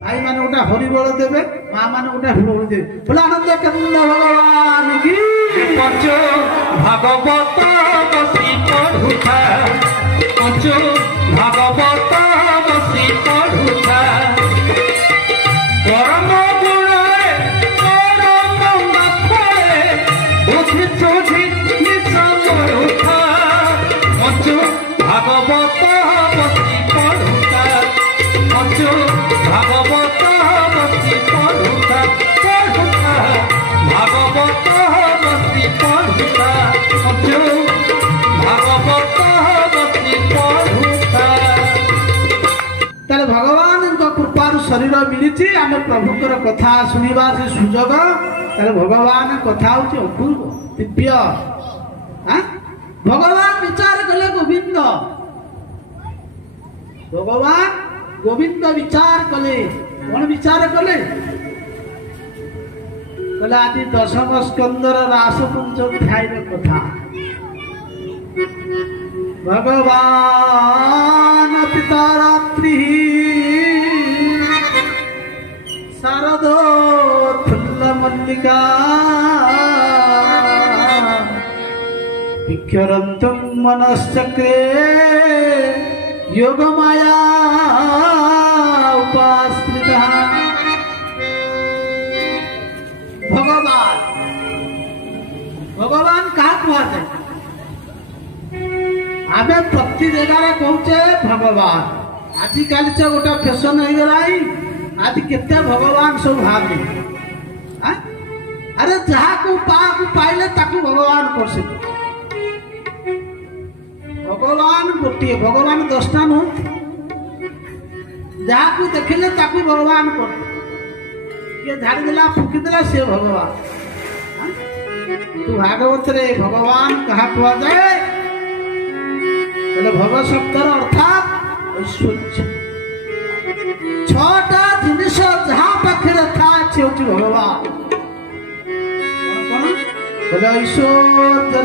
भाई मान गोटे हरिबोल देवे माँ मान गोटे हरिबोल देवे बोले आनंद कंद भगवान की पंचो भागवत बसी पढ़ुथा पंचो भागवत बसी पढ़ुथा परम गुणे परम मात्रे बुद्धि सुधि निसमरुथा पंचो भागवत बसी पढ़ुथा पंचो भागवत बसी पढ़ुथा पढ़ुथा भागवत बसी पढ़ुथा पंचो भागवत बसी पढ़ुथा। ताले भगवान कृपार शरीर मिली आम प्रभुकर कथा शुणा से सुजोग ताले भगवान कथा हूँ अपूर्व दिव्य। भगवान विचार कले गोविंद भगवान गोविंद विचार कले कौन विचार कले कले आदि दशम स्कंदर रासपुंज अध्याय कथा भगवान पिता रात्रि शारदो फुल्ल मल्लिका विक्षरन्तुं मनश्चक्रे योग माया उपास्त्रितः। भगवान भगवान क्या कहते आमे प्रति जगह कहचे भगवान आजिकल से गोटे फैशन हो गला आज केते भगवान सब भागे अरे जहाँ को पाइले ताकू भगवान कर भगवान गोटे भगवान 10टा नुह जहाँ को देखले ताकू भगवान कर किए झाड़देला फुकीदेला से भगवान। तू भागवत रे भगवान कहा कह जाए भव शब्दर अर्थात ऐश्वर्य 6टा जिनिस जहाँ पाखे था भगवान बोले ऐश्वर्य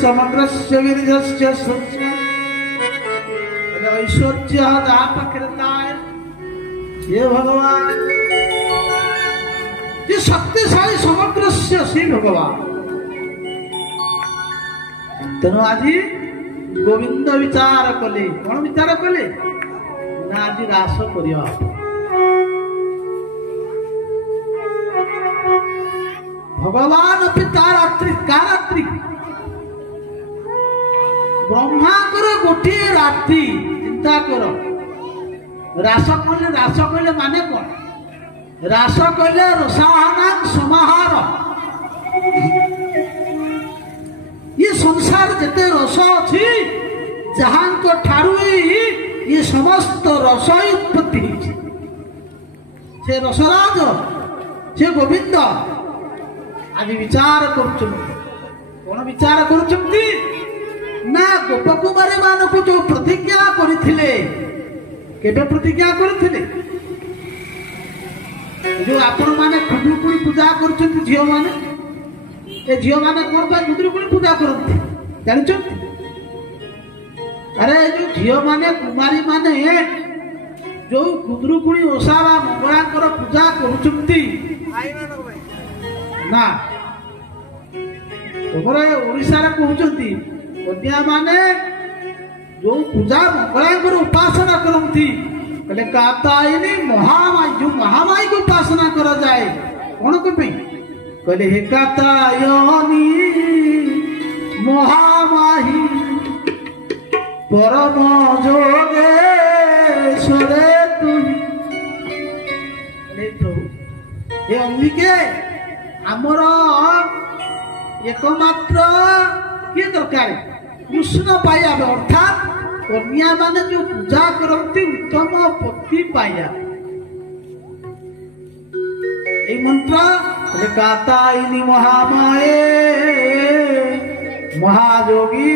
समग्रस्य वीर्यस्य ऐश्वर्य जहाँ पाखे था ये भगवान ये शक्तिशाली समग्र से भगवान। तेणु आज गोविंद विचार कले कौन विचार कले ना आज रास करिया भगवान पिता रात्रि का रात्रि ब्रह्मा कर गोटे रात्रि चिंता कर रास कहले माने कौन रास कहले रसायना समाहार ये संसार जिते रस अच्छी जहां को ठारू ये समस्त रस उत्पत्ति से रसराज से गोविंद आज विचार कर कौन विचार कर ना गोपकुमारी मान को जो प्रतिज्ञा करथिले केबे प्रतिज्ञा करथिले जो आपण माने खुदुकुड़ी पूजा करछन झियो माने ए झियो माने कोन बा खुदुकुड़ी पूजा करथि जानछो अरे जो झियो माने कुमारी माने जो खुदुकुड़ी ओसावा मंगळा कर पूजा करछंती ना तोरे ओडिसा रे कहउछंती कन्या माने जो पूजा मंगळा कर उपासना करंती कहले कातायनी महामाई जो महामाई को उपासना करा जाए कौन को पे कहले हे कातायनी महामाई परम जोगेश्वरे तुही हे अंबिके आमर एकमात्र किए दरकार कृष्ण पाइबा अर्थात कन्या माने जो पूजा करती उत्तम पति पाया ये मंत्र कातायनी महामाये महायोगी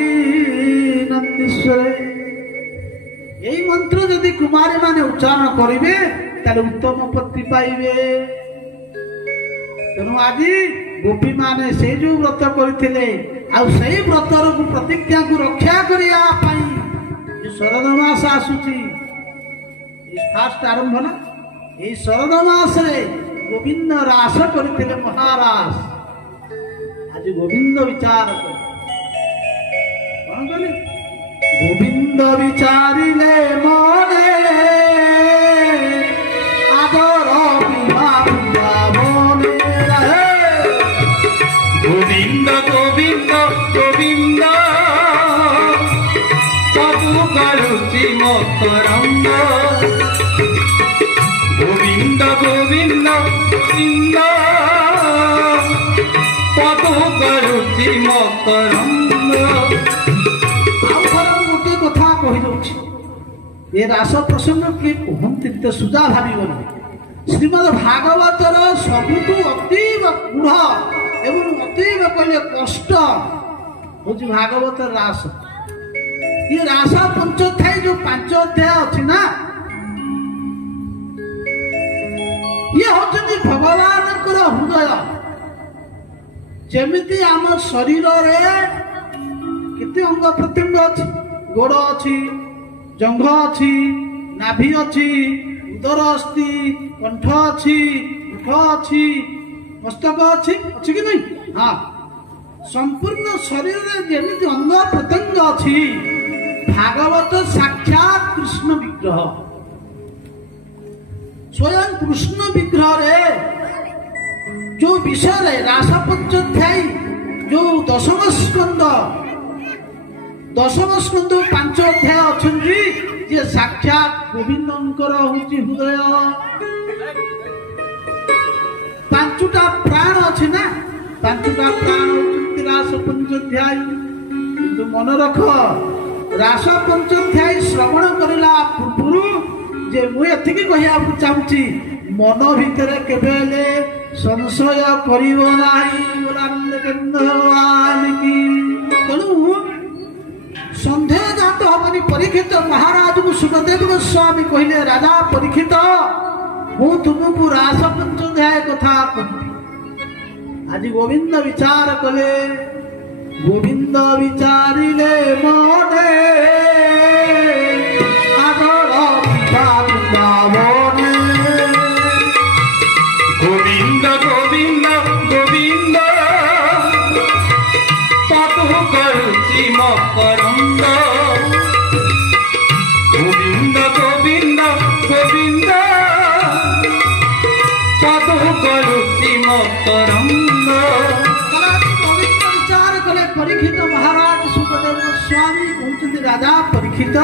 नंदीश्वरे यही मंत्र यदि कुमारी माने उच्चारण करेंगे ताले उत्तम पति पाइबे। तेणु आज गोपी माने से जो व्रत करथिले आ सही व्रतर को प्रतिज्ञा को रक्षा करिया पाई शरद मास आसुची फास्ट आरंभ ना এই শরদ মাসে গোবিন্দ রাস করে মহারাস। আজ গোবিন্দ বিচার কଣ কলে গোবিন্দ বিচারিলে মনে আদর মনে রহে। গোবিন্দ গোবিন্দ গোবিন্দ প্রভু করুচি মকরন্দ। গোবিন্দ গোবিন্দ গোবিন্দ প্রভু করুচি মকরন্দ। ଆଉ ଥରେ ମୁଁ ଗୋଟିଏ କଥା କହିଦେଉଛି, ଏ ରାସ ପ୍ରସଙ୍ଗ କିଏ କୁହନ୍ତି ତ ସୁଜା ଭାବିବନି। ଶ୍ରୀମଦ ଭାଗବତର ସବୁଠୁ ଅତୀବ ଗୂଢ଼ ଏବଂ ଅତୀବ କହିଲେ କଷ୍ଟ ହଉଛି ଭାଗବତର ରାସ। ଏ ରାସ ପଞ୍ଚଅଧ୍ୟାୟ ଯୋଉ 5 ଅଧ୍ୟାୟ ଅଛି ନା, ଇଏ ହଉଛନ୍ତି ଭଗବାନଙ୍କର ହୃଦୟ। ଯେମିତି ଆମ ଶରୀରରେ କେତେ ଅଙ୍ଗ ପ୍ରତ୍ୟଙ୍ଗ ଅଛି, ଗୋଡ଼ ଅଛି, ଜଙ୍ଘ ଅଛି, ନାଭି ଅଛି, ଉଦର ଅସ୍ଥି, କଣ୍ଠ ଅଛି, ମୁଖ ଅଛି, ମସ୍ତକ ଅଛି, ଅଛି କି ନାହିଁ? ହଁ, ସମ୍ପୂର୍ଣ୍ଣ ଶରୀରରେ ଯେମିତି ଅଙ୍ଗ ପ୍ରତ୍ୟଙ୍ଗ ଅଛି, ଭାଗବତ ସାକ୍ଷାତ କୃଷ୍ଣ ବିଗ୍ରହ। ସ୍ୱୟଂ କୃଷ୍ଣ ବିଗ୍ରହରେ ଯୋଉ ବିଷୟରେ ରାସ ପଞ୍ଚଅଧ୍ୟାୟ ଯୋଉ ଦଶମ ସ୍କନ୍ଦ 5 ଅଧ୍ୟାୟ ଅଛନ୍ତି, ଯେ ସାକ୍ଷାତ ଗୋବିନ୍ଦଙ୍କର ହଉଛି ହୃଦୟ। 5ଟା ପ୍ରାଣ ଅଛି ନା, 5ଟା ପ୍ରାଣ ହଉଛନ୍ତି ରାସ ପଞ୍ଚଅଧ୍ୟାୟ। କିନ୍ତୁ ମନେ ରଖ, ରାସ ପଞ୍ଚଅଧ୍ୟାୟ ଶ୍ରବଣ କରିଲା ପୂର୍ବରୁ ଯେ ମୁଁ ଏତିକି କହିବାକୁ ଚାହୁଁଛି, ମନ ଭିତରେ କେବେ ହେଲେ ସଂଶୟ କରିବ ନାହିଁ। ତେଣୁ ସନ୍ଦେହ ଜାତ ହବନି। ପରୀକ୍ଷିତ ମହାରାଜକୁ ସୁଖଦେବ ଗୋସ୍ୱାମୀ କହିଲେ, ରାଜା ପରୀକ୍ଷିତ, ମୁଁ ତୁମକୁ ରାସ ପଞ୍ଚଅଧ୍ୟାୟ କଥା କହିବି। ଆଜି ଗୋବିନ୍ଦ ବିଚାର କଲେ, ଗୋବିନ୍ଦ ବିଚାରିଲେ ମନେ ଆଦର ବୃନ୍ଦାବନେ। গোবিন্দ গোবিন্দ গোবিন্দ প্রভু করুচি মকরন্দ। গোবিন্দ গোবিন্দ গোবিন্দ প্রভু করুচি মকরন্দ। ଗୋବିନ୍ଦ ବିଚାର କଲେ। ପରୀକ୍ଷିତ ମହାରାଜ ସୁଖଦେବ ଗୋସ୍ୱାମୀ କହୁଛନ୍ତି, ରାଜା ପରୀକ୍ଷିତ,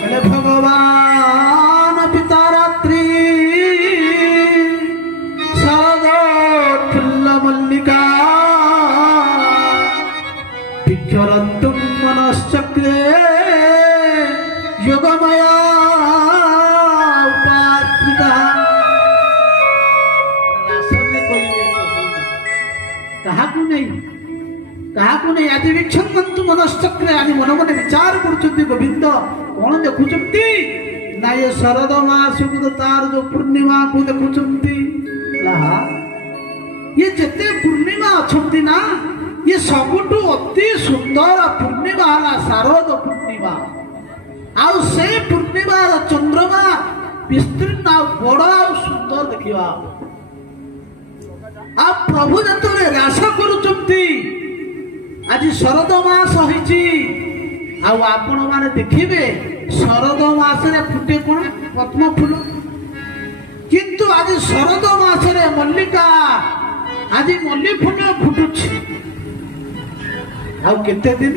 ହେଲେ ଭଗବାନ ପିତା ରାତ୍ରି ଶରଦ ଫୁଲ୍ଲ ମଲ୍ଲିକା ବିକ୍ଷରନ୍ତୁ ମନଶ୍ଚକ୍ରେ ଯୋଗମୟା ଉପାତ୍ରିତା। କାହାକୁ ନେଇ ଆଜି ବିକ୍ଷନ୍ତୁ ମନଶ୍ଚକ୍ରେ। ଆଜି ମନେ ମନେ ବିଚାର କରୁଛନ୍ତି, ଗୋବିନ୍ଦ କଣ ଦେଖୁଛନ୍ତି ନା, ଏ ଶରଦ ମାସକୁ ତାର ଯୋଉ ପୂର୍ଣ୍ଣିମାକୁ ଦେଖୁଛନ୍ତି। ଇଏ ଯେତେ ପୂର୍ଣ୍ଣିମା ଅଛନ୍ତି ନା, ଇଏ ସବୁଠୁ ଅତି ସୁନ୍ଦର ପୂର୍ଣ୍ଣିମା ହେଲା ଶାରଦ ପୂର୍ଣ୍ଣିମା। ଆଉ ସେଇ ପୂର୍ଣ୍ଣିମାର ଚନ୍ଦ୍ରମା ବିସ୍ତୀର୍ଣ୍ଣ ଆଉ ବଡ ଆଉ ସୁନ୍ଦର ଦେଖିବା। ଆଉ ପ୍ରଭୁ ଯେତେବେଳେ ରାସ କରୁଛନ୍ତି, ଆଜି ଶରଦ ମାସ ହେଇଛି, ଆଉ ଆପଣ ମାନେ ଦେଖିବେ ଶରଦ ମାସରେ ଫୁଟେ କଣ ପଦ୍ମ ଫୁଲ, କିନ୍ତୁ ଆଜି ଶରଦ ମାସରେ ମଲ୍ଲିକା, ଆଜି ମଲ୍ଲି ଫୁଲ ଫୁଟୁଛି। ଆଉ କେତେ ଦିନ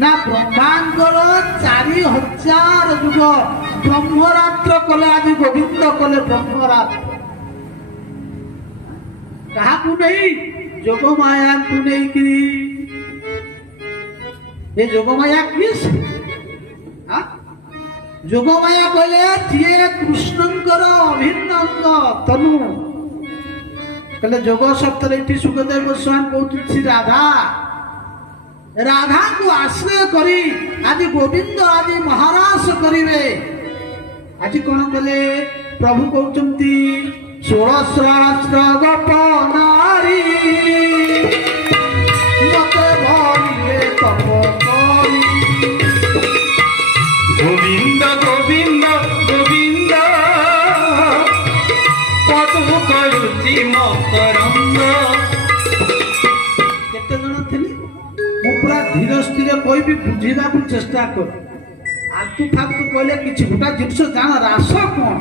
ନା, ବ୍ରହ୍ମାଙ୍କର 4000 ଯୁଗ ବ୍ରହ୍ମରାତ୍ର କଲେ। ଆଜି ଗୋବିନ୍ଦ କଲେ ବ୍ରହ୍ମରାତ୍ର। କାହାକୁ ନେଇ? ଯୋଗମାୟାଙ୍କୁ ନେଇକିରି। ଏ ଯୋଗମାୟା କିଏ? ଯୋଗମାୟା କହିଲେ ଯିଏ କୃଷ୍ଣଙ୍କର ଅଭିନ୍ନ ଅଙ୍ଗ ତନୁ। କହିଲେ ଯୋଗ ଶବ୍ଦରେ ଏଠି ସୁଖଦେବ ଗୋସ୍ୱାମୀ କହୁଛନ୍ତି, ରାଧାଙ୍କୁ ଆଶ୍ରୟ କରି ଆଜି ଗୋବିନ୍ଦ ଆଜି ମହାରାସ କରିବେ। ଆଜି କଣ କଲେ? ପ୍ରଭୁ କହୁଛନ୍ତି, 16 ସହସ୍ର ଗୋପ ନାରୀ ମତେ ଭରିଲେ ତପ କରି। গোবিন্দ গোবিন্দ গোবিন্দ ପଟୁ କରୁଛି ମକରନ୍ଦ। କେତେ ଜଣ ଥିଲେ ମୁଁ ପୁରା ଧୀର ସ୍ଥିର କହିବି ବୁଝିବାକୁ ଚେଷ୍ଟା କର। ଆଲତୁ ଫାଲତୁ କହିଲେ କିଛି ଗୋଟା ଜିନିଷ ଜାଣ ରାସ କଣ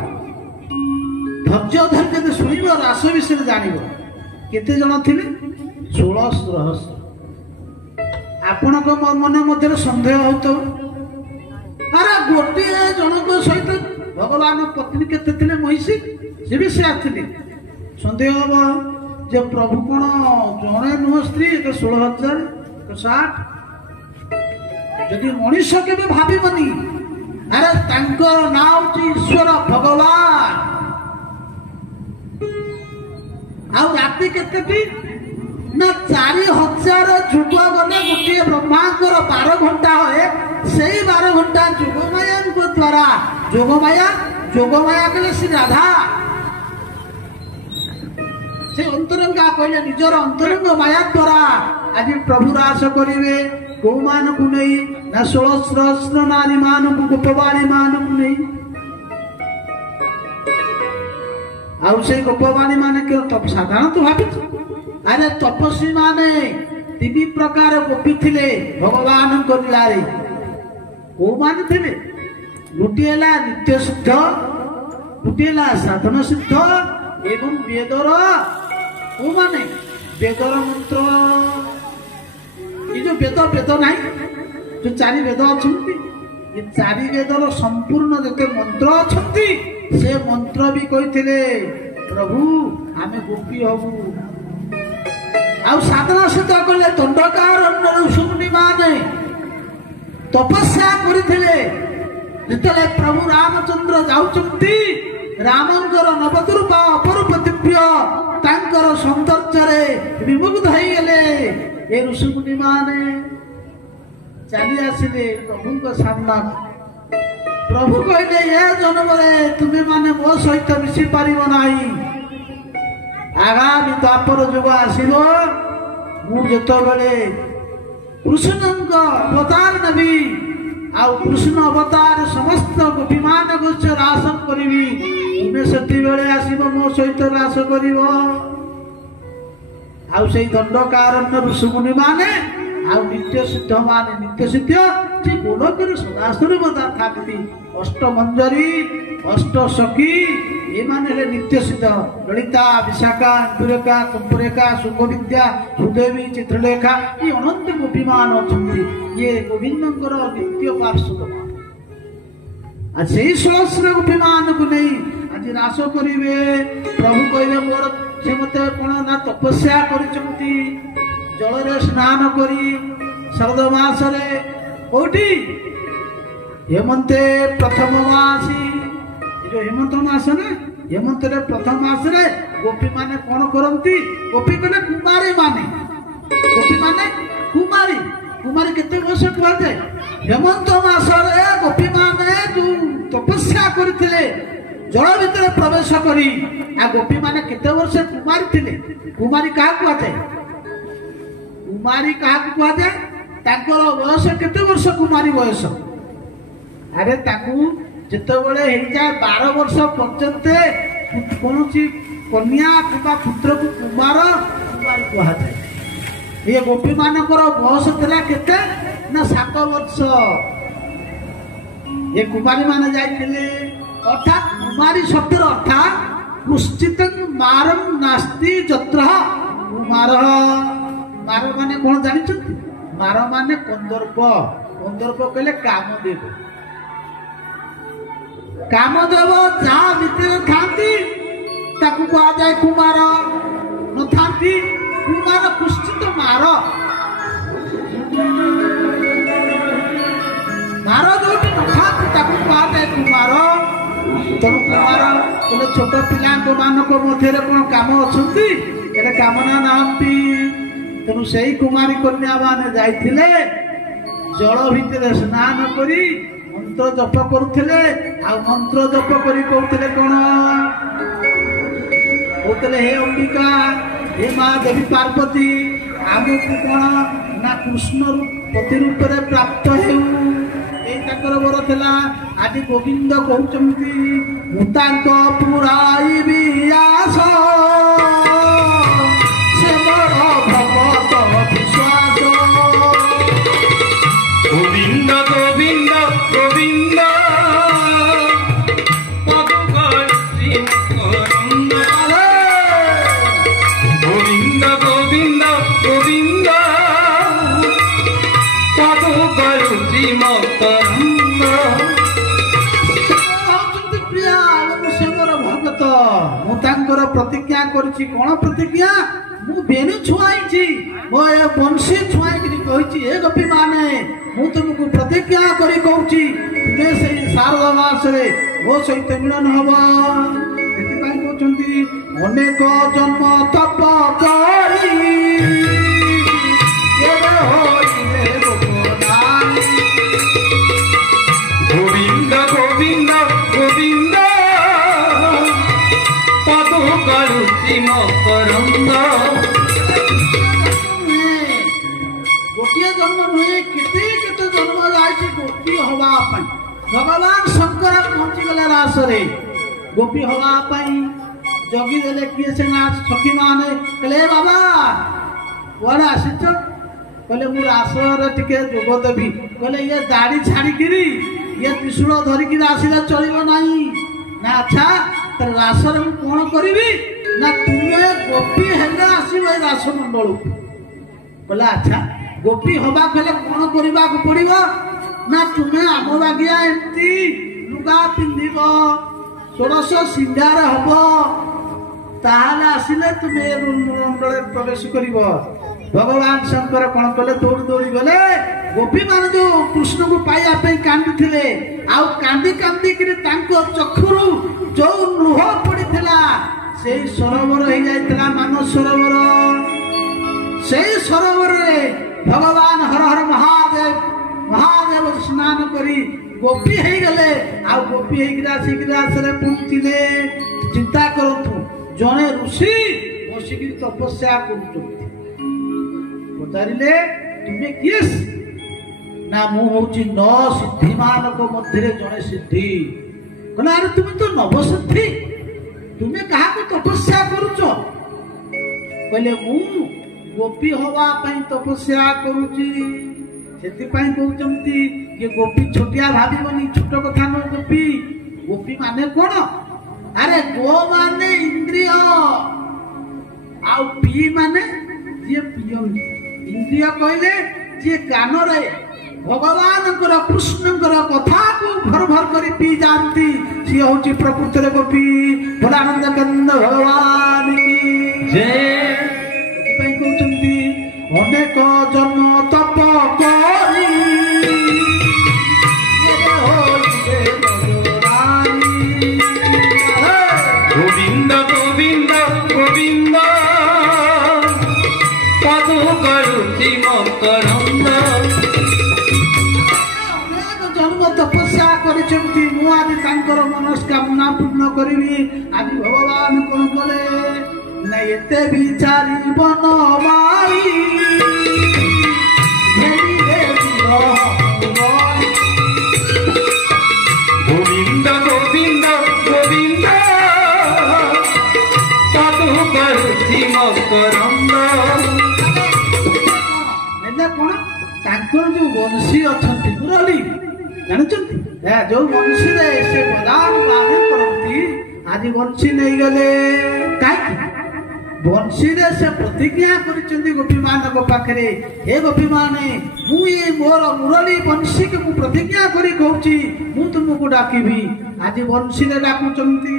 ଧୈର୍ଯ୍ୟ ଧରି ଯଦି ଶୁଣିବ ରାସ ବିଷୟରେ ଜାଣିବ। କେତେ ଜଣ ଥିଲେ 1600। ଆପଣଙ୍କ ମନ ମଧ୍ୟରେ ସନ୍ଦେହ ହଉଥିବ ଆରେ ଗୋଟିଏ ଜଣଙ୍କ ସହିତ ଭଗବାନ ପତ୍ନୀ କେତେ ଥିଲେ ମହିଷୀ ସେ ବି ସେ ଆସିଥିଲେ। ସନ୍ଦେହ ହବ ଯେ ପ୍ରଭୁ କଣ ଜଣେ ନୁହଁ ସ୍ତ୍ରୀ 16,000 60। ଯଦି ମଣିଷ କେବେ ଭାବିବନି ଆରେ ତାଙ୍କର ନାଁ ହଉଛି ଈଶ୍ୱର ଭଗବାନ। ଆଉ ରାତି କେତେଟି ନା 4,000 ଯୁଗ ଗଲେ ଗୋଟିଏ ବ୍ରହ୍ମାଙ୍କର 12 ଘଣ୍ଟା ହୁଏ। ସେଇ 12 ଘଣ୍ଟା ଯୋଗମାୟାଙ୍କ ଦ୍ଵାରା ଯୋଗମାୟା କଲେ ଶ୍ରୀ ରାଧା ସେ ଅନ୍ତରଙ୍ଗା କହିଲେ ନିଜର ଅନ୍ତରଙ୍ଗ ମାୟା ଦ୍ଵାରା ଆଜି ପ୍ରଭୁ ରାସ କରିବେ। କୋଉମାନଙ୍କୁ ନେଇ ନା 16,000 ନାରୀ ମାନଙ୍କୁ ଗୋପବାଣୀ ମାନଙ୍କୁ ନେଇ। ଆଉ ସେଇ ଗୋପବାଣୀ ମାନେ ସାଧାରଣତଃ ଭାବିଛୁ ଆରେ ତପସ୍ୱୀ ମାନେ 3 ପ୍ରକାର ଗୋପୀ ଥିଲେ ଭଗବାନଙ୍କ ଲୀଳାରେ। କୋଉମାନେ ଥିଲେ ଗୋଟିଏ ହେଲା ନିତ୍ୟ ସିଦ୍ଧ, ଗୋଟିଏ ହେଲା ସାଧନ ସିଦ୍ଧ ଏବଂ ବେଦର କୋଉମାନେ ବେଦର ମନ୍ତ୍ର। ଏ ଯୋଉ ବେଦ ନାହିଁ ଯୋଉ 4 ବେଦ ଅଛନ୍ତି ଏ 4 ବେଦର ସମ୍ପୂର୍ଣ୍ଣ ଯେତେ ମନ୍ତ୍ର ଅଛନ୍ତି ସେ ମନ୍ତ୍ର ବି କହିଥିଲେ ପ୍ରଭୁ ଆମେ ଗୋପୀ ହବୁ। ଆଉ ସାଧନା ସିଦ୍ଧ କଲେ ଦଣ୍ଡକାରଣ୍ୟ ଋଷିମୁନି ମାନେ ତପସ୍ୟା କରିଥିଲେ। ଯେତେବେଳେ ପ୍ରଭୁ ରାମଚନ୍ଦ୍ର ଯାଉଛନ୍ତି ରାମଙ୍କର ନବଦୂର୍ପ ଅପରୂପ ଦିବ୍ୟ ତାଙ୍କର ସୌନ୍ଦର୍ଯ୍ୟରେ ବିମୁଗ୍ଧ ହେଇଗଲେ। ଏ ଋଷିମୁନି ମାନେ ଚାଲି ଆସିଲେ ପ୍ରଭୁଙ୍କ ସାମ୍ନାକୁ। ପ୍ରଭୁ କହିଲେ ଏ ଜନ୍ମରେ ତୁମେ ମାନେ ମୋ ସହିତ ମିଶି ପାରିବ ନାହିଁ। ଆଗାମୀ ଦ୍ୱାପର ଯୁଗ ଆସିବ ମୁଁ ଯେତେବେଳେ କୃଷ୍ଣଙ୍କ ଅବତାର ନେବି ଆଉ କୃଷ୍ଣ ଅବତାର ସମସ୍ତ ଗୋପୀମାନ ଗୋଷ୍ଠ ରାସ କରିବି ତୁମେ ସେତିବେଳେ ଆସିବ ମୋ ସହିତ ରାସ କରିବ। ଆଉ ସେଇ ଦଣ୍ଡକାରଣ୍ୟ ଋଷିମୁନି ମାନେ ଆଉ ନିତ୍ୟ ସିଦ୍ଧ ମାନେ ନିତ୍ୟ ସିଦ୍ଧ ସେ ଗୋଲକରେ ସଦାସର୍ବଦା ଥାନ୍ତି। ଅଷ୍ଟମଞ୍ଜରୀ ଅଷ୍ଟସଖୀ ଏମାନେ ହେଲେ ନିତ୍ୟ ସିଦ୍ଧ। ଲଳିତା ବିଶାଖା ଇନ୍ଦୁରେଖା କୁମ୍ଭରେଖା ସୁଖବିଦ୍ୟା ସୁଦେବୀ ଚିତ୍ରଲେଖା ଏ ଅନନ୍ତ ଗୋପୀମାନ ଅଛନ୍ତି। ଇଏ ଗୋବିନ୍ଦଙ୍କର ନିତ୍ୟ ପାର୍ଶ୍ୱଦ। ଆଉ ସେଇ 16,000 ଗୋପୀମାନଙ୍କୁ ନେଇ ଆଜି ରାସ କରିବେ। ପ୍ରଭୁ କହିବେ ମୋର ସେ ମତେ କଣ ନା ତପସ୍ୟା କରିଛନ୍ତି ଜଳରେ ସ୍ନାନ କରି ଶରଦ ମାସରେ କୋଉଠି ହେମନ୍ତେ ପ୍ରଥମ ମାସି ଏ ଯୋଉ ହେମନ୍ତ ମାସ ନା ହେମନ୍ତରେ ପ୍ରଥମ ମାସରେ ଗୋପୀ ମାନେ କଣ କରନ୍ତି? ଗୋପୀ ମାନେ କୁମାରୀ ମାନେ ଗୋପୀ ମାନେ କୁମାରୀ କୁମାରୀ କେତେ ବର୍ଷ କୁହାଯାଏ? ହେମନ୍ତ ମାସରେ ଗୋପୀ ମାନେ ଯୋଉ ତପସ୍ୟା କରିଥିଲେ ଜଳ ଭିତରେ ପ୍ରବେଶ କରି ଆଉ ଗୋପୀ ମାନେ କେତେ ବର୍ଷ କୁମାରୀ ଥିଲେ? କୁମାରୀ କାହାକୁ କୁହାଯାଏ? କୁମାରୀ କାହାକୁ କୁହାଯାଏ? ତାଙ୍କର ବୟସ କେତେ ବର୍ଷ କୁମାରୀ ବୟସ? ଆରେ ତାକୁ ଯେତେବେଳେ ହେଇଯାଏ 12 ବର୍ଷ ପର୍ଯ୍ୟନ୍ତ କୌଣସି କନ୍ୟା କିମ୍ବା ପୁତ୍ରକୁ କୁମାରୀ କୁହାଯାଏ। ଏ ଗୋପୀ ମାନଙ୍କର ବୟସ ଥିଲା କେତେ ନା 7 ବର୍ଷ। ଏ କୁମାରୀ ମାନେ ଯାଇଥିଲେ ଅର୍ଥାତ୍ କୁମାରୀ ଶବ୍ଦର ଅର୍ଥାତ୍ କୃଶ୍ଚିତ ମାରଂ ନାସ୍ତି ଯତ୍ର କୁମାର। ମାର ମାନେ କଣ ଜାଣିଛନ୍ତି? ମାର ମାନେ କନ୍ଦର୍ପ। କନ୍ଦର୍ପ କହିଲେ କାମଦେବ। କାମଦେବ ଯାହା ଭିତରେ ଥାନ୍ତି ତାକୁ କୁହାଯାଏ କୁମାର। ନଥାନ୍ତି କୁମାର କୃଶ୍ଚିତ ମାର। ମାର ଯୋଉଠି ନଥାନ୍ତି ତାକୁ କୁହାଯାଏ କୁମାର। ତେଣୁ କୁମାର କହିଲେ ଛୋଟ ପିଲାଙ୍କ ମାନଙ୍କ ମଧ୍ୟରେ କଣ କାମ ଅଛନ୍ତି? ଏଟା କାମନା ନାହାନ୍ତି। ତେଣୁ ସେଇ କୁମାରୀ କନ୍ୟା ମାନେ ଯାଇଥିଲେ ଜଳ ଭିତରେ ସ୍ନାନ କରି ମନ୍ତ୍ର ଜପ କରୁଥିଲେ। ଆଉ ମନ୍ତ୍ର ଜପ କରି କହୁଥିଲେ କଣ? କହୁଥିଲେ ହେ ଅମ୍ବିକା ହେ ମା ଦେବୀ ପାର୍ବତୀ ଆମକୁ କଣ ନା କୃଷ୍ଣ ପତି ରୂପରେ ପ୍ରାପ୍ତ ହେଉ। ଏଇ ତାଙ୍କର ବର ଥିଲା। ଆଜି ଗୋବିନ୍ଦ କହୁଛନ୍ତି ମୁଁ ତାଙ୍କ ପୁରାଇବି ଆସ ସେ ବଡ଼ ଭଗତ ବିଶ୍ୱାସ। ଗୋବିନ୍ଦ ଗୋବିନ୍ଦ ଗୋବିନ୍ଦ ପଦୁକଳୁଚି ମକରନ୍ଦ। ଗୋବିନ୍ଦ ଗୋବିନ୍ଦ ଗୋବିନ୍ଦ ପଦୁକଳୁଚି ମକରନ୍ଦ। ହଉଛନ୍ତି ପ୍ରିୟା ମୁଁ ସେ ମୋର ଭଗତ। ମୁଁ ତାଙ୍କର ପ୍ରତିଜ୍ଞା କରିଛି। କଣ ପ୍ରତିଜ୍ଞା? ମୁଁ ବେଣୁ ଛୁଆଇଛି, ମୋ ଏ ବଂଶୀ ଛୁଆଇକିରି କହିଛି ଏ ଗୋପୀ ମାନେ ମୁଁ ତୁମକୁ ପ୍ରତିଜ୍ଞା କରି କହୁଛି ତୁମେ ସେଇ ଶାରଦ ମାସରେ ମୋ ସହିତ ମିଳନ ହବ। ସେଥିପାଇଁ କହୁଛନ୍ତି ଅନେକ ଜନ୍ମ ତପ କରି ଏବେ ହୋଇଲେ ଗୋପନାରୀ। ଗୋବିନ୍ଦ ଗୋବିନ୍ଦ ଗୋବିନ୍ଦ ପଦୁକଳୁଚି ମକରନ୍ଦ। ଗୋଟିଏ ଜନ୍ମ ନୁହେଁ କେତେ କେତେ ଜନ୍ମ ଯାଇଛି ଗୋପୀ ହବା ପାଇଁ। ଭଗବାନ ଶଙ୍କର ପହଞ୍ଚିଗଲେ ରାସରେ ଗୋପୀ ହବା ପାଇଁ ଜଗିଦେଲେ। କିଏ ସେ ନା ସଖୀ ମାନେ କହିଲେ ବାବା କୁଆଡେ ଆସିଛ? କହିଲେ ମୁଁ ରାସରେ ଟିକେ ଯୋଗ ଦେବି। କହିଲେ ଇଏ ଦାଢି ଛାଡିକିରି ଇଏ ତ୍ରିଶୂଳ ଧରିକିରି ଆସିଲେ ଚଳିବ ନାହିଁ ନା। ଆଚ୍ଛା ତାର ରାସରେ ମୁଁ କଣ କରିବି ନା ତୁମେ ଗୋପୀ ହେଲେ ଆସିବ ଏ ରାସ ମଣ୍ଡଳକୁ। କହିଲେ ଆଚ୍ଛା ଗୋପୀ ହବା କହିଲେ କଣ କରିବାକୁ ପଡିବ ନା ତୁମେ ଆମ ବାଗିଆ ଏମିତି ଲୁଗା ପିନ୍ଧିବ, ଷୋଡ଼ଶ ସିଙ୍ଗାର ହବ, ତାହେଲେ ଆସିଲେ ତୁମେ ମଣ୍ଡଳରେ ପ୍ରବେଶ କରିବ। ଭଗବାନ ଶଙ୍କର କଣ କଲେ? ଦୌଡ଼ି ଦୌଡ଼ି ଗଲେ। ଗୋପୀ ମାନେ ଯୋଉ କୃଷ୍ଣକୁ ପାଇବା ପାଇଁ କାନ୍ଦିଥିଲେ ଆଉ କାନ୍ଦି କାନ୍ଦିକିରି ତାଙ୍କ ଚକ୍ଷୁରୁ ଯୋଉ ଲୁହ ପଡିଥିଲା ସେଇ ସରୋବର ହେଇଯାଇଥିଲା ମାନସ ସରୋବର। ସେଇ ସରୋବରରେ ଭଗବାନ ହର ହର ମହାଦେବ ମହାଦେବ ସ୍ନାନ କରି ଗୋପୀ ହେଇଗଲେ। ଆଉ ଗୋପୀ ହେଇକିରି ଆସିକିରି ରାସରେ ପହଞ୍ଚିଲେ। ଚିନ୍ତା କରନ୍ତୁ ଜଣେ ଋଷି ବସିକିରି ତପସ୍ୟା କରୁଛନ୍ତି। ପଚାରିଲେ ତୁମେ କିଏ? ନା ମୁଁ ହଉଛି 9 ସିଦ୍ଧି ମାନଙ୍କ ମଧ୍ୟରେ ଜଣେ ସିଦ୍ଧି। କହିଲେ ଆରେ ତୁମେ ତ ନବସିଦ୍ଧି, ତୁମେ କାହାକୁ ତପସ୍ୟା କରୁଛ? କହିଲେ ମୁଁ ଗୋପୀ ହବା ପାଇଁ ତପସ୍ୟା କରୁଛି। ସେଥିପାଇଁ କହୁଛନ୍ତି ଯେ ଗୋପୀ ଛୋଟିଆ ଭାବିବନି, ଛୋଟ କଥା ନୁହଁ। ଗୋପୀ ଗୋପୀ ମାନେ କଣ? ଆରେ ଗୋ ମାନେ ଇନ୍ଦ୍ରିୟ ଆଉ ପି ମାନେ ଯିଏ ପିଅନ୍ତି। ଇନ୍ଦ୍ରିୟ କହିଲେ ଯିଏ କାନରେ ଭଗବାନଙ୍କର କୃଷ୍ଣଙ୍କର କଥାକୁ ଭର ଭର କରି ପିଇ ଯାଆନ୍ତି ସିଏ ହଉଛି ପ୍ରକୃତରେ ଗୋପୀ। ଭୋଳାନନ୍ଦ କନ୍ଦ ଭଗବାନ କି ଜୟ। ସେଥିପାଇଁ କହୁଛନ୍ତି ଅନେକ ଜନ୍ମ ତପ କରି ଏବେ ହୋଇଲେ ବ୍ରଜରାଣୀ। ଗୋବିନ୍ଦ ଗୋବିନ୍ଦ ଗୋବିନ୍ଦ ପଦୁକଳୁଚି ମକରନ୍ଦ। ଅନେକ ଜନ୍ମ ତପସ୍ୟା କରିଛନ୍ତି। ମୁଁ ଆଜି ତାଙ୍କର ମନସ୍କାମନା ପୂର୍ଣ୍ଣ କରିବି। ଆଜି ଭଗବାନ କଣ କଲେ ନା ଏତେ ବିଚାରିବ ନ ମାଇ ଗୋବିନ୍ଦ ଗୋବିନ୍ଦ ଗୋବିନ୍ଦ ପଦୁକଳୁଚି ମକରନ୍ଦ। ହେଲେ କଣ ତାଙ୍କର ଯୋଉ ବଂଶୀ ଅଛନ୍ତି ମୁରଲୀ ଜାଣିଛନ୍ତି ଯୋଉ ବଂଶୀରେ ସେ ବଦାନ ଗାନ କରନ୍ତି ଆଜି ବଂଶୀ ନେଇଗଲେ। କାହିଁକି? ବଂଶୀରେ ସେ ପ୍ରତିଜ୍ଞା କରିଛନ୍ତି ଗୋପୀ ମାନଙ୍କ ପାଖରେ ହେ ଗୋପୀ ମାନେ ମୁଁ ଏ ମୋର ମୁରଲୀ ବଂଶୀକୁ ମୁଁ ପ୍ରତିଜ୍ଞା କରି କହୁଛି ମୁଁ ତୁମକୁ ଡାକିବି। ଆଜି ବଂଶୀରେ ଡାକୁଛନ୍ତି।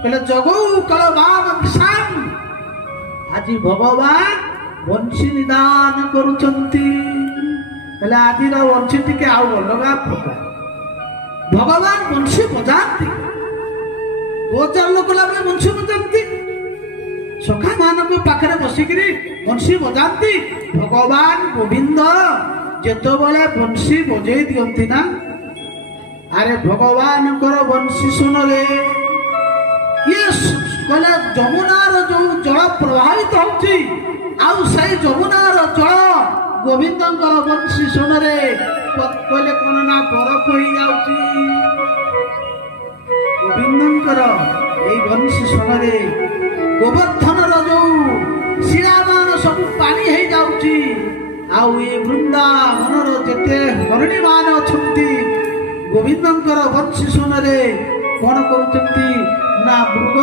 କହିଲେ ଜଗଉ କଳ ବାମ କିଷାନ। ଆଜି ଭଗବାନ ବଂଶୀ ନିଦାନ କରୁଛନ୍ତି। ହେଲେ ଆଜିର ବଂଶୀ ଟିକେ ଆଉ ଅଲଗା ପ୍ରକାର। ଭଗବାନ ବଂଶୀ ବଜାନ୍ତି। ଗୋଚାରଣ କଲା ବେଳେ ବଂଶୀ ବଜାନ୍ତି। ସଖା ମାନଙ୍କ ପାଖରେ ବସିକିରି ବଂଶୀ ବଜାନ୍ତି। ଭଗବାନ ଗୋବିନ୍ଦ ଯେତେବେଳେ ବଂଶୀ ବଜେଇ ଦିଅନ୍ତି ନା ଆରେ ଭଗବାନଙ୍କର ବଂଶୀ ଶୁଣରେ ଇଏ କହିଲେ ଯମୁନାର ଯୋଉ ଜଳ ପ୍ରଭାବିତ ହଉଛି ଆଉ ସେଇ ଯମୁନାର ଜଳ ଗୋବିନ୍ଦଙ୍କର ବଂଶୀ ଶୁଣରେ କହିଲେ କଣ ନା ବରଫ ହେଇଯାଉଛି। ଗୋବିନ୍ଦଙ୍କର ଏଇ ବଂଶୀ ଶୁଣରେ ଗୋବର୍ଦ୍ଧନର ଯୋଉ ଶିଳାମାନ ସବୁ ପାଣି ହେଇଯାଉଛି। ଆଉ ଏ ବୃନ୍ଦାବନର ଯେତେ ହରିଣୀ ମାନ ଅଛନ୍ତି ଗୋବିନ୍ଦଙ୍କର ବଂଶୀ ଶୁଣରେ କଣ କରୁଛନ୍ତି ନା ମୃଗ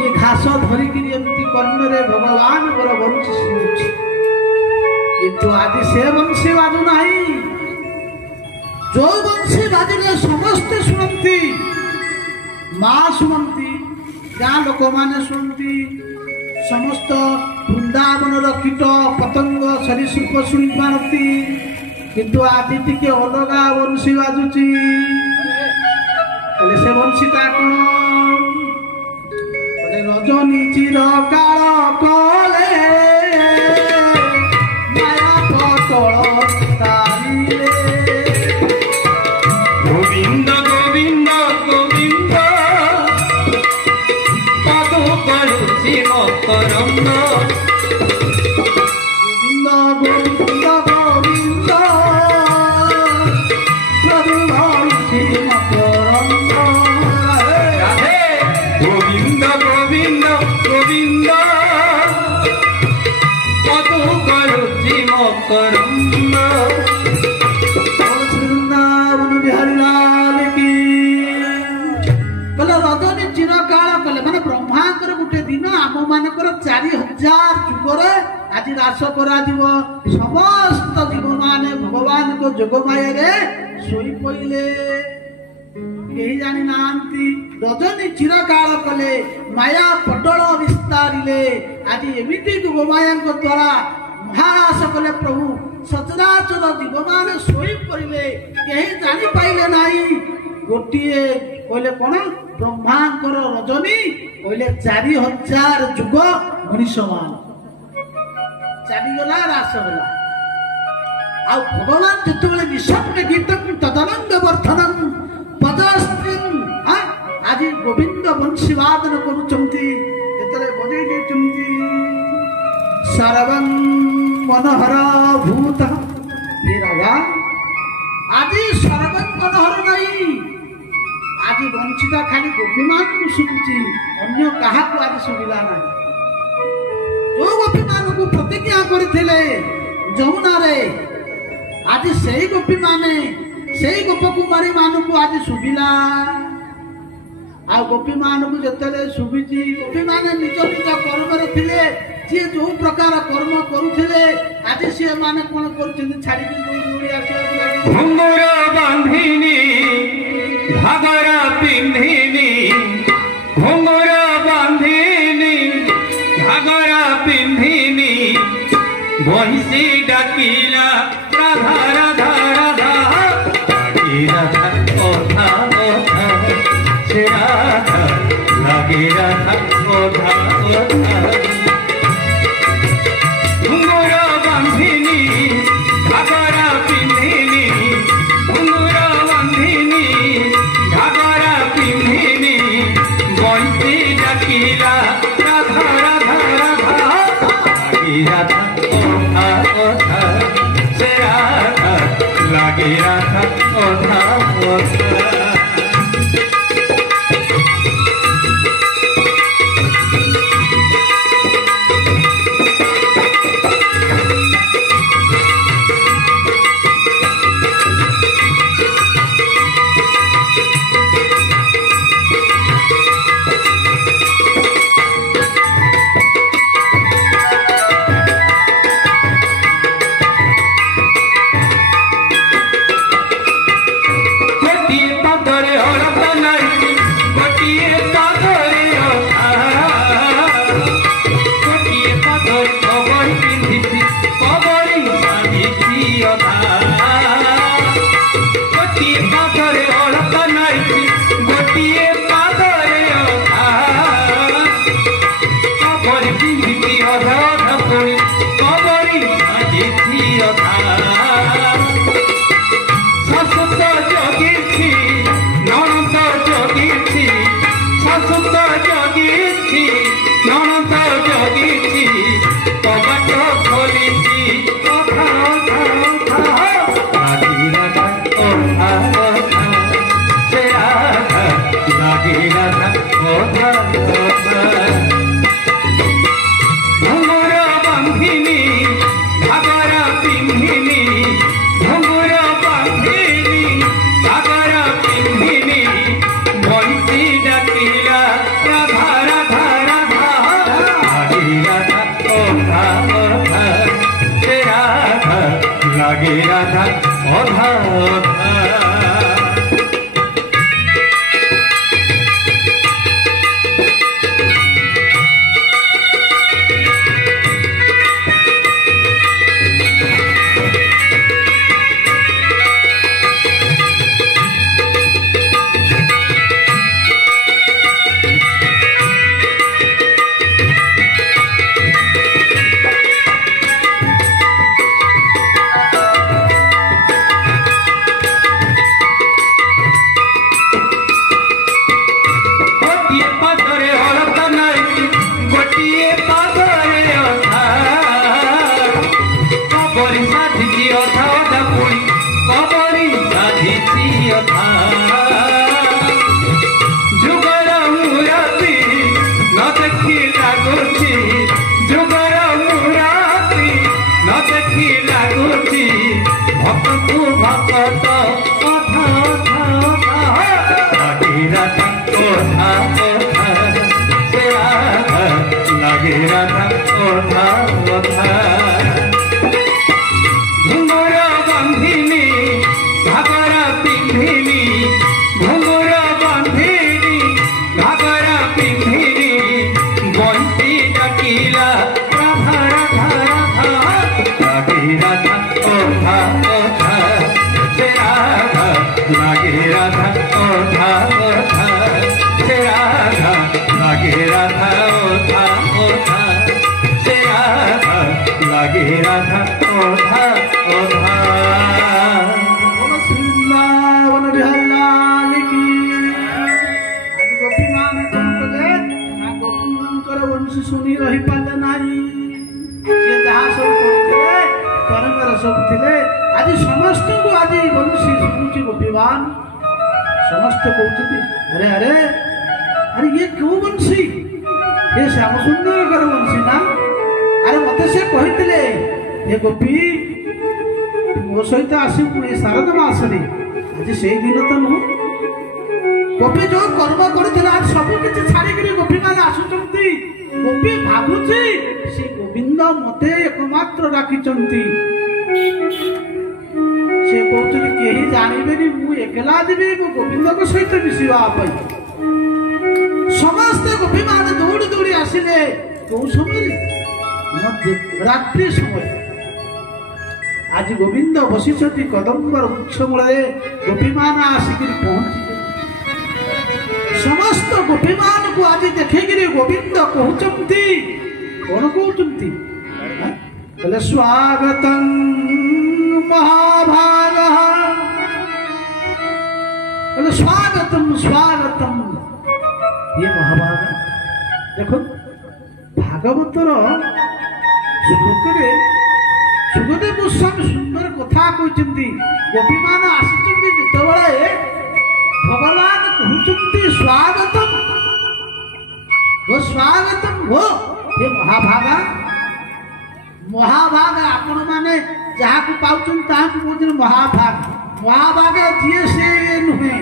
ଏ ଘାସ ଧରିକିରି ଏମିତି କର୍ଣ୍ଣରେ ଭଗବାନଙ୍କର ବଂଶୀ ଶୁଣୁଛି। କିନ୍ତୁ ଆଜି ସେ ବଂଶୀ ବାଜୁ ନାହିଁ। ଯୋଉ ବଂଶୀ ବାଜିଲେ ସମସ୍ତେ ଶୁଣନ୍ତି, ମା ଶୁଣନ୍ତି, ଗାଁ ଲୋକମାନେ ଶୁଣନ୍ତି, ସମସ୍ତ ବୃନ୍ଦାବନର କୀଟ ପତଙ୍ଗ ସରୀସୃପ ଶୁଣି ପାରନ୍ତି। କିନ୍ତୁ ଆଜି ଟିକେ ଅଲଗା ବଂଶୀ ବାଜୁଛି। ହେଲେ ସେ ବଂଶୀଟା କଣ? ରଜନୀ ଚିର କାଳ କଲେ ମାୟା ପଟଳ ତାରିଲେ। গোবিন্দ গোবিন্দ গোবিন্দ পদ করুছি মকরন্দ। গোবিন্দ গোবিন্দ গোবিন্দ প্রভু হরিছি মকরন্দ। রাধে গোবিন্দ গোবিন্দ গোবিন্দ পদ করুছি মকরন্দ। বৃন্দাবন বিহারী লাল কি କହିଲେ ରଜନୀ ଚିର କାଳ କଲେ ମାନେ ବ୍ରହ୍ମାଙ୍କର ଗୋଟେ ଦିନ ଆମ ମାନଙ୍କର 4000 ଯୁଗରେ ଆଜି ରାସ କରାଯିବ। ସମସ୍ତ ଜୀବ ମାନେ ଭଗବାନଙ୍କ ଯୋଗ ମାୟାରେ ଶୋଇ ପଇଲେ, କେହି ଜାଣି ନାହାନ୍ତି। ରଜନୀ ଚିର କାଳ କଲେ ମାୟା ପଟଳ ବିସ୍ତାରିଲେ। ଆଜି ଏମିତି ଯୋଗମାୟାଙ୍କ ଦ୍ୱାରା ମହାରାସ କଲେ ପ୍ରଭୁ। ସଚରାଚର ଜୀବମାନେ ଶୋଇ ପଡ଼ିଲେ, କେହି ଜାଣିପାଇଲେ ନାହିଁ। ଗୋଟିଏ କହିଲେ କଣ ବ୍ରହ୍ମାଙ୍କର ରଜନୀ କହିଲେ 4000 ଯୁଗ ମଣିଷ ମାନ ଚାଲିଗଲା, ରାସ ହେଲା। ଆଉ ଭଗବାନ ଯେତେବେଳେ ନିଃଶବ୍ଦ ଗୀତଂ ତଦନଙ୍ଗ ବର୍ଦ୍ଧନଂ ପଦସ୍ତ୍ରୀଂ ଆଜି ଗୋବିନ୍ଦ ବଂଶୀ ବାଦନ କରୁଛନ୍ତି। ଯେତେବେଳେ ବଜେଇ ଦେଇଛନ୍ତି ସର୍ବଂ ମନୋହର ଭୂତ ହେ ରାଜା, ଆଜି ସର୍ବଂ ମନୋହର ନାହିଁ। ଆଜି ବଂଶୀଟା ଖାଲି ଗୋପୀମାନଙ୍କୁ ଶୁଭୁଛି, ଅନ୍ୟ କାହାକୁ ଆଜି ଶୁଭିଲା ନାହିଁ। ଯୋଉ ଗୋପୀମାନଙ୍କୁ ପ୍ରତିଜ୍ଞା କରିଥିଲେ ଯମୁନାରେ, ଆଜି ସେଇ ଗୋପୀମାନେ ସେଇ ଗୋପକୁମାରୀ ମାନଙ୍କୁ ଆଜି ଶୁଭିଲା। ଆଉ ଗୋପୀମାନଙ୍କୁ ଯେତେବେଳେ ଶୁଭିଛି, ଗୋପୀମାନେ ନିଜ ନିଜ କର୍ମରେ ଥିଲେ। ଯିଏ ଯୋଉ ପ୍ରକାର କର୍ମ କରୁଥିଲେ ଆଜି ସେମାନେ କଣ କରୁଛନ୍ତି ଛାଡ଼ିକି ଦୌଡ଼ି ଆସିବାକୁ ଲାଗିଲେ। ঘুঙ্গুর বান্ধিনি ঘাগরা পিন্ধিনি, ঘুঙ্গুর বান্ধিনি ঘাগরা পিন্ধিনি, বংশী ডাকিলা রাধা রাধা রাধা। লাগি রাধা কথা কথা সে রাধা, লাগি রাধা কথা কথা। ঘুঙ্গুর বান্ধিনি ঘাগরা পিন্ধিনি, ঘুঙ্গুর বান্ধিনি ঘাগরা পিন্ধিনি, বংশী ডাকিলা রাধা রাধা রাধা। লাগি রাধা কথা কথা সে রাধা, লাগি রাধা কথা কথা। জগিছি কবাট খোলিছি কথা ଅଧା ଅଧା शुणी रही पाले नहीं से जहाँ सब करते तरंगर सब थे आज समस्त को आज वंशी शुणुची गोपीवान समस्त कहते अरे अरे अरे ये क्यों वंशी ये श्याम सुंदर कर वंशी ना अरे मत से कहते ये गोपी मो सहित आस शारद मासरे आज से दिन तो नुह गोपी जो कर्म करते आज सब किसी छाड़ी गोपी मान आसुचंती गोपी भावुची से गोविंद मते एकमात्र डाकिचंती से कहते कहीं जानबेनी मु एकला देवी गोविंद को सहित मिशिबा पई समस्त गोपी मान दौड़ी दौड़ी आसिले कौ समय रात्रि समय आज गोविंद बसिछति कदम्बर वृक्ष मूले गोपी मान आसिक पहुंची समस्त गोपी मान को आज देखे गोविंद कहते कौन कहते बोले स्वागतम महाभाग बोले स्वागतम स्वागतम ये महाभाग देखो भागवतर श्लोक सुखदेव गोस्वामी सुंदर कथा कहते गोपी मान आसी जिते भगवान कहते स्वागतम हो हे महाभागा महाभाग आपण माने जहाँ को पाउछन ताहा को कहते महाभाग महाभाग जी से नुहे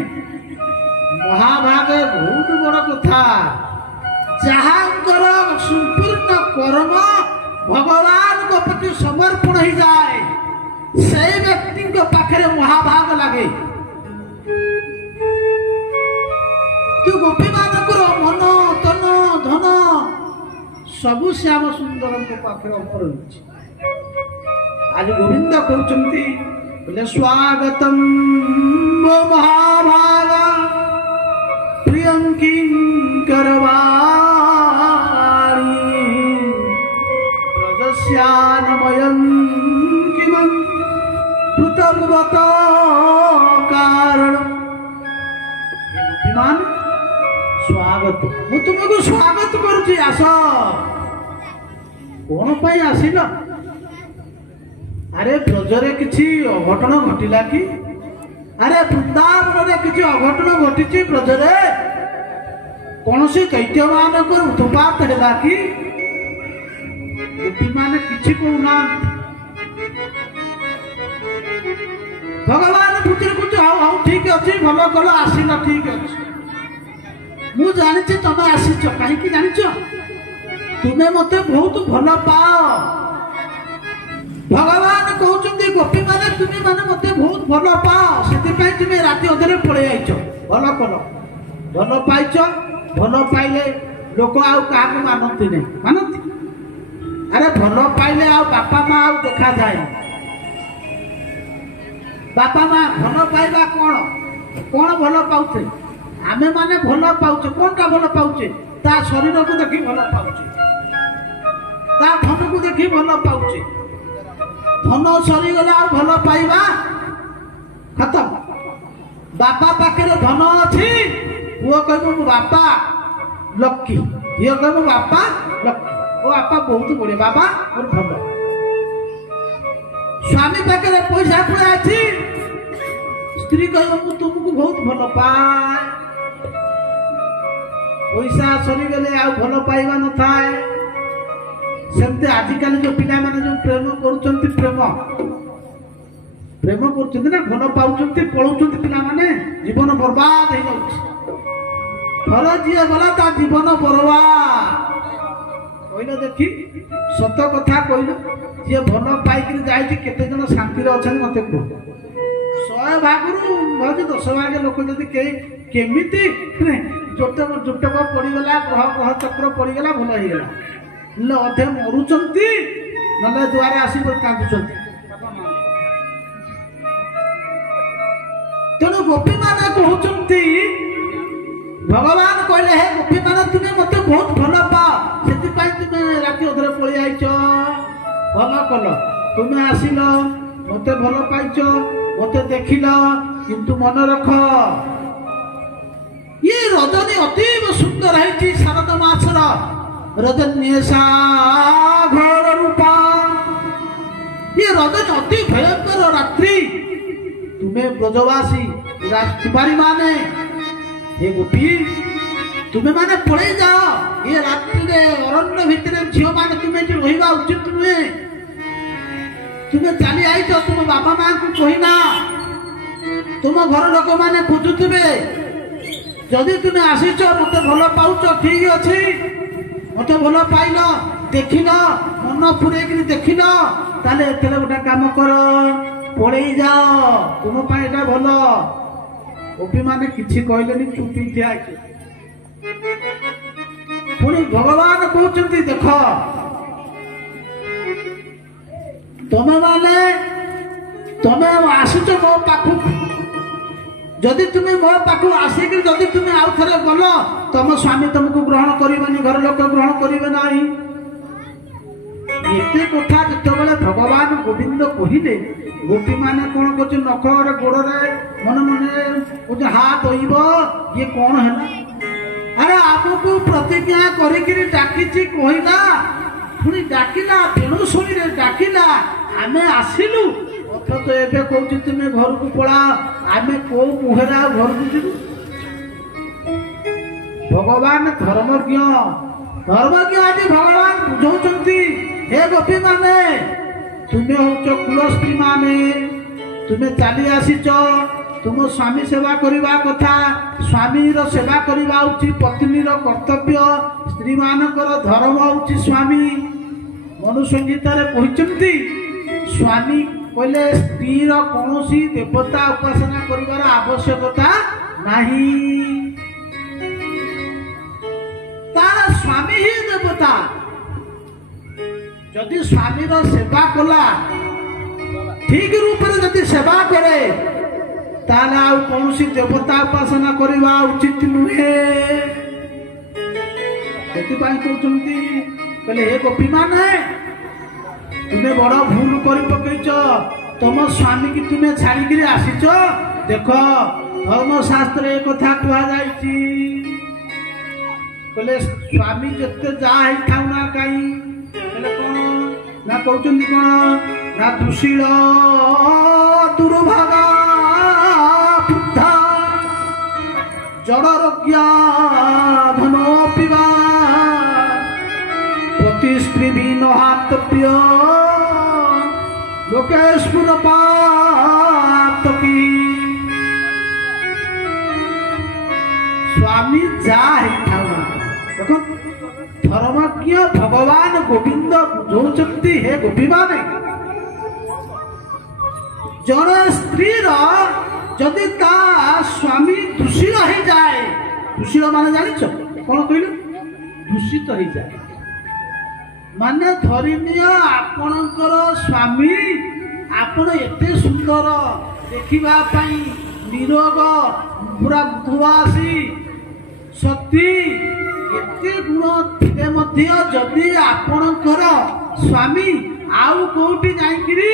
महाभाग बहुत बड़ कथा जहाँकर संपूर्ण कर्म भगवान को प्रति समर्पण हो जाए से व्यक्ति को पाखरे महाभाग लगे तो गोपी मानकर मन तन धन सबु श्याम सुंदर पाखे अमर आज गोविंद कहते बोले स्वागतम महाभाग प्रियंकी करवाणी प्रजस्यानमयं किमं पृथग्वत कारण स्वागत मु तुमको स्वागत करुची आस कौन पाई आसिल अरे ब्रजरे किसी अघटन घटिला कि अरे वृंदावन रे किसी अघटन घटी ब्रजरे कौन सी दैत्य मानक उत्पात है कि गोपी माने किसी कहना भगवान पुत्र कुछ हाँ ठीक अच्छे भल कल आसिल ठीक अच्छे मु जानी तुम आसीच कहीं जान तुम्हें मत बहुत भल पाओ भगवान कहते ଗୋପୀ ମାନେ ତୁମେ ମାନେ ମତେ ବହୁତ ଭଲ ପାଅ, ସେଥିପାଇଁ ତୁମେ ରାତି ଅଧରେ ପଳେଇ ଆଇଛ। ଭଲ କଲ, ଭଲ ପାଇଛ। ଭଲ ପାଇଲେ ଲୋକ ଆଉ କାହାକୁ ମାନନ୍ତି ନାହିଁ, ମାନନ୍ତି? ଆରେ ଭଲ ପାଇଲେ ଆଉ ବାପା ମା ଆଉ ଦେଖାଯାଏ। ବାପା ମା ଭଲ ପାଇବା କଣ? କଣ ଭଲ ପାଉଛେ? ଆମେ ମାନେ ଭଲ ପାଉଛେ, କଣଟା ଭଲ ପାଉଛେ? ତା ଶରୀରକୁ ଦେଖି ଭଲ ପାଉଛେ, ତା ଧନକୁ ଦେଖି ଭଲ ପାଉଛେ। ଧନ ସରିଗଲା ଆଉ ଭଲ ପାଇବା ଖତମ। ବାପା ପାଖରେ ଧନ ଅଛି, ପୁଅ କହିବ ମୋ ବାପା ଲକି, ଝିଅ କହିବ ବାପା ଲକି, ଓ ବାପା ବହୁତ ବଢିଆ, ବାବା ମୋର ଭଲ। ସ୍ୱାମୀ ପାଖରେ ପଇସା ପୁରା ଅଛି, ସ୍ତ୍ରୀ କହିବ ମୁଁ ତୁମକୁ ବହୁତ ଭଲ ପାଏ। ପଇସା ସରିଗଲେ ଆଉ ଭଲ ପାଇବା ନଥାଏ। ସେମିତି ଆଜିକାଲି ଯୋଉ ପିଲାମାନେ ଯୋଉ ପ୍ରେମ କରୁଛନ୍ତି, ପ୍ରେମ କରୁଛନ୍ତି ନା, ଭଲ ପାଉଛନ୍ତି, ପଳଉଛନ୍ତି ପିଲାମାନେ, ଜୀବନ ବର୍ବାଦ ହେଇଯାଉଛି। ଥରେ ଯିଏ ଗଲା ତା ଜୀବନ ବର୍ବାଦ। କହିଲ ଦେଖି, ସତ କଥା କହିଲ, ଯିଏ ଭଲ ପାଇକିରି ଯାଇଛି କେତେ ଜଣ ଶାନ୍ତିରେ ଅଛନ୍ତି ମତେ କୁହ? 100 ଭାଗରୁ 10 ଭାଗ ଲୋକ ଯଦି କେମିତି ଜୋଟକ ପଡିଗଲା, ଗ୍ରହ ଚକ୍ର ପଡିଗଲା, ଭଲ ହେଇଗଲା। ହେଲେ ଅଧେ ମରୁଛନ୍ତି, ନହେଲେ ଦୁଆରେ ଆସି କାନ୍ଦୁଛନ୍ତି। ତେଣୁ ଗୋପୀ ମାନେ କହୁଛନ୍ତି, ଭଗବାନ କହିଲେ ହେ ଗୋପୀ ମାନେ ତୁମେ ମତେ ବହୁତ ଭଲ ପାଅ, ସେଥିପାଇଁ ତୁମେ ରାତି ଅଧରେ ପଳେଇ ଆଇଛ। ଭଲ କଲ, ତୁମେ ଆସିଲ, ମତେ ଭଲ ପାଇଛ, ମତେ ଦେଖିଲ, କିନ୍ତୁ ମନେ ରଖ ଇଏ ରଜନୀ ଅତୀବ ସୁନ୍ଦର ହେଇଛି। ଶାରଦ ମାସର ରଜନୀଷା ଘର ରୂପା, ଇଏ ରଜନୀ ଅତି ଭୟଙ୍କର ରାତ୍ରି। ତୁମେ ବ୍ରଜବାସୀ ରାଜକୁମାରୀ ମାନେ, हे गोपी तुमे माने पड़े जाओ, ये रात्रि रे अरण्य भितर झील माने तुमे जो रहिबा उचित नुहे। तुमे चली आइछ, तुम बापा मां को कहिना, तुम घर लोक माने खोजुथिबे। जदि तुमे आसीछ, मते भलो पाउछ, ठीक अछि, मते भलो पाइल, देखिल, मन पुरेकि देखिल, ताले एतले गोटा काम कर, पड़े जाओ, तुम पाए एटा भलो। गोपी माने किछि कहलेनी, चुपी थिया। पुणी भगवान कहते देख, तमे आसीच मो पाखु, जदि तुम मो पाखु आसिक जदि तुम आउ थरे गल, तुम स्वामी तुमको ग्रहण करिबेनी, घर लोक ग्रहण करिबे नाही। एते कथा जेतेबेले भगवान गोविंद कहिले, गोपी माने कौन कर नखर गोड़े मन मन हाथ धोब, ये कौन है? अरे आमको प्रतिज्ञा करी डाकी कहला, पुणी डाकिला, तेणु शुणी डाकिला, आमे आसिलु, अथच एबे कहूँ तुम्हें घर को पड़ा, आमे को मुहरा घर को जीवु? भगवान धर्मज्ञ आज भगवान बुझाउछंती, हे गोपी माने तुम्हें हूँ कुल स्त्री माने, तुम्हें चली आसीच, तुम स्वामी सेवा करवा कथा, स्वामी सेवा करवा पत्नी कर्तव्य, स्त्री मानकर धर्म हूँ स्वामी। मनुसंहिता कहते स्वामी कहले स्त्री कौन देवता उपासना कर आवश्यकता नहीं, तार स्वामी ही देवता। जदि स्वामी सेवा कला ठीक रूप से जदि सेवा करे, ताला कौन देवता उपासना करवा उचित नुहे। कहले हे गोपी माने तुम्हें बड़ भूल कर पकईच, तुम स्वामी की तुम्हें छाड़ी आसीच। देख धर्मशास्त्र एक कथा कहुई, कहले स्वामी जिते जहाँ था ना कहीं कौन ना कहते कौन ना दुशील दुर्भागा बुद्धा जड़रोग्या धनो पिबा पति स्त्री भी नहातव्य लोकेश्वर पातकी। स्वामी जा देखो धर्मज्ञ भगवान गोविंद बुझाउछंती, हे गोपी माने ଜଣେ ସ୍ତ୍ରୀର ଯଦି ତା ସ୍ୱାମୀ ଦୂଷିତ ହେଇଯାଏ, ଦୂଷିତ ମାନେ ଜାଣିଛ କଣ କହିଲ? ଦୂଷିତ ହେଇଯାଏ ମାନେ ଧରିନିଅ ଆପଣଙ୍କର ସ୍ୱାମୀ, ଆପଣ ଏତେ ସୁନ୍ଦର ଦେଖିବା ପାଇଁ, ନିରୋଗ, ପୁରା ମୃଦୁବାସୀ, ସତୀ, ଏତେ ଗୁଣ ଥିଲେ ମଧ୍ୟ ଯଦି ଆପଣଙ୍କର ସ୍ୱାମୀ ଆଉ କୋଉଠି ଯାଇକିରି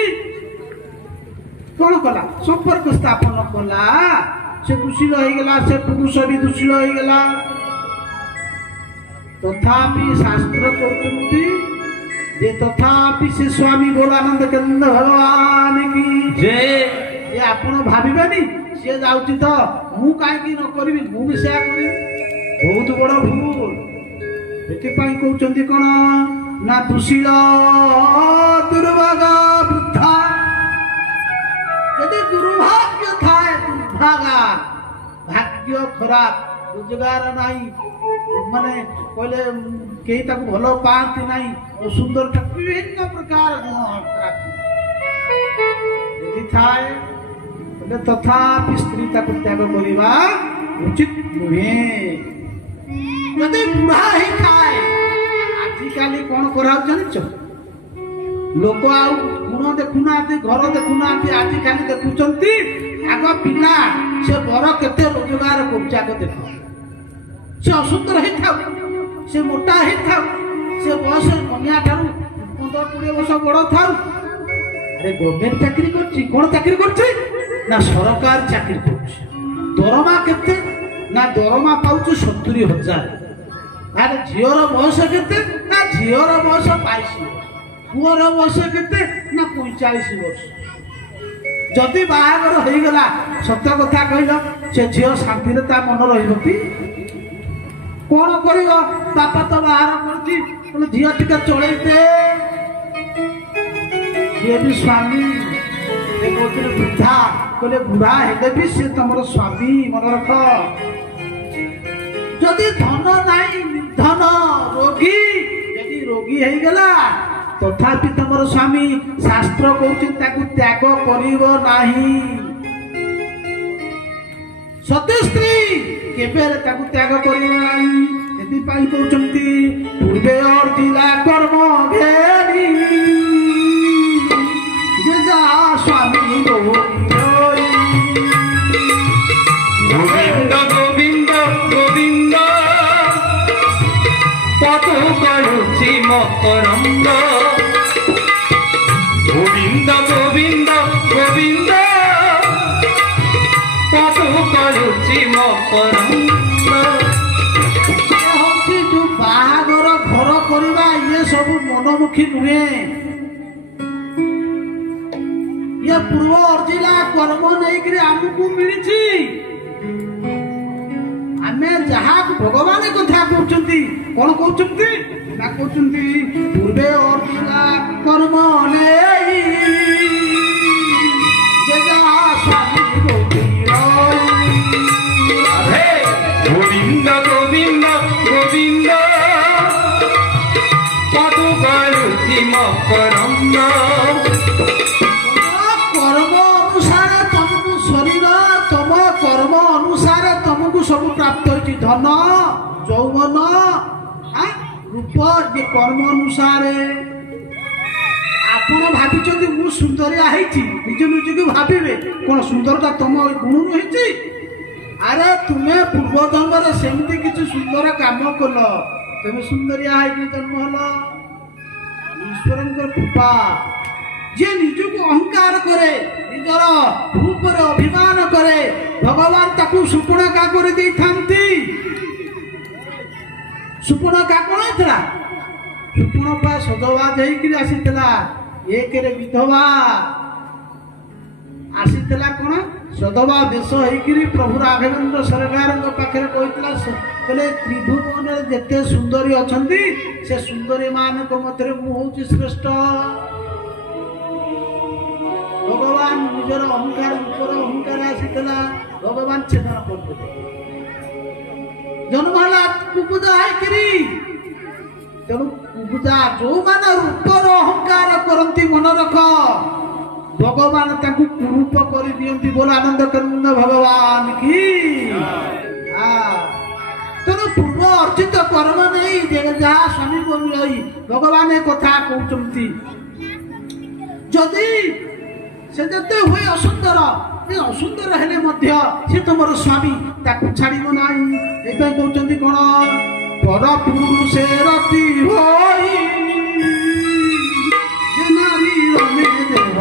କଣ କଲା, ସମ୍ପର୍କ ସ୍ଥାପନ କଲା, ସେ ଦୂଷିତ ହେଇଗଲା, ସେ ପୁରୁଷ ବି ଦୂଷିତ ହେଇଗଲା। ତଥାପି ଶାସ୍ତ୍ର କହୁଛନ୍ତି ଯେ ତଥାପି ସେ ସ୍ୱାମୀ ବୋଲାନନ୍ଦ କେନ୍ଦ୍ର ଭଗବାନ କି ଯେ ଆପଣ ଭାବିବେନି ସିଏ ଯାଉଛି ତ ମୁଁ କାହିଁକି ନ କରିବି, ମୁଁ ବି ସେୟା କରିବି, ବହୁତ ବଡ ଭୁଲ। ସେଥିପାଇଁ କହୁଛନ୍ତି କଣ ନା ଦୂଷିତ ଦୁର୍ଭାଗା ବୃଦ୍ଧା, ଯଦି ଦୁର୍ଭାଗ୍ୟ ଥାଏ, ଦୁର୍ଭାଗା ଭାଗ୍ୟ ଖରାପ, ରୋଜଗାର ନାହିଁ, ମାନେ କହିଲେ କେହି ତାକୁ ଭଲ ପାଆନ୍ତି ନାହିଁ, ଅସୁନ୍ଦର, ବିଭିନ୍ନ ପ୍ରକାର ଗୁଣ ଯଦି ଥାଏ ତଥାପି ସ୍ତ୍ରୀ ତାକୁ ତ୍ୟାଗ କରିବା ଉଚିତ ନୁହେଁ। ଯଦି ବୁଢା ହେଇଥାଏ, ଆଜିକାଲି କଣ କରାଉଛି ଜାଣିଛ? ଲୋକ ଆଉ ଗୁଣ ଦେଖୁନାହାନ୍ତି, ଘର ଦେଖୁନାହାନ୍ତି, ଆଜିକାଲି ଦେଖୁଛନ୍ତି ଆଗ ପିଲା ସେ ବର କେତେ ରୋଜଗାର କରୁଛି ଆଗ ଦେଖ। ସେ ଅସୁନ୍ଦର ହେଇଥାଉ, ସେ ମୋଟା ହେଇଥାଉ, ସେ ବୟସ କନ୍ୟା ଠାରୁ 15-20 ବର୍ଷ ବଡ ଥାଉ, ଆରେ ଗଭର୍ଣ୍ଣମେଣ୍ଟ ଚାକିରି କରୁଛି, କଣ ଚାକିରି କରୁଛି ନା ସରକାର ଚାକିରି କରୁଛି। ଦରମା କେତେ ନା ଦରମା ପାଉଛି 70,000। ଆରେ ଝିଅର ବୟସ କେତେ ନା ଝିଅର ବୟସ 22 ବର୍ଷ, ପୁଅର ବୟସ କେତେ ନା 45 ବର୍ଷ। ଯଦି ବାହାଘର ହେଇଗଲା, ସତ କଥା କହିଲ, ସେ ଝିଅ ଶାନ୍ତିରେ ତା ମନ ରହିବ କି? କଣ କରିବ? ବାପା ତ ବାହାର କରୁଛି, ଝିଅ ଟିକେ ଚଳେଇ ଦେ। ସିଏ ବି ସ୍ୱାମୀ, କହୁଥିଲେ ବୃଦ୍ଧା, କହିଲେ ବୁଢା ହେଲେ ବି ସେ ତମର ସ୍ୱାମୀ, ମନେ ରଖ। ଯଦି ଧନ ନାହିଁ, ନିର୍ଧନ, ରୋଗୀ, ଯଦି ରୋଗୀ ହେଇଗଲା ତଥାପି ତମର ସ୍ୱାମୀ, ଶାସ୍ତ୍ର କହୁଛି ତାକୁ ତ୍ୟାଗ କରିବ ନାହିଁ। ସତୀ ସ୍ତ୍ରୀ କେବେ ତାକୁ ତ୍ୟାଗ କରିବ ନାହିଁ। ସେଥିପାଇଁ କହୁଛନ୍ତି ପୂର୍ବେ ଅର୍ଜିଲା କର୍ମ ଘେରି ଯେ ଯାହା ସ୍ୱାମୀ ଗୋବିନ୍ଦ ଗୋବିନ୍ଦ ଗୋବିନ୍ଦ ପଟୁ କରୁଛି ମକରନ୍ଦ, ଗୋବିନ୍ଦ ଗୋବିନ୍ଦ ଗୋବିନ୍ଦ ପଟୁ କରୁଛି ମକରନ୍ଦ। ହଉଛି ଯୋଉ ବାହାଘର ଘର କରିବା, ଇଏ ସବୁ ମନମୁଖୀ ନୁହେଁ। ଇଏ ପୂର୍ବ ଅର୍ଜିଲା କର୍ମ ନେଇକିରି ଆମକୁ ମିଳିଛି। ଆମେ ଯାହା ଭଗବାନ କଥା କହୁଛନ୍ତି, କଣ କହୁଛନ୍ତି ନା କହୁଛନ୍ତି ପୂର୍ବେ ଅର୍ଜିଲା କର୍ମ ନେଇ ଯେ ଯାହା ସ୍ୱାମୀ ଗୋବିନ୍ଦ ଗୋବିନ୍ଦ ଗୋବିନ୍ଦ ପଟୁ କରୁଛି ମକରନ୍ଦ। କର୍ମ ଅନୁସାରେ ତମକୁ ଶରୀର, ତମ କର୍ମ ଅନୁସାରେ ତମକୁ ସବୁ ପ୍ରାପ୍ତ ହୋଇଛି। ଧନ, ଯୌବନ, ରୂପ, ଯେ କର୍ମ ଅନୁସାରେ। ଆପଣ ଭାବିଛନ୍ତି ମୁଁ ସୁନ୍ଦରିଆ ହେଇଛି, ନିଜ ନିଜକୁ ଭାବିବେ କଣ ସୁନ୍ଦରଟା ତମ ଗୁଣରୁ ହେଇଛି? ଆରେ ତୁମେ ପୂର୍ବ ଜନ୍ମରେ ସେମିତି କିଛି ସୁନ୍ଦର କାମ କଲ, ତମେ ସୁନ୍ଦରିଆ ହେଇକି ଜନ୍ମ ହେଲ। ଈଶ୍ୱରଙ୍କର କୃପା। ଯିଏ ନିଜକୁ ଅହଙ୍କାର କରେ, ନିଜର ରୂପରେ ଅଭିମାନ କରେ, ଭଗବାନ ତାକୁ ସୁପର୍ଣ୍ଣକା କରି ଦେଇଥାନ୍ତି। ସୁପର୍ଣ୍ଣକା କଣ ହେଇଥିଲା? ସୁପର୍ଣ୍ଣକା ସଜବାଜ ହେଇକିରି ଆସିଥିଲା। ଏକରେ ବିଧବା ଆସିଥିଲା, କଣ ସଦବା ବେଶ ହେଇକିରି ପ୍ରଭୁ ରାଘବେନ୍ଦ୍ର ସରକାରଙ୍କ ପାଖରେ କହିଥିଲା, କହିଲେ ତ୍ରିଭୁବନରେ ଯେତେ ସୁନ୍ଦରୀ ଅଛନ୍ତି, ସେ ସୁନ୍ଦରୀ ମାନଙ୍କ ମଧ୍ୟରେ ମୁଁ ହଉଛି ଶ୍ରେଷ୍ଠ। ଭଗବାନ ନିଜର ଅହଙ୍କାର, ଉପର ଅହଙ୍କାର ଆସିଥିଲା, ଭଗବାନ ଛେଦନ କରୁଥିଲେ। ଜନ୍ମ ହେଲା କୁକୁଜା ହେଇକିରି। ତେଣୁ କୁକୁଜା ଯୋଉମାନେ ରୂପର ଅହଙ୍କାର କରନ୍ତି, ମନେ ରଖ, भगवान ताकू कुरूप कर दियंती बोल आनंद कंद भगवान की तेणु पूर्व अर्जित कर्म नहीं जहाँ स्वामी को मिलई भगवान एक कथा कहते जदि से जते हुए असुंदर असुंदर हेले मध्य से तुम स्वामी ताकू छाड़ब ना कहते कौन पर पुरुषे रति होई नारी रमे देह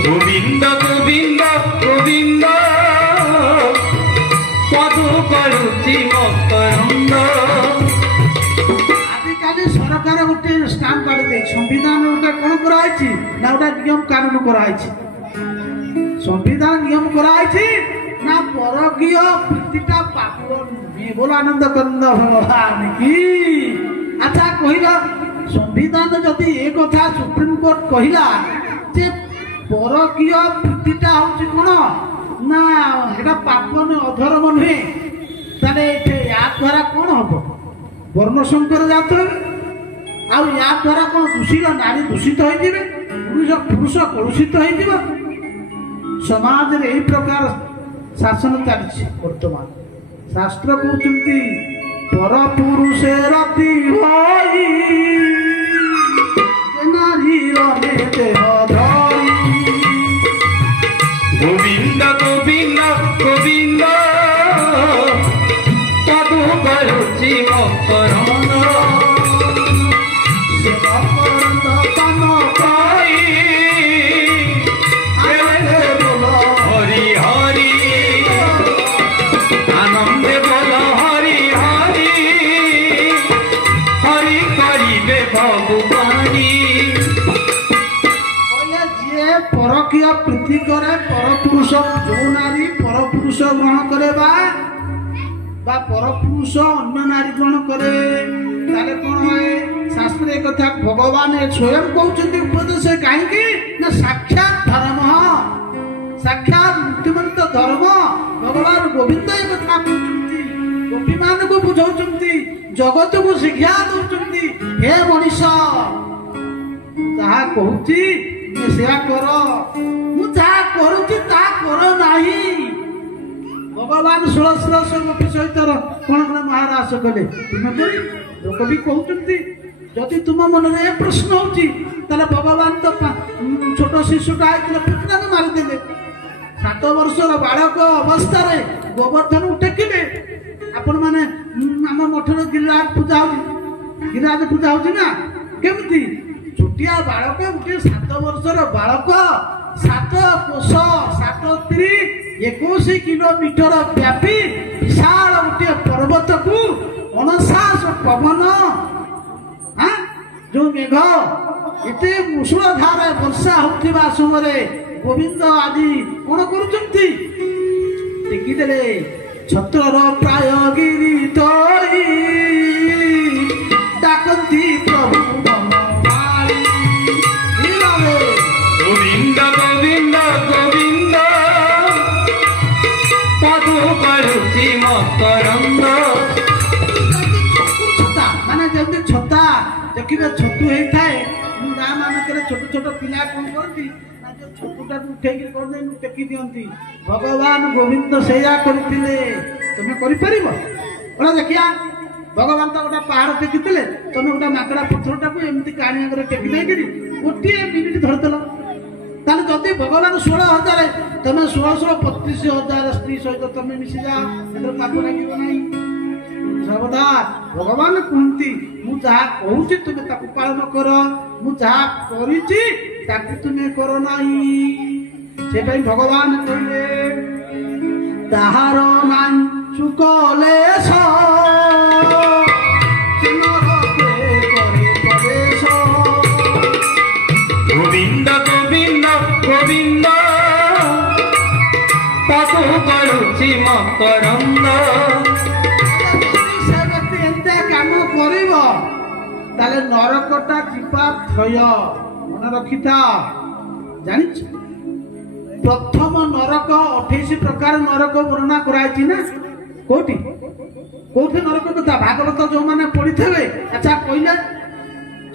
गोविंद गोविंद गोविंद पदु करुचि मकरंद आजिकाली सरकार गोटे स्टाम्प काढ़ी दे संविधान गोटे कौन कराई ना गोटे नियम कानून कराई संविधान नियम कराई ना परकीय प्रीतिटा पाप नुहे बोल आनंद कंद भगवान की अच्छा कहला संविधान जदि एक कथा सुप्रीम कोर्ट कहला जे परकीय प्रीतिटा हूँ कौन ना एटा पाप अधर्म नुहे ताले या द्वारा कौन हम वर्ण संकर जात आ या द्वारा कौन दूषित नारी दूषित हो पुरुष कलुषित हो समाज रे यही प्रकार शासन चली वर्तमान शास्त्र कहते पर पुरुषे रति होई नारी रमे देह धरी गोविंद गोविंद गोविंद पदु करुचि मकरंद हरि हरि आनंदे बोल हरि हरि हरि करिबे भगवानी परकीय प्रीति करे परपुरुष जो नारी परपुरुष ग्रहण करे परपुरुष अन्य नारी ग्रहण करे ताले कौन है शास्त्र एक कथा भगवान स्वयं कहते उपदेश कहीं ना साक्षात धर्म साक्षात मुक्तिमंत धर्म भगवान गोविंद एक कथा कहते गोपी मान को बुझाउछंती जगत को शिक्षा दउछंती हे मनीष जहा कहूची सेवा कर जहा करुची ता कर नाही भगवान 1600 गोपी सहित कौन कौन महाराज कले तुम लोक भी कहते जदि तुम मन में प्रश्न होची ताले भगवान तो छोट शिशुटा आइले पुतना मारिदेले 7 वर्षर बालक अवस्था गोवर्धन टेकिले आपण माने आम मठर गिरिराज पूजा होची ना केमती छोटिया बालक गोटे 7 वर्षर बालक 7 कोश 7 3 21 किलोमीटर व्यापी विशाल गोटे पर्वत को अणसास पवन जो मेघ एते मुसुलधार वर्षा होता समय गोविंद आदि कौन करुदेले छत्र प्राय गिरी तरी डाकती प्रभु गोविंद गोविंद गोविंद पदु करुचि मकरंद माने जल्दी छता देखिए छतु होता है गाँ मानक छोट छोट पिला कौन करती छतुटा उठे टेकी दिखती भगवान गोविंद सेया करते तुम कर देखिया भगवान तो गोटे पहाड़ टेकी तुम गोटे माकड़ा पथरटा को एमती काणी आगे टेकी देकर गोटे मिनिट धरदेल ताले जदि भगवान 16,000 तुम 16,35,000 स्त्री सहित तुम मिसी जाओ पाप लगे ना सर्वदा भगवान कहती मु जहा कहूँ तुम्हें ताकू पालन कर मु जहा करी तुम्हें कर नाही से भगवान कहले ताहार नांचु कलेश गोविंद गोविंद गोविंद पदु करुचि मकरंद ताले नरकटा जीवा थय मन रखी था जान प्रथम नरक 28 प्रकार नरक वर्णना कराई ना कोठी कोठी नरक कथा भागवत जो माने पढ़ी थे अच्छा कहले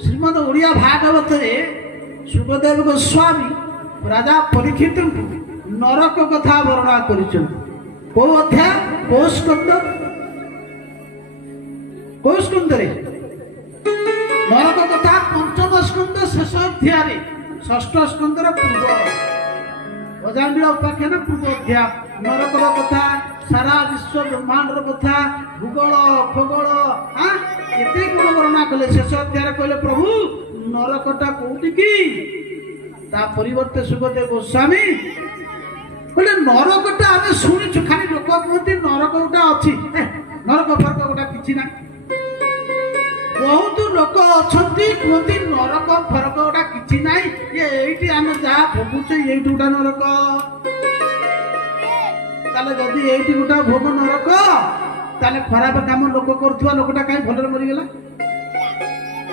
श्रीमद ओडिया भागवत रे सुखदेव गोस्वामी राजा परीक्षित नरक कथा वर्णना करिछन को अध्याय को स्कंद रे नरक कथा पंचम स्कंद शेष अध्याय षष्ठ स्कंदर पूर्व अजामिल उपाख्यान पूर्व अध्याय नरक कथा सारा विश्व ब्रह्मांड कथा भूगोल खगोल एते गुण वर्णना कले शेष अध्याय कहले प्रभु नरकटा कोउटी की ता परिवर्ते सुखदेव गोस्वामी कहले नरकटा आमे सुनिछु खाली लोक कहते नरक गोटा अछि नरक फरक गोटा किछि ना बहुत लोक अछंती कहते नरक फरक गोटा किछि नाही ये एठी आमे जा भोगुछे एठी गोटा नरक ताले जदी एठी गोटा भोग नरक ताले खराब काम लोक करथुवा लोकटा काई भलरे मरि गेला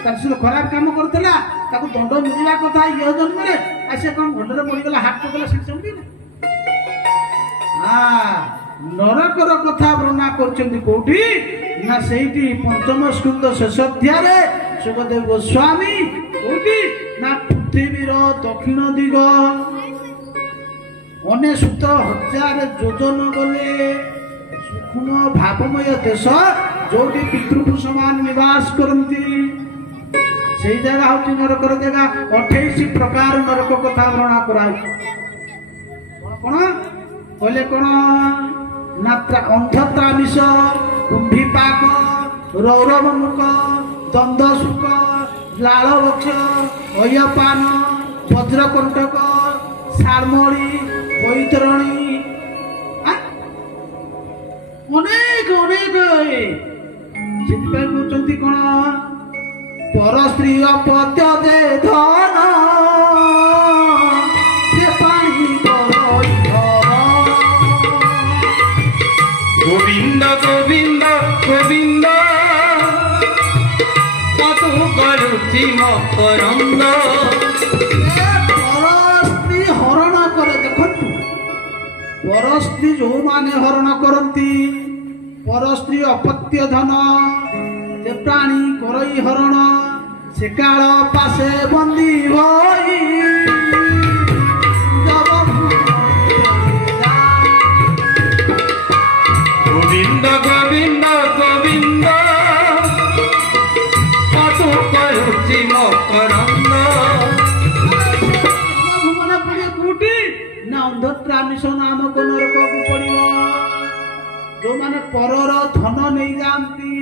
ताले खराब काम करथला ताको दंड मिलवा कथा ये जन्म रे आसे कोन भलरे मरि गेला हाथ टकला सेंसुंडी ना नरकर कथा वर्णना करछन्ती कोठी ना सेठी पंचम स्कंद शेष अध्याय सुखदेव गोस्वामी कोठी ना पृथ्वीर दक्षिण दिग 69,000 योजन गले सूक्ष्म भावमय देश जोटी पितृ समान निवास करती से जगह हूँ नरकर जगह 28 प्रकार नरक कथा वर्णना कराई कौन कहले कौन अंधत्रामिष कुंभीपाक रौरवमुख दंदशुक लालवक्ष अयपान वज्रकंटक शार्मणी बैतरणी अनेक अनेक कहते कौन पर स्त्री अपत्य दे धन गोविंद गोविंद गोविंद कतु करुछि मकरंद परस्त्री हरण करे देखंतु परस्त्री जो माने हरण करती परस्त्री अपत्य धन जे प्राणी करई हरण से काल पासे बंदी होई गोविंद गोविंद गोविंद कतु करुछि मकरंद भुवन पुण्य कोटि ना अंधत्रामिष नामक नरक को पड़ियो जो माने परर धन नहीं जानती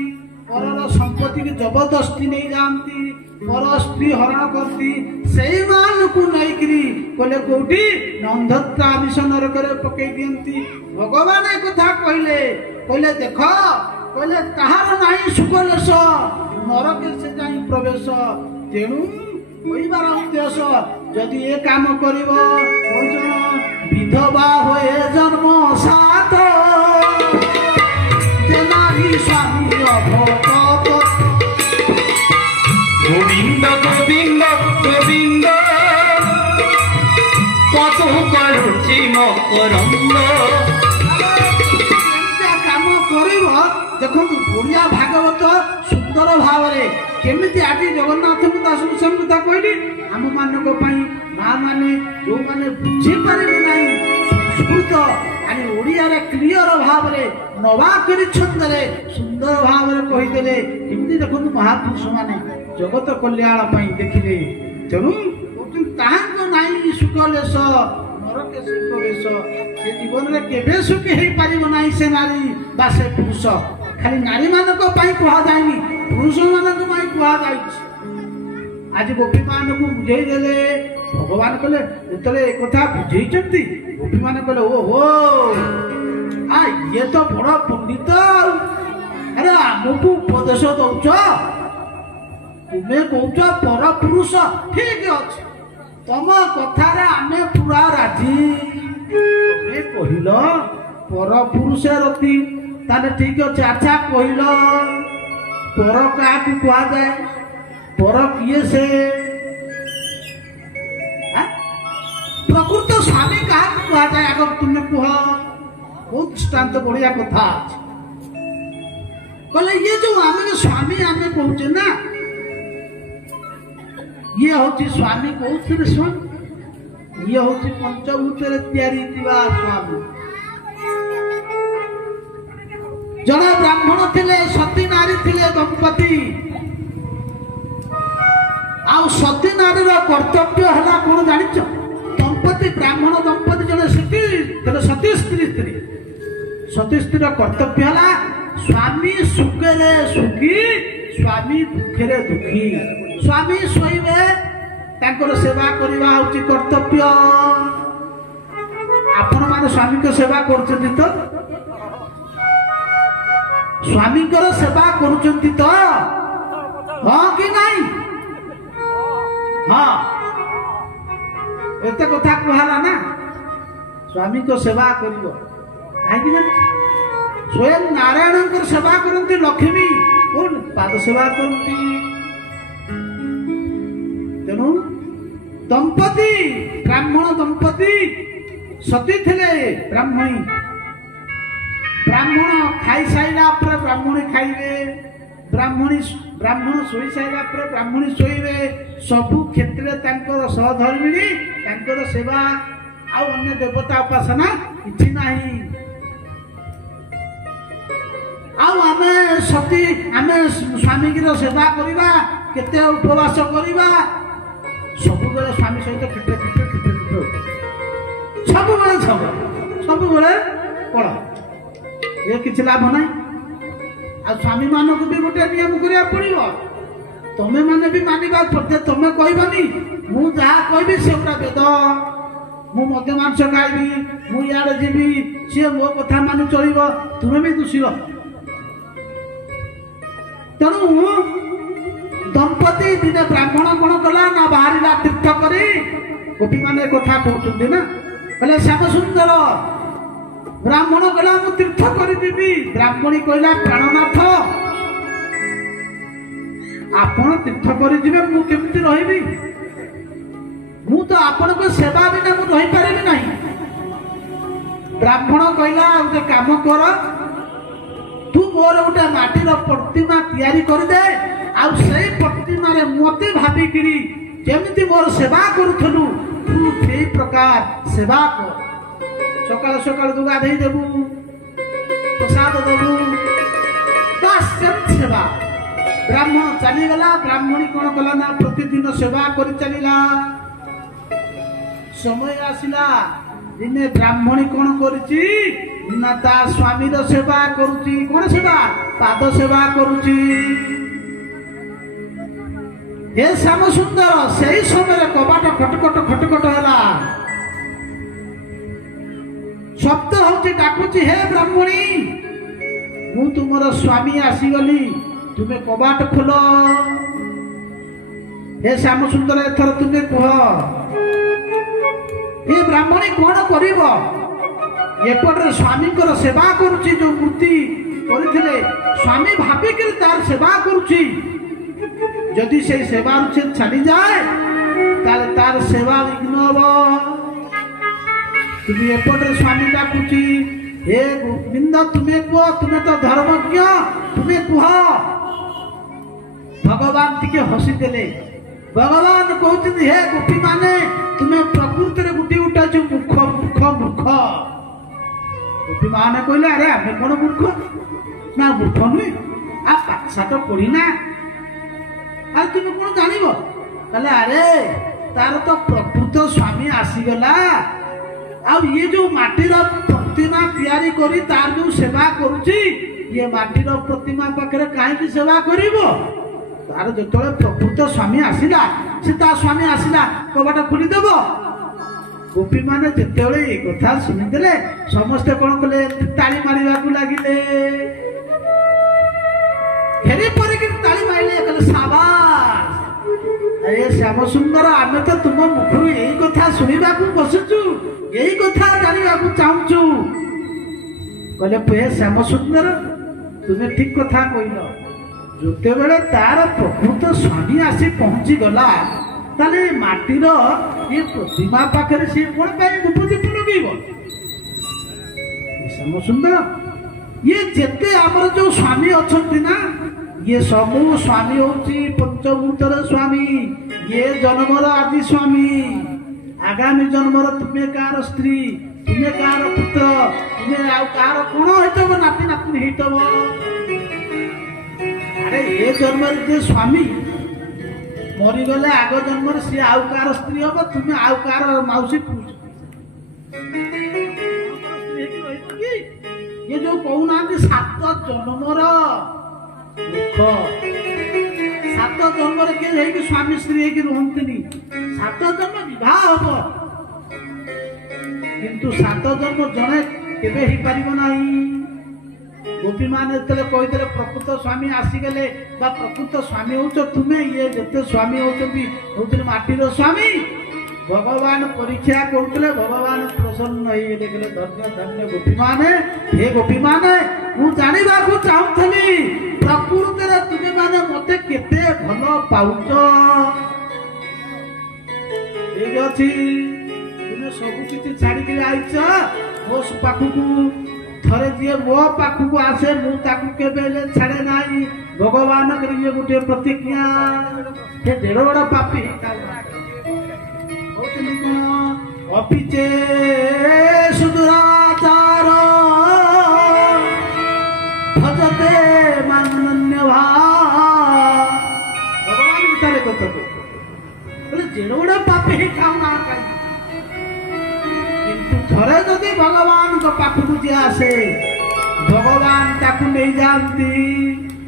परर संपत्ति की जबरदस्ती नहीं जानती पर स्त्री हरण करती सेई मान को नहीं करी कहले कोटि अंधत्रामिष नरक रे पकई दियंती भगवान एक कथा कहले कहले देखो कहले कहार नाही सुखलेश नरक से जाई प्रवेश तेणु कहिबार उद्देश्य जदि ए काम करिवो विधवा होए जन्म सात तेनारी स्वामी अभोत गोविंद गोविंद गोविंद कतु करुछि मकरंद काम करिवो देखंतु बुढ़िया भागवत सुंदर भाव रे केमिति आदि जगन्नाथ को दासु संगता कहली हम मानक पई मां माने जो माने बुझी पारिबे नाही संस्कृत आनी ओडिया रे क्लियर भाव रे नवाकरी छंद रे सुंदर भाव रे कहि देले केमिति देखंतु महापुरुष माने जगत कल्याण पई देखिले तेनु ताहाको नाही सुखलेश नरके सुखलेश से जीवन रे केबे सुख हेई पारिबो नाही से नारी बा से पुरुष खाली नारी मानक पई कहा जायनी पुरुष मानक पई कहा जायछि आज गोपी मान को बुझेई देले भगवान कहले जेतले एक कथा बुझेइचंती गोपी मान कहले ओहो आ ये तो बड़ा पंडित अरे हमको उपदेश दउछ तुमे कहूच पर पुरुष ठीक अछि तम कथा रे आमे पूरा राजी तुमे कहिलो पर पुरुष रति ताने ठीक अछि अच्छा कहिलो पर का कहा जाए पर किए से प्रकृत स्वामी कहा कहा जाए अगर तुमने कह बहुत दृष्टांत बढ़िया कथा कहले ये जो आमे स्वामी आमे कहूचे ना ଇଏ ହଉଛି ସ୍ୱାମୀ କୋଉଥିରେ ସ୍ୱାମୀ? ଇଏ ହଉଛି ପଞ୍ଚଭୂତରେ ତିଆରି ଥିବା ସ୍ୱାମୀ। ଜଣେ ବ୍ରାହ୍ମଣ ଥିଲେ, ସତୀ ନାରୀ ଥିଲେ ଦମ୍ପତି। ଆଉ ସତୀ ନାରୀର କର୍ତ୍ତବ୍ୟ ହେଲା କଣ ଜାଣିଛ? ଦମ୍ପତି, ବ୍ରାହ୍ମଣ ଦମ୍ପତି ଜଣେ ସତୀ ସ୍ତ୍ରୀ। ସତୀ ସ୍ତ୍ରୀର କର୍ତ୍ତବ୍ୟ ହେଲା ସ୍ୱାମୀ ସୁଖରେ ସୁଖୀ, ସ୍ୱାମୀ ଦୁଃଖରେ ଦୁଃଖୀ। ସ୍ୱାମୀ ଶୋଇବେ, ତାଙ୍କର ସେବା କରିବା ହଉଛି କର୍ତ୍ତବ୍ୟ। ଆପଣ ମାନେ ସ୍ୱାମୀଙ୍କ ସେବା କରୁଛନ୍ତି ତ? ସ୍ୱାମୀଙ୍କର ସେବା କରୁଛନ୍ତି ତ? ହଁ କି ନାହିଁ? ହଁ, ଏତେ କଥା କୁହାଲା ନା, ସ୍ୱାମୀଙ୍କ ସେବା କରିବ। କାହିଁକି ଜାଣିଛ? ସ୍ୱୟଂ ନାରାୟଣଙ୍କର ସେବା କରନ୍ତି ଲକ୍ଷ୍ମୀ, ପାଦ ସେବା କରନ୍ତି। ତେଣୁ ଦମ୍ପତି, ବ୍ରାହ୍ମଣ ଦମ୍ପତି, ସତୀ ଥିଲେ ବ୍ରାହ୍ମଣୀ। ବ୍ରାହ୍ମଣ ଖାଇସାରିଲା ପରେ ବ୍ରାହ୍ମଣୀ ଖାଇବେ, ବ୍ରାହ୍ମଣ ଶୋଇ ସାରିଲା ପରେ ବ୍ରାହ୍ମଣୀ ଶୋଇବେ। ସବୁ କ୍ଷେତ୍ରରେ ତାଙ୍କର ସହଧର୍ମିଣୀ, ତାଙ୍କର ସେବା, ଆଉ ଅନ୍ୟ ଦେବତା ଉପାସନା କିଛି ନାହିଁ। ଆଉ ଆମେ ସତୀ, ଆମେ ସ୍ୱାମୀଙ୍କର ସେବା କରିବା, କେତେ ଉପବାସ କରିବା, ସବୁବେଳେ ସ୍ୱାମୀ ସହିତ ସବୁବେଳେ କଳ, ଏ କିଛି ଲାଭ ନାହିଁ। ଆଉ ସ୍ୱାମୀ ମାନଙ୍କୁ ବି ଗୋଟେ ନିୟମ କରିବାକୁ ପଡିବ। ତମେ ମାନେ ବି ମାନିବା ପଡିବ। ତମେ କହିବନି ମୁଁ ଯାହା କହିବି ସେ ପୁରା ବେଦ, ମୁଁ ମଧ୍ୟ ମାଂସ ଖାଇବି, ମୁଁ ଇଆଡେ ଯିବି, ସିଏ ମୋ କଥା ମାନି ଚଳିବ, ତୁମେ ବି ଦୋଷୀ। ତେଣୁ ଦମ୍ପତି ଦିନେ ବ୍ରାହ୍ମଣ କଣ କଲା ନା ବାହାରିଲା ତୀର୍ଥ କରି। ଗୋପୀ ମାନେ କଥା କହୁଛନ୍ତି ନା, କହିଲେ ଶ୍ୟାମ ସୁନ୍ଦର, ବ୍ରାହ୍ମଣ କହିଲା ମୁଁ ତୀର୍ଥ କରିଯିବି। ବ୍ରାହ୍ମଣୀ କହିଲା ପ୍ରାଣନାଥ, ଆପଣ ତୀର୍ଥ କରିଯିବେ, ମୁଁ କେମିତି ରହିବି? ମୁଁ ତ ଆପଣଙ୍କ ସେବା ବିନା ମୁଁ ରହିପାରିବି ନାହିଁ। ବ୍ରାହ୍ମଣ କହିଲା ଗୋଟେ କାମ କର, ତୁ ମୋର ଗୋଟେ ମାଟିର ପ୍ରତିମା ତିଆରି କରିଦେ, ଆଉ ସେଇ ପ୍ରତିମାରେ ମତେ ଭାବିକିରି ଯେମିତି ମୋର ସେବା କରୁଥିଲୁ ତୁ ସେଇ ପ୍ରକାର ସେବା କର। ସକାଳୁ ସକାଳୁ ତୁ ଗାଧେଇ ଦେବୁ, ପ୍ରସାଦ ଦେବୁ, ବାସ୍ ସେମିତି ସେବା। ବ୍ରାହ୍ମଣ ଚାଲିଗଲା। ବ୍ରାହ୍ମଣୀ କଣ କଲା ନା ପ୍ରତିଦିନ ସେବା କରି ଚାଲିଲା। ସମୟ ଆସିଲା, ଦିନେ ବ୍ରାହ୍ମଣୀ କଣ କରିଛି ନା ତା ସ୍ୱାମୀର ସେବା କରୁଛି। କଣ ସେବା? ପାଦ ସେବା କରୁଛି। ହେ ଶ୍ୟାମ ସୁନ୍ଦର, ସେଇ ସମୟରେ କବାଟ ଖଟଖଟ ହେଲା। ଶବ୍ଦ ହଉଛି, ଡାକୁଛି, ହେ ବ୍ରାହ୍ମଣୀ, ମୁଁ ତୁମର ସ୍ୱାମୀ ଆସିଗଲି, ତୁମେ କବାଟ ଖୋଲ। ହେ ଶ୍ୟାମ ସୁନ୍ଦର, ଏଥର ତୁମେ କୁହ। ଏ ବ୍ରାହ୍ମଣୀ କଣ କରିବ? ଏପଟରେ ସ୍ୱାମୀଙ୍କର ସେବା କରୁଛି, ଯୋଉ ମୂର୍ତ୍ତି କରିଥିଲେ ସ୍ୱାମୀ ଭାବିକିରି ତାର ସେବା କରୁଛି। ଯଦି ସେଇ ସେବାରୁ ସେ ଛାଡିଯାଏ ତାହେଲେ ତାର ସେବା ବିଘ୍ନ ହବ। তুমি এপটে স্বামী ডাকুছি, হে গোবিন্দ তুমি কুহ, তুমি তো ধর্মজ্ঞ, তুমি কুহ। ভগবান টিকে হসিদেলে। ভগবান কହୁଛନ୍ତି, হে ଗୋପୀ ମାନେ ତୁମେ ପ୍ରକୃତିରେ ଗୋଟି ଉଠାଛୁ ମୂର୍ଖ ମୂର୍ଖ ମୂର୍ଖ। ଗୋପୀ ମାନେ କହିଲେ, ଆରେ ଆମେ କଣ ମୂର୍ଖ? ନା ମୂର୍ଖ ନୁହେଁ, ଆ ପାଠଶାଠ ପଢିନା, ଆଉ ତୁମେ କଣ ଜାଣିବ? କହିଲେ, ଆରେ ତାର ତ ପ୍ରକୃତ ସ୍ୱାମୀ ଆସିଗଲା, ଆଉ ଇଏ ଯୋଉ ମାଟିର ପ୍ରତିମା ତିଆରି କରି ତାର ଯୋଉ ସେବା କରୁଛି, ଇଏ ମାଟିର ପ୍ରତିମା ପାଖରେ କାହିଁକି ସେବା କରିବ? ତାର ଯେତେବେଳେ ପ୍ରକୃତ ସ୍ୱାମୀ ଆସିଲା, ସେ ତା ସ୍ୱାମୀ ଆସିଲା, କବାଟ ଖୋଲିଦେବ। ଗୋପୀ ମାନେ ଯେତେବେଳେ ଏ କଥା ଶୁଣିଦେଲେ, ସମସ୍ତେ କଣ କଲେ? ତାଳି ମାରିବାକୁ ଲାଗିଲେ। ଫେରି ପରିକି ତାଳି ମାରିଲେ, କହିଲେ ସାବାସ୍, ଆରେ ଶ୍ୟାମ ସୁନ୍ଦର, ଆମେ ତ ତୁମ ମୁଖରୁ ଏଇ କଥା ଶୁଣିବାକୁ ବସୁଛୁ, ଏଇ କଥା ଜାଣିବାକୁ ଚାହୁଁଛୁ। କହିଲେ, ହେ ଶ୍ୟାମ ସୁନ୍ଦର, ତୁମେ ଠିକ କଥା କହିଲ। ଯେତେବେଳେ ତାର ପ୍ରକୃତ ସ୍ୱାମୀ ଆସି ପହଞ୍ଚିଗଲା, ତାହେଲେ ମାଟିର ଏ ପ୍ରତିମା ପାଖରେ ସିଏ କଣ ପାଇଁ ଧୂପଦୀପ ଲଗେଇବ? ଶ୍ୟାମ ସୁନ୍ଦର, ଇଏ ଯେତେ ଆମର ଯୋଉ ସ୍ୱାମୀ ଅଛନ୍ତି ନା, ये सबू स्वामी होची पंचभूतर स्वामी ये जन्मर आदि स्वामी आगामी जन्मर तुम्हें कार स्त्री तुम्हें कार पुत्र तुम्हें आउ कार कौन होइतब नाती नातनी होइतब अरे ये जन्म जे स्वामी मरीगले आग जन्म सी आउ कार स्त्री हम तुम्हें आउ कार मौसी ये जो कहना 7 जन्मर दुख 7 जन्म के स्वामी स्त्री रुहंती 7 जन्म विवाह हम किंतु 7 जन्म जड़े केबे ही पारिबो नाही गोपी माने तले कहितले प्रकृत स्वामी आसीगले बा प्रकृत स्वामी होचो तुमे ये जते स्वामी होचबी होचले माटीर स्वामी भगवान परीक्षा करतले भगवान प्रसन्न होई देखले धन्य धन्य गोपी माने हे गोपी माने मु जानिबा को चाहुथली प्रकृत रे तुमे माने मते केते भलो पाउचो ठीक अछि तुमे सब किछि छाडी के आइछ मो पाखु थरे जे मो पाखु आसे मु ताकु केबेले छाड़े नाही भगवान करिए गुटे प्रतिज्ञा हे डेढ़ बड़ा पापी होतनी कोन अपिचे सुदुराचार भजते मानन्य भा भगवान विचारे करते बोले डेढ़ बड़ा पापी खाना काई थरे जदि भगवान को पाखु जी आसे भगवान ताकू नहीं जानती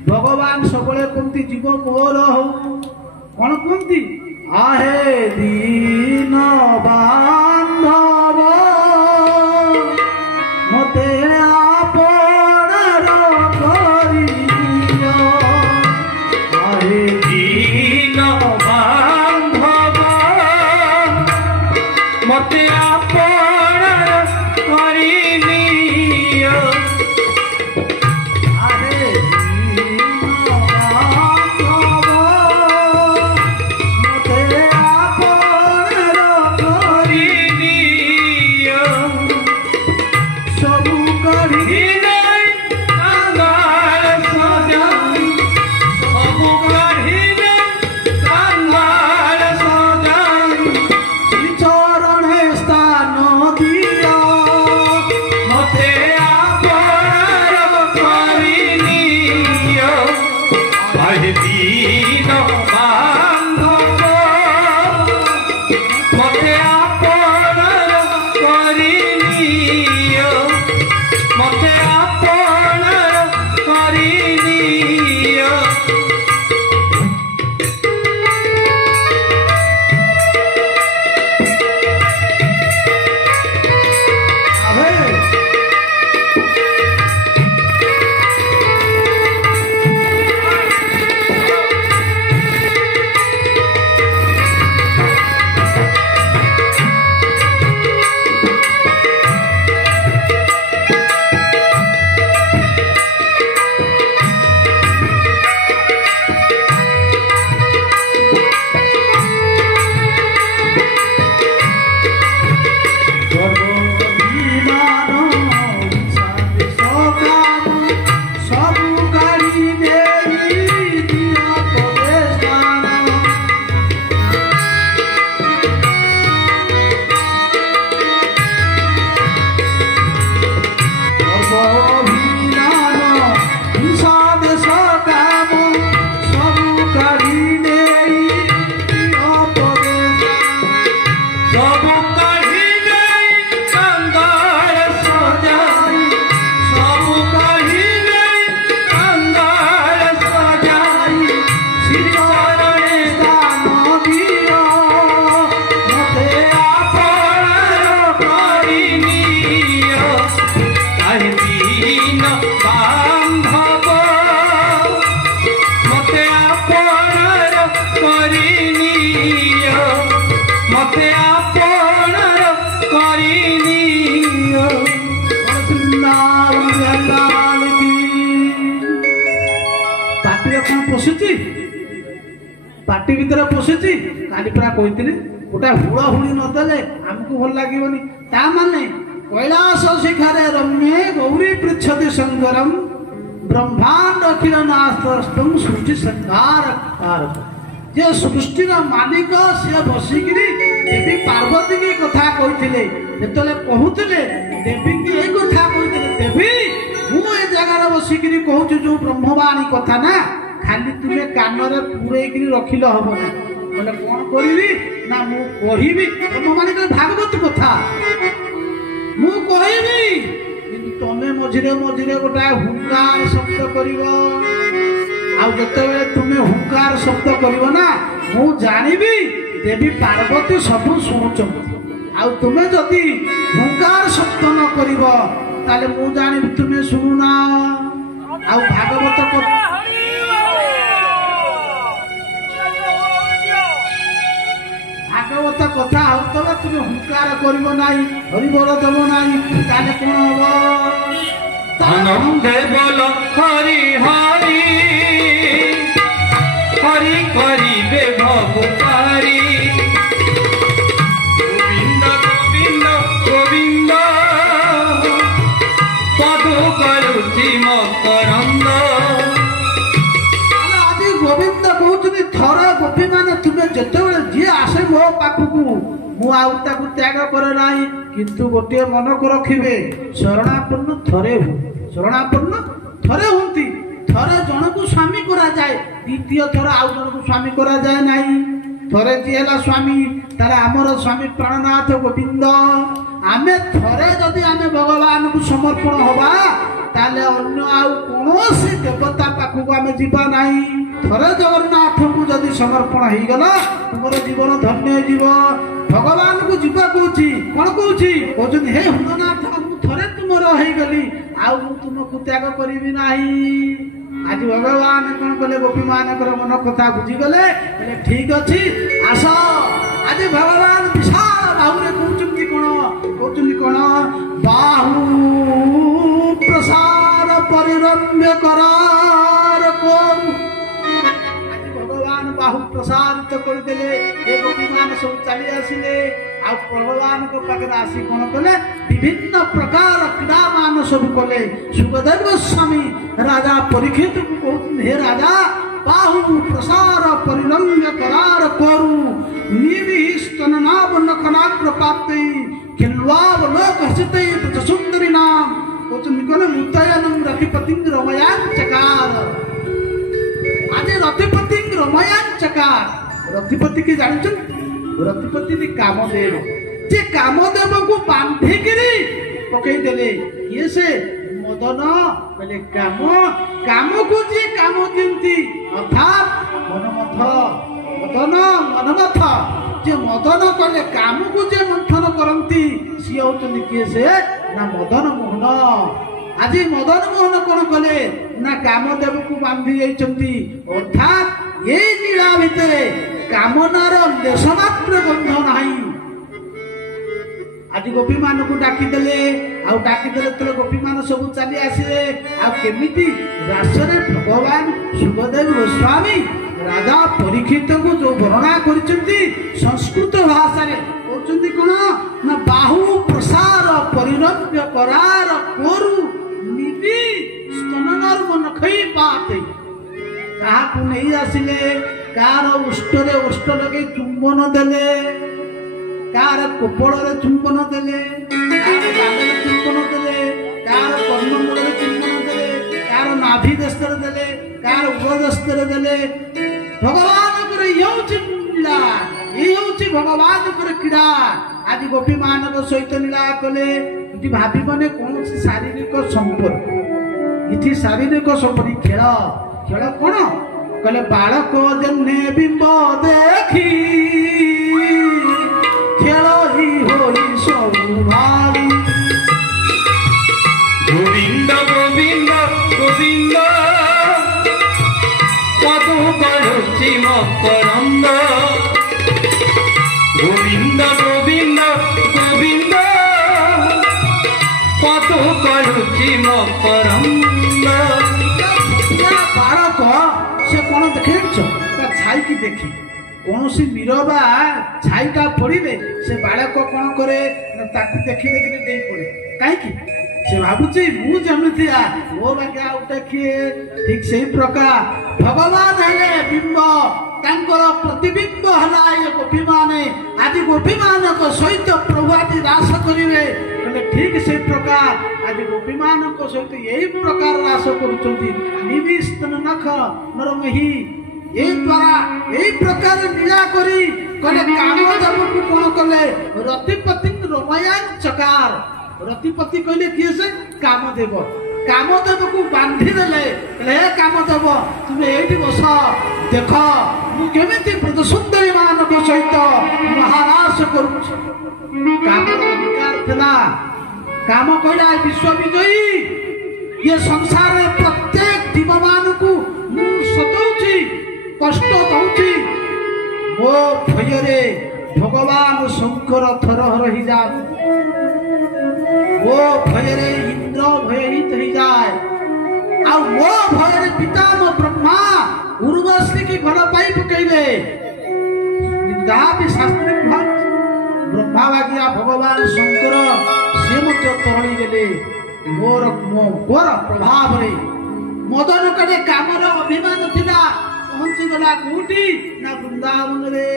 भगवान सबले कहती जीव मोर हो कौन कहती आहे दीन बांधव मते आपण करियो आहे दीन बांधव मते पार्टी भीतर पशुची काली परा कहती गोटे हुड़ हुड़ी नदेले आमको भल लगे ता माने कैलाश शिखरे रम्ये गौरी पृछति शंकरम ବ୍ରହ୍ମାଣ୍ଡ ଅଖିଳ ନାସ୍ତସ୍ତଂ ସୃଷ୍ଟି ସଂହାର କାରକ। ଯେ ସୃଷ୍ଟିର ମାଲିକ ସିଏ ବସିକିରି ଦେବୀ ପାର୍ବତୀକି କଥା କହିଥିଲେ। ଯେତେବେଳେ କହୁଥିଲେ ଦେବୀକି ଏଇ କଥା କହିଥିଲେ, ଦେବୀ ମୁଁ ଏ ଜାଗାରେ ବସିକିରି କହୁଛି ଯୋଉ ବ୍ରହ୍ମବାଣୀ କଥା ନା, ଖାଲି ତୁମେ କାନରେ ପୁରେଇକିରି ରଖିଲେ ହବ ନା। ବୋଲେ କଣ କରିବି ନା ମୁଁ କହିବି ବ୍ରହ୍ମବାଣୀ ଭାଗବତ କଥା ମୁଁ କହିବି, କିନ୍ତୁ ତମେ ମଝିରେ ମଝିରେ ଗୋଟାଏ ହୁଙ୍କାର ଶବ୍ଦ କରିବ। ଆଉ ଯେତେବେଳେ ତୁମେ ହୁଙ୍କାର ଶବ୍ଦ କରିବ ନା, ମୁଁ ଜାଣିବି ଦେବୀ ପାର୍ବତୀ ସବୁ ଶୁଣୁଛନ୍ତି। ଆଉ ତୁମେ ଯଦି ହୁଙ୍କାର ଶବ୍ଦ ନ କରିବ ତାହେଲେ ମୁଁ ଜାଣିବି ତୁମେ ଶୁଣୁନା। ଆଉ ଭାଗବତ କଥା ହଉଥିବ, ତୁମେ ହୁଙ୍କାର କରିବ ନାହିଁ, ହରିବୋଲ ଦେବ ନାହିଁ, ତାହେଲେ କଣ ହବ? ଆନନ୍ଦେ ବୋଲ ହରି ହରି ହରି କରିବେ ଭଗବାରୀ। ଗୋବିନ୍ଦ ଗୋବିନ୍ଦ ଗୋବିନ୍ଦ ପଦୁ କରୁଛି ମକରନ୍ଦ। ଆଜି ଗୋବିନ୍ଦ କହୁଛନ୍ତି ଥରେ ଗୋପୀ ମାନେ ତୁମେ ଯେତେବେଳେ ଯିଏ ଆସେ ମୋ ପାଖକୁ ମୁଁ ଆଉ ତାକୁ ତ୍ୟାଗ କରେ ନାହିଁ, କିନ୍ତୁ ଗୋଟିଏ ମନକୁ ରଖିବେ ଶରଣାପନ୍ନ ଥରେ ହୁ। ଶରଣାପନ୍ନ ଥରେ ହୁଅନ୍ତି। ଥରେ ଜଣକୁ ସ୍ୱାମୀ କରାଯାଏ, ଦ୍ୱିତୀୟ ଥର ଆଉ ଜଣକୁ ସ୍ୱାମୀ କରାଯାଏ ନାହିଁ। ଥରେ ଯିଏ ହେଲା ସ୍ୱାମୀ ତାର ଆମର ସ୍ୱାମୀ ପ୍ରାଣନାଥ ଗୋବିନ୍ଦ। ଆମେ ଥରେ ଯଦି ଆମେ ଭଗବାନଙ୍କୁ ସମର୍ପଣ ହବା ତାହେଲେ ଅନ୍ୟ ଆଉ କୌଣସି ଦେବତା ପାଖକୁ ଆମେ ଯିବା ନାହିଁ। ଥରେ ଜଗନ୍ନାଥଙ୍କୁ ଯଦି ସମର୍ପଣ ହେଇଗଲା ତୁମର ଜୀବନ ଧନ୍ୟ ହେଇଯିବ। ଭଗବାନଙ୍କୁ ଯିବା କହୁଛି, କଣ କହୁଛି? କହୁଛନ୍ତି ହେ ହୃଦନାଥ ମୁଁ ଥରେ ତୁମର ହେଇଗଲି, ଆଉ ମୁଁ ତୁମକୁ ତ୍ୟାଗ କରିବି ନାହିଁ। ଆଜି ଭଗବାନ କଣ କଲେ? ଗୋପୀ ମାନଙ୍କର ମନ କଥା ବୁଝିଗଲେ, ହେଲେ ଠିକ ଅଛି ଆସ। ଆଜି ଭଗବାନ ବିଶାଳ ବାହୁରେ କହୁଛନ୍ତି କଣ? କହୁଛନ୍ତି କଣ? ବାହୁ ପ୍ରସାର ପରିରମ୍ୟ କରାର କରୁ। ଆଜି ଭଗବାନ ବାହୁ ପ୍ରସାରିତ କରିଦେଲେ। ଏ ଗୋପୀ ମାନେ ସବୁ ଚାଲି ଆସିଲେ, ଆଉ ଭଗବାନଙ୍କ ପାଖରେ ଆସି କଣ କଲେ? ବିଭିନ୍ନ ପ୍ରକାର କ୍ରୀଡ଼ା ମାନ ସବୁ କଲେ। ସୁଖଦେବ ଗୋସ୍ୱାମୀ ରାଜା ପରୀକ୍ଷିତକୁ କହୁଛନ୍ତି ହେ ରାଜା ବାହୁ ପ୍ରସାର ପରିରମ୍ୟ କରାର କରୁ ନିବିଷ୍ଟନ ନାମ ନଖନାଗ୍ର ପ୍ରାପ୍ତି ଖିଲ୍ୱାବ ଲୋକ ହସିତେ ସୁନ୍ଦରୀ ନାମ। କହୁଛନ୍ତି କଣ? ମୁତୟନଂ ରତିପତି ରମୟାଞ୍ଚକାର। ଆଜି ରତିପତି ରମୟାଞ୍ଚକାର। ରତିପତି କି ଜାଣିଛନ୍ତି? ରତିପତି କାମଦେବ। ଯେ କାମଦେବଙ୍କୁ ବାନ୍ଧିକିରି ପକେଇଦେଲେ। କିଏ ସେ? ମଦନ। କହିଲେ କାମ, କାମକୁ ଯିଏ କାମ ଦିଅନ୍ତି ଅର୍ଥାତ୍ ମନମଥ। ମଦନ ମନମଥ। ଯେ ମଦନ କଲେ କାମକୁ ଯେ ମନ୍ଥନ କରନ୍ତି ସିଏ ହଉଛନ୍ତି କିଏ? ସେ ନା ମଦନ ମୋହନ। ଆଜି ମଦନ ମୋହନ କଣ କଲେ? ନା କାମଦେବକୁ ବାନ୍ଧି ଯାଇଛନ୍ତି। ଅର୍ଥାତ୍ ଏଇ ନୀଳା ଭିତରେ କାମନାର ଲେଶ ମାତ୍ର ଗନ୍ଧ ନାହିଁ। ଆଜି ଗୋପୀ ମାନଙ୍କୁ ଡାକିଦେଲେ, ଆଉ ଡାକିଦେଲେ ଯେତେବେଳେ ଗୋପୀ ମାନେ ସବୁ ଚାଲି ଆସିଲେ, ଆଉ କେମିତି ରାସରେ ଭଗବାନ ସୁଖଦେବ ଗୋସ୍ୱାମୀ ରାଜା ପରୀକ୍ଷିତଙ୍କୁ ଯୋଉ ବର୍ଣ୍ଣନା କରିଛନ୍ତି ସଂସ୍କୃତ ଭାଷାରେ କହୁଛନ୍ତି କଣ? ନା ବାହୁ ପ୍ରସାର ପରିରମ୍ୟ କରାର କରୁ ନିବି ସ୍ତନନର୍ମ ନଖଇ ପାତେ। କାହାକୁ ନେଇ ଆସିଲେ, କାହାର ଉଷ୍ଠରେ ଉଷ୍ଠ ଲଗେଇ ଚୁମ୍ବନ ଦେଲେ, କାହାର କୋପଳରେ ଚୁମ୍ବନ ଦେଲେ, କାହାର ଗାଲରେ ଚୁମ୍ବନ ଦେଲେ, କାହାର କର୍ଣ୍ଣମୂଳରେ ଚୁମ୍ବନ ଦେଲେ, କାହାର ନାଭି ଦେଶରେ ଦେଲେ, କାହାର ଉଭୟଦେଶରେ ଦେଲେ। ଭଗବାନଙ୍କର ଇଏ ହଉଛି ଲୀଳା, ଇଏ ହଉଛି ଭଗବାନଙ୍କର କ୍ରୀଡ଼ା। ଆଜି ଗୋପୀ ମାନଙ୍କ ସହିତ ଲୀଳା କଲେ। ଏଠି ଭାବିବନି କୌଣସି ଶାରୀରିକ ସମ୍ପର୍କ, ଏଠି ଶାରୀରିକ ସମ୍ପର୍କ ଖେଳ। ଖେଳ କଣ? କହିଲେ ବାଳକ ଜନ୍ମେ ବିମ୍ବ ଦେଖି ଖେଳ ହି ହୋଇ ସବୁ ଭାଳି। গোবিন্দ গোবিন্দ গোবিন্দ পদু করুচি মকরন্দ। গোবিন্দ গোবিন্দ গোবিন্দ পদু করুচি মকরন্দ। ବାଳକ ସେ କଣ ଦେଖେ ଜାଣିଛ? ତା ଛାଇକି ଦେଖି କୌଣସି ମୀରବା ଛାଇଟା ପଡିଲେ ସେ ବାଳକ କଣ କରେ? ତାକୁ ଦେଖି ଦେଖିଲେ ଡେଇଁ ପଡେ। କାହିଁକି? से भावुची मु जमितिया मो बाक्या उठे किए ठीक से प्रकार भगवान हेले बिंब तांकर प्रतिबिंब हला ये गोपी माने आदि गोपी मानक सहित प्रभु आदि रास करिवे कले ठीक से प्रकार आदि गोपी मानक सहित यही प्रकार रास करूचंती निविस्तन नख नरमही ये द्वारा यही प्रकार लीला करी कले कामदेव को कोन कले रतिपति रमयान चकार रतिपति कहले किए से कामदेव कामदेव को बांधी देले हे कामदेव तुम एठी बस देख मु केमिति ब्रज सुंदरी मानक सहित महारास करूछ काम अधिकार थिला काम कहला विश्व विजयी ये संसार में प्रत्येक जीव मानकू मु सतौची कष्ट दउची वो भयरे भगवान शंकर थरहर ही जा वो भयरे इंद्र भयहित ही जाए आ वो भयरे पितामह ब्रह्मा उर्वशी की घर पाई पकईले जहाँ भी शास्त्र ब्रह्मा बागिया भगवान शंकर से मध्य तरणी गले मोर प्रभाव रे मदन कड़े कामर अभिमान थिला पहुंची गला कोठी ना वृंदावन रे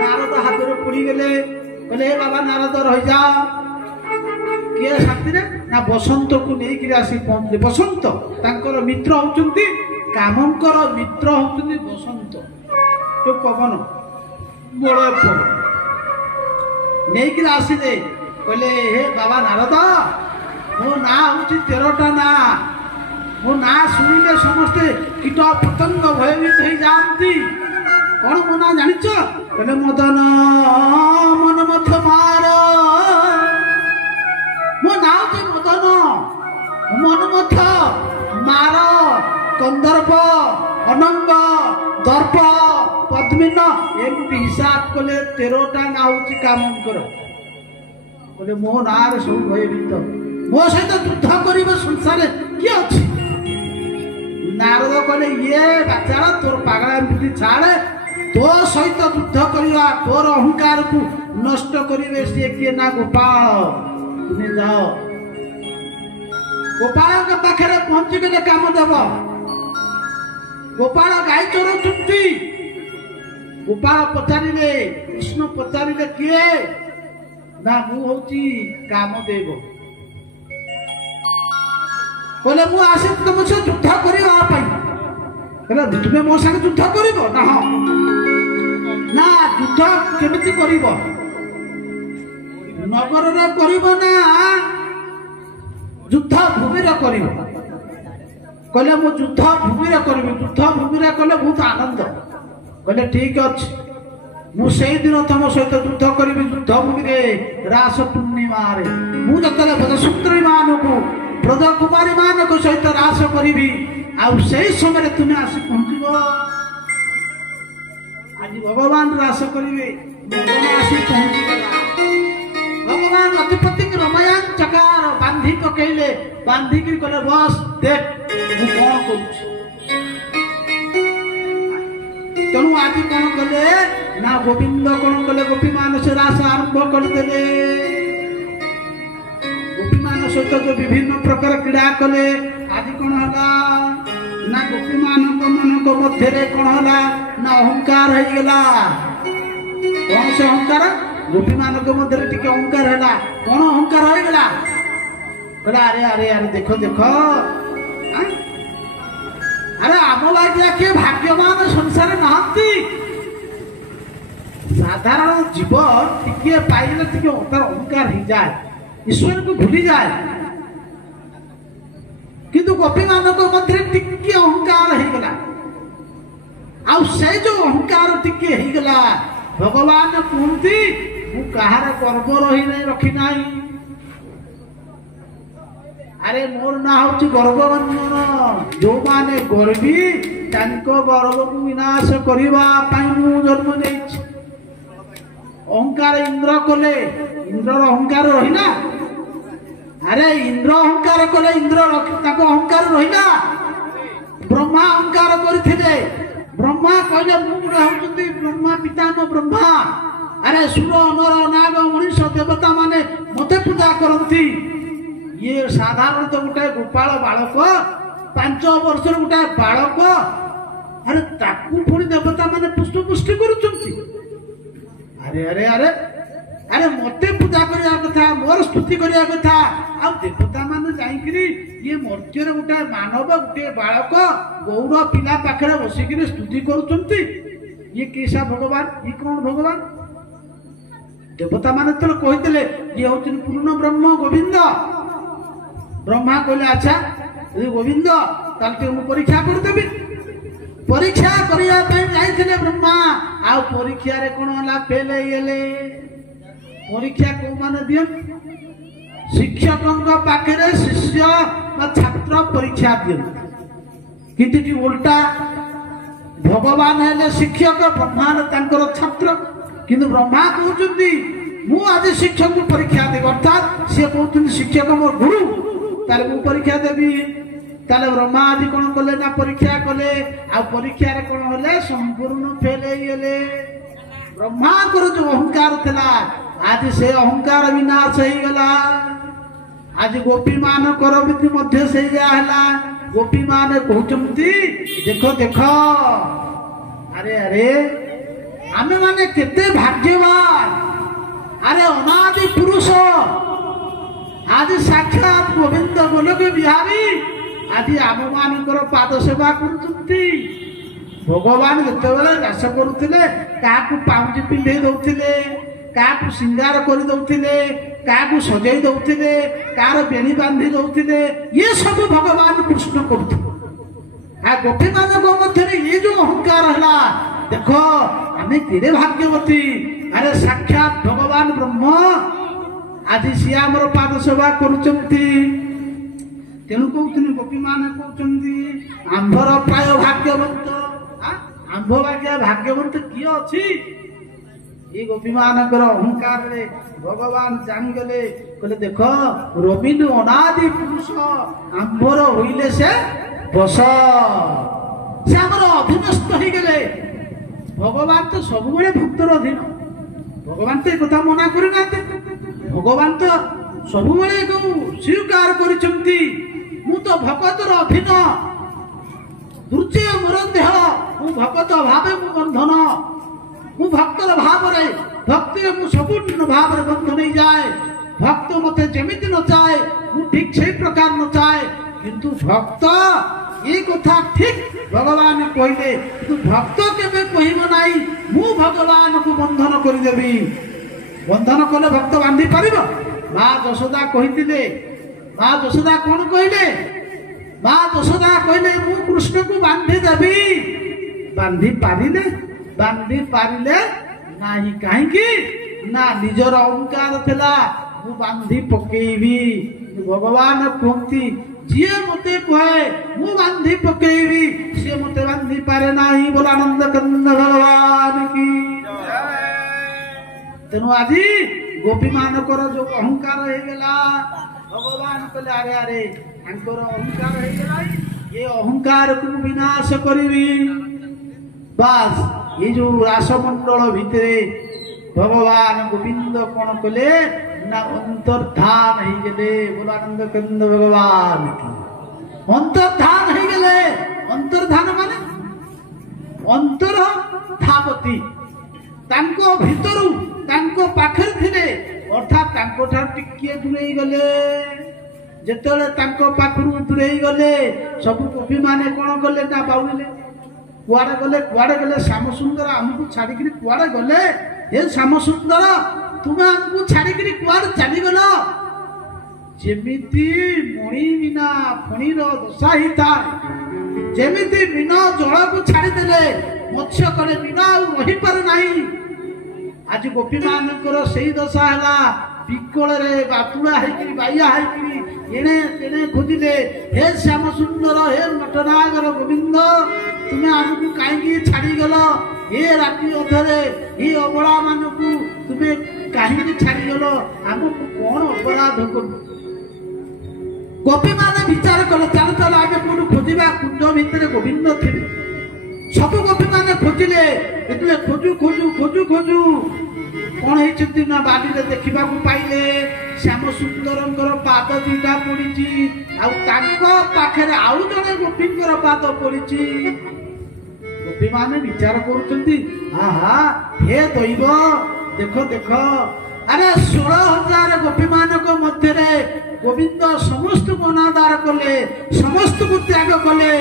नारद हाथ रे पड़ी गले कहले बाबा नारद रह जा किए शांति रे ना बसंत को नहीं कि आसी पहुंचे बसंत तांकर मित्र होचंती कामंकर मित्र होचंती बसंत तो पवन बड़ पवन नहीं कि आसी दे कहले हे बाबा नारद मो ना होची 13टा ना मो ना सुनिले समस्ते कीट पतंग भयभीत हो जाती कौन मो ना जानिच कहले मदन मन मथ मार मो ना होची मदन मन मथ मार कंदर्प अनंग दर्प पद्मिन एमती हिसाब कले 13टा ना होची कामंकर कहले मो ना रे सब भयभीत मो सहित युद्ध करिब संसार किए अछि नारद कहले ये बेचारा तोर पागला बुद्धि छाड़े तो सहित युद्ध करिया तोर अहंकार को नष्ट करिवे से किए ना गोपाल तुम जाओ गोपाल के पाखरे पहुंची गले कामदेव गोपाल गाय चोरउछंती गोपाल पचारिले कृष्ण पचारिले किए ना मु होची कामदेव कहले मु आसे तुम से युद्ध करियो आ पाई कहले तुमे मो संग युद्ध करिवो ना हां ना युद्ध केमिति करिवो नगर रे करिवो ना युद्ध भूमि रे करिवो कहले मु युद्ध भूमि रे करबी युद्ध भूमि रे कले बहुत आनंद कहले ठीक अछि मु सेई दिन तुम सहित युद्ध करिवि युद्ध भूमि रे रास पूर्णिमा रे मु जतले भज सुंदरी मानकू ब्रज कुमारी मानक सहित रास करी आउ से समय तुम्हें आसी पहुंचब आज भगवान रास करेंगे आसी पहुंचीगला भगवान अतिपति रमयान चकार बांधी पकईले बांधिक कले बस देख मु कौन करुछ तेणु आज कौन कले ना गोविंद कौन कले गोपी मान से रास आरंभ करदे सहित जो विभिन्न प्रकार क्रीड़ा कले आज कौन हला ना गोपी मानक मनक मध्य कौन हला ना अहंकार हो गला कौन से अहंकार गोपी मानक मध्य टिके अहंकार है कौन अहंकार हो गला कहला अरे अरे अरे देखो देखो अरे आम लागिया किए भाग्यवान संसार नहांती साधारण जीव टिके पाइले टिके अहंकार हो जाए ईश्वर को भूली जाए किंतु गोपी मानक मध्य टिके अहंकार हो गला आ से जो अहंकार टिके हो गला भगवान कहती मु कहार गर्व रही नहीं रखी नहीं अरे मोर ना होची गर्ववंजन जो माने गर्वी तांको गर्व को विनाश करिवा पई मु जन्म देछि अहंकार इंद्र कले इंद्र अहंकार रहिला अरे इंद्र अहंकार कले इंद्र अहंकार रहिला ब्रह्मा अहंकार करथिले ब्रह्मा कहले मुंडे होउछंती ब्रह्मा पितामह ब्रह्मा अरे सुर नर नाग मनुष्य देवता माने मते पूजा करंती ଇଏ ସାଧାରଣତଃ ଗୋଟାଏ ଗୋପାଳ ବାଳକ 5 ବର୍ଷର ଗୋଟାଏ ବାଳକ ଆରେ ତାକୁ ପୁଣି ଦେବତା ମାନେ ପୁଷ୍ଟି କରୁଛନ୍ତି। ଆରେ ଆରେ ଆରେ ଆରେ ମତେ ପୂଜା କରିବା କଥା, ମୋର ସ୍ତୁତି କରିବା କଥା, ଆଉ ଦେବତା ମାନେ ଯାଇକିରି ଇଏ ମର୍ତ୍ତ୍ୟରେ ଗୋଟାଏ ମାନବ ଗୋଟିଏ ବାଳକ ଗୌର ପିଲା ପାଖରେ ବସିକିରି ସ୍ତୁତି କରୁଛନ୍ତି। ଇଏ କିସା ଭଗବାନ, ଇଏ କଣ ଭଗବାନ? ଦେବତା ମାନେ ତ କହିଥିଲେ ଇଏ ହଉଛନ୍ତି ପୂର୍ଣ୍ଣ ବ୍ରହ୍ମ ଗୋବିନ୍ଦ। ବ୍ରହ୍ମା କହିଲେ ଆଚ୍ଛା ଯଦି ଗୋବିନ୍ଦ ତାହେଲେ ଟିକେ ମୁଁ ପରୀକ୍ଷା କରିଦେବି। ପରୀକ୍ଷା କରିବା ପାଇଁ ଯାଇଥିଲେ ବ୍ରହ୍ମା, ଆଉ ପରୀକ୍ଷାରେ କଣ ହେଲା? ଫେଲ ହେଇଗଲେ। ପରୀକ୍ଷା କୋଉମାନେ ଦିଅନ୍ତି? ଶିକ୍ଷକଙ୍କ ପାଖରେ ଶିଷ୍ୟ ବା ଛାତ୍ର ପରୀକ୍ଷା ଦିଅନ୍ତି, କିନ୍ତୁ କି ଓଲଟା ଭଗବାନ ହେଲେ ଶିକ୍ଷକ, ବ୍ରହ୍ମା ହେଲେ ତାଙ୍କର ଛାତ୍ର। କିନ୍ତୁ ବ୍ରହ୍ମା କହୁଛନ୍ତି ମୁଁ ଆଜି ଶିକ୍ଷକଙ୍କୁ ପରୀକ୍ଷା ଦେବି, ଅର୍ଥାତ୍ ସିଏ କହୁଛନ୍ତି ଶିକ୍ଷକ ମୋ ଗୁରୁ, ତାହେଲେ ମୁଁ ପରୀକ୍ଷା ଦେବି। ତାହେଲେ ବ୍ରହ୍ମା ଆଜି କଣ କଲେ ନା ପରୀକ୍ଷା କଲେ, ଆଉ ପରୀକ୍ଷାରେ କଣ ହେଲେ? ସମ୍ପୂର୍ଣ୍ଣ ଫେଲ ହେଇଗଲେ। ବ୍ରହ୍ମାଙ୍କର ଯୋଉ ଅହଙ୍କାର ଥିଲା ଆଜି ସେ ଅହଙ୍କାର ବିନାଶ ହେଇଗଲା। ଆଜି ଗୋପୀ ମାନଙ୍କର ମଧ୍ୟ ସେଇଆ ହେଲା। ଗୋପୀ ମାନେ କହୁଛନ୍ତି ଦେଖ ଦେଖ, ଆରେ ଆରେ ଆମେ ମାନେ କେତେ ଭାଗ୍ୟବାନ। ଆରେ ଅନାଦି ପୁରୁଷ ଆଜି ସାକ୍ଷାତ ଗୋବିନ୍ଦ ଗୋଲକ ବିହାରୀ ଆଜି ଆମ ମାନଙ୍କର ପାଦ ସେବା କରୁଛନ୍ତି। ଭଗବାନ ଯେତେବେଳେ ଚାଷ କରୁଥିଲେ କାହାକୁ ପାଉଁଜି ପିନ୍ଧେଇ ଦଉଥିଲେ, କାହାକୁ ସିଙ୍ଗାର କରି ଦଉଥିଲେ, କାହାକୁ ସଜେଇ ଦଉଥିଲେ, କାହାର ବେଣୀ ବାନ୍ଧି ଦଉଥିଲେ, ଇଏ ସବୁ ଭଗବାନ କୃଷ୍ଣ କରୁଥିଲେ। ଆଉ ଗୋପୀ ମାନଙ୍କ ମଧ୍ୟରେ ଇଏ ଯୋଉ ଅହଙ୍କାର ହେଲା, ଦେଖ ଆମେ କେଡ଼େ ଭାଗ୍ୟବତୀ। ଆରେ ସାକ୍ଷାତ ଭଗବାନ ବ୍ରହ୍ମ ଆଜି ସିଏ ଆମର ପାଦ ସେବା କରୁଛନ୍ତି। ତେଣୁ କହୁଥିଲି ଗୋପୀ ମାନେ କହୁଛନ୍ତି ଆମ୍ଭର ପ୍ରାୟ ଭାଗ୍ୟବନ୍ତ। ଆମ୍ଭ ବାଗିଆ ଭାଗ୍ୟବନ୍ତ କିଏ ଅଛି? ଏଇ ଗୋପୀ ମାନଙ୍କର ଅହଙ୍କାରରେ ଭଗବାନ ଜାଣିଗଲେ, କହିଲେ ଦେଖ ରବିନ୍ଦୁ ଅନାଦି ପୁରୁଷ ଆମ୍ଭର ହୋଇଲେ ସେ ବସ, ସେ ଆମର ଅଧୀନସ୍ଥ ହେଇଗଲେ। ଭଗବାନ ତ ସବୁବେଳେ ଭକ୍ତର ଅଧୀନ। ଭଗବାନ ତ ଏ କଥା ମନା କରିନାହାନ୍ତି। ଭଗବାନ ତ ସବୁବେଳେ ସ୍ୱୀକାର କରିଛନ୍ତି ମୁଁ ତ ଭଗତର ଅଧୀନ, ଦୁର୍ଜୟ ମୋର ଦେହ, ମୁଁ ଭଗତ ଭାବେ ମୁଁ ବନ୍ଧନ, ମୁଁ ଭକ୍ତର ଭାବରେ ଭକ୍ତିରେ ମୁଁ ସମ୍ପୂର୍ଣ୍ଣ ଭାବରେ ବନ୍ଧ ନେଇଯାଏ। ଭକ୍ତ ମତେ ଯେମିତି ନଚାଏ ମୁଁ ଠିକ ସେଇ ପ୍ରକାର ନଚାଏ। କିନ୍ତୁ ଭକ୍ତ ଏ କଥା ଠିକ ଭଗବାନ କହିଲେ, କିନ୍ତୁ ଭକ୍ତ କେବେ କହିବ ନାହିଁ ମୁଁ ଭଗବାନକୁ ବନ୍ଧନ କରିଦେବି। ବନ୍ଧନ କଲେ ଭକ୍ତ ବାନ୍ଧି ପାରିବ? ମା ଯଶୋଦା କହିଥିଲେ, ମା ଯଶୋଦା କଣ କହିଲେ? ମା ଯଶୋଦା କହିଲେ ମୁଁ କୃଷ୍ଣକୁ ବାନ୍ଧି ଦେବି। ବାନ୍ଧି ପାରିଲେ? ବାନ୍ଧି ପାରିଲେ ନାହିଁ। କାହିଁକି ନା ନିଜର ଅହଙ୍କାର ଥିଲା ମୁଁ ବାନ୍ଧି ପକେଇବି। ଭଗବାନ କୁହନ୍ତି ଯିଏ ମତେ କହେ ମୁଁ ବାନ୍ଧି ପକେଇବି ସିଏ ମତେ ବାନ୍ଧି ପାରେ ନାହିଁ। ବୋଲ ଆନନ୍ଦ କନ୍ଦ ଭଗବାନ କି। ତେଣୁ ଆଜି ଗୋପୀ ମାନଙ୍କର ଯୋଉ ଅହଙ୍କାର ହେଇଗଲା, ଭଗବାନ କହିଲେ ଆରେ ଆରେ ତାଙ୍କର ଅହଙ୍କାର ହେଇଗଲା, ଏ ଅହଙ୍କାରକୁ ବିନାଶ କରିବି। ବାସ୍ ଏ ଯୋଉ ରାସମଣ୍ଡଳ ଭିତରେ ଭଗବାନ ଗୋବିନ୍ଦ କଣ କଲେ ନା ଅନ୍ତର୍ଧାନ ହେଇଗଲେ। ବୋଲ ଆନନ୍ଦ କନ୍ଦ ଭଗବାନ କି। ଅନ୍ତର୍ଧାନ ହେଇଗଲେ। ଅନ୍ତର୍ଧାନ ମାନେ ଅନ୍ତର ଧାବତୀ, ତାଙ୍କ ଭିତରୁ ତାଙ୍କ ପାଖରେ ଥିଲେ, ଅର୍ଥାତ୍ ତାଙ୍କ ଠାରୁ ଟିକିଏ ଦୂରେଇ ଗଲେ। ଯେତେବେଳେ ତାଙ୍କ ପାଖରୁ ଦୂରେଇ ଗଲେ ସବୁ ଗୋପୀ ମାନେ କଣ କଲେ ନା ବାଉଳିଲେ। କୁଆଡେ ଗଲେ? କୁଆଡେ ଗଲେ? ଶ୍ୟାମ ସୁନ୍ଦର ଆମକୁ ଛାଡିକିରି କୁଆଡେ ଗଲେ? ଏ ଶ୍ୟାମ ସୁନ୍ଦର ତୁମେ ଆମକୁ ଛାଡିକିରି କୁଆଡେ ଚାଲିଗଲ? ଯେମିତି ମଣି ବିନା ଫଣିର ଦଶା ହେଇଥାଏ, ଯେମିତି ବିନ ଜଳକୁ ଛାଡିଦେଲେ ମତ୍ସ୍ୟ କଲେ ବିନ ଆଉ ରହିପାରେ ନାହିଁ। ଆଜି ଗୋପୀ ମାନଙ୍କର ସେଇ ଦଶା ହେଲା। ବିକଳରେ ବାତୁଳା ହେଇକିରି ବାଇଆ ହେଇକିରି ଏଣେ ତେଣେ ଖୋଜିଲେ, ହେ ଶ୍ୟାମ ସୁନ୍ଦର, ହେ ନଟନାଗର ଗୋବିନ୍ଦ ତୁମେ ଆମକୁ କାହିଁକି ଛାଡିଗଲ? ଏ ରାତି ଅଧରେ ଏ ଅବଳା ମାନଙ୍କୁ ତୁମେ କାହିଁକି ଛାଡିଗଲ? ଆମକୁ କଣ ଅପରାଧ କରୁ? ଗୋପୀ ମାନେ ବିଚାର କଲେ ଚାଲ ଚାଲ ଆମେ କୋଉଠୁ ଖୋଜିବା, କୁଞ୍ଜ ଭିତରେ ଗୋବିନ୍ଦ ଥିବେ। ସବୁ ଗୋପୀ ମାନେ ଖୋଜିଲେ, ଦେଖିଲେ ଖୋଜୁ ଖୋଜୁ ଖୋଜୁ ଖୋଜୁ କଣ ହେଇଛନ୍ତି ନା ବାଲିରେ ଦେଖିବାକୁ ପାଇଲେ ଶ୍ୟାମ ସୁନ୍ଦରଙ୍କର ପାଦ ଦିଟା ପଡିଛି, ଆଉ ତାଙ୍କ ପାଖରେ ଆଉ ଜଣେ ଗୋପୀଙ୍କର ପାଦ ପଡିଛି। ଗୋପୀ ମାନେ ବିଚାର କରୁଛନ୍ତି, ଆହା ହେ ଦୈବ, ଦେଖ ଦେଖ, ଆରେ 16,000 ଗୋପୀ ମାନଙ୍କ ମଧ୍ୟରେ ଗୋବିନ୍ଦ ସମସ୍ତଙ୍କୁ ଅନାଦାର କଲେ, ସମସ୍ତଙ୍କୁ ତ୍ୟାଗ କଲେ।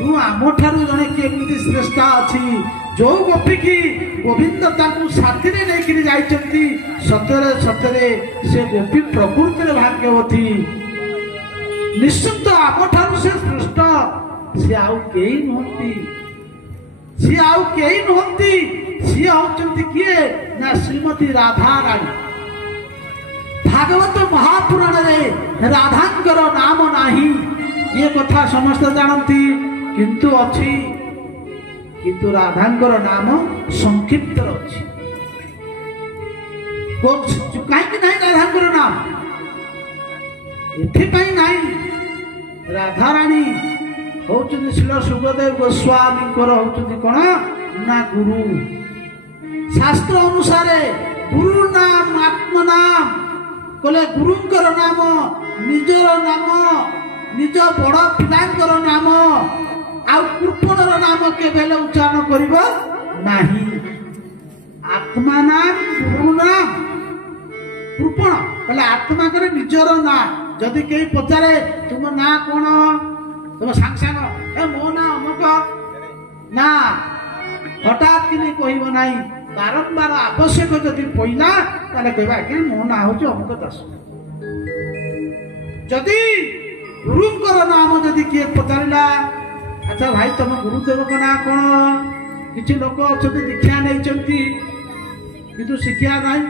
ମୁଁ ଆମଠାରୁ ଜଣେ କେମିତି ଶ୍ରେଷ୍ଠ ଅଛି? ଯୋଉ ଗୋପୀ କି ଗୋବିନ୍ଦ ତାଙ୍କୁ ସାଥିରେ ନେଇକିରି ଯାଇଛନ୍ତି, ସତରେ ସତରେ ସେ ଗୋପୀ ପ୍ରକୃତିରେ ଭାଗ୍ୟବତୀ। ନିଶ୍ଚିନ୍ତ ଆମଠାରୁ ସେ ଶ୍ରେଷ୍ଠ। ସେ ଆଉ କେହି ନୁହନ୍ତି, ସିଏ ଆଉ କେହି ନୁହନ୍ତି। ସିଏ ହଉଛନ୍ତି କିଏ ନା ଶ୍ରୀମତୀ ରାଧାରାଣୀ। ଭାଗବତ ମହାପୁରାଣରେ ରାଧାଙ୍କର ନାମ ନାହିଁ, ଏ କଥା ସମସ୍ତେ ଜାଣନ୍ତି, କିନ୍ତୁ ଅଛି। କିନ୍ତୁ ରାଧାଙ୍କର ନାମ ସଂକ୍ଷିପ୍ତ ଅଛି। କାହିଁକି ନାହିଁ ରାଧାଙ୍କର ନାମ? ଏଥିପାଇଁ ନାହିଁ, ରାଧାରାଣୀ ହଉଛନ୍ତି ଶ୍ରୀଳ ସୁଖଦେବ ଗୋସ୍ୱାମୀଙ୍କର ହଉଛନ୍ତି କଣ ନା ଗୁରୁ। ଶାସ୍ତ୍ର ଅନୁସାରେ ଗୁରୁ ନାମ ଆତ୍ମନାମ କହିଲେ ଗୁରୁଙ୍କର ନାମ, ନିଜର ନାମ, ନିଜ ବଡ ପିଲାଙ୍କର ନାମ, ଆଉ କୃପଣର ନାମ କେବେ ହେଲେ ଉଚ୍ଚାରଣ କରିବ ନାହିଁ। ଆତ୍ମା ନାମ, ଗୁରୁ ନାମ, କୃପଣ କହିଲେ ଆତ୍ମାଙ୍କର ନିଜର ନାଁ। ଯଦି କେହି ପଚାରେ ତୁମ ନାଁ କଣ, ତୁମ ସାଙ୍ଗ ସାଙ୍ଗ ଏ ମୋ ନାଁ ଅମୁକ, ନା ହଠାତ୍ କିନି କହିବ ନାହିଁ। ବାରମ୍ବାର ଆବଶ୍ୟକ ଯଦି ପଇଲା ତାହେଲେ କହିବା ଆଜ୍ଞା ମୋ ନାଁ ହଉଛି ଅମୁକ ଦାସ। ଯଦି ଗୁରୁଙ୍କର ନାମ ଯଦି କିଏ ପଚାରିଲା, ଆଚ୍ଛା ଭାଇ ତମ ଗୁରୁଦେବଙ୍କ ନାଁ କଣ? କିଛି ଲୋକ ଅଛନ୍ତି ଦୀକ୍ଷା ନେଇଛନ୍ତି କିନ୍ତୁ ଶିକ୍ଷା ନାହିଁ।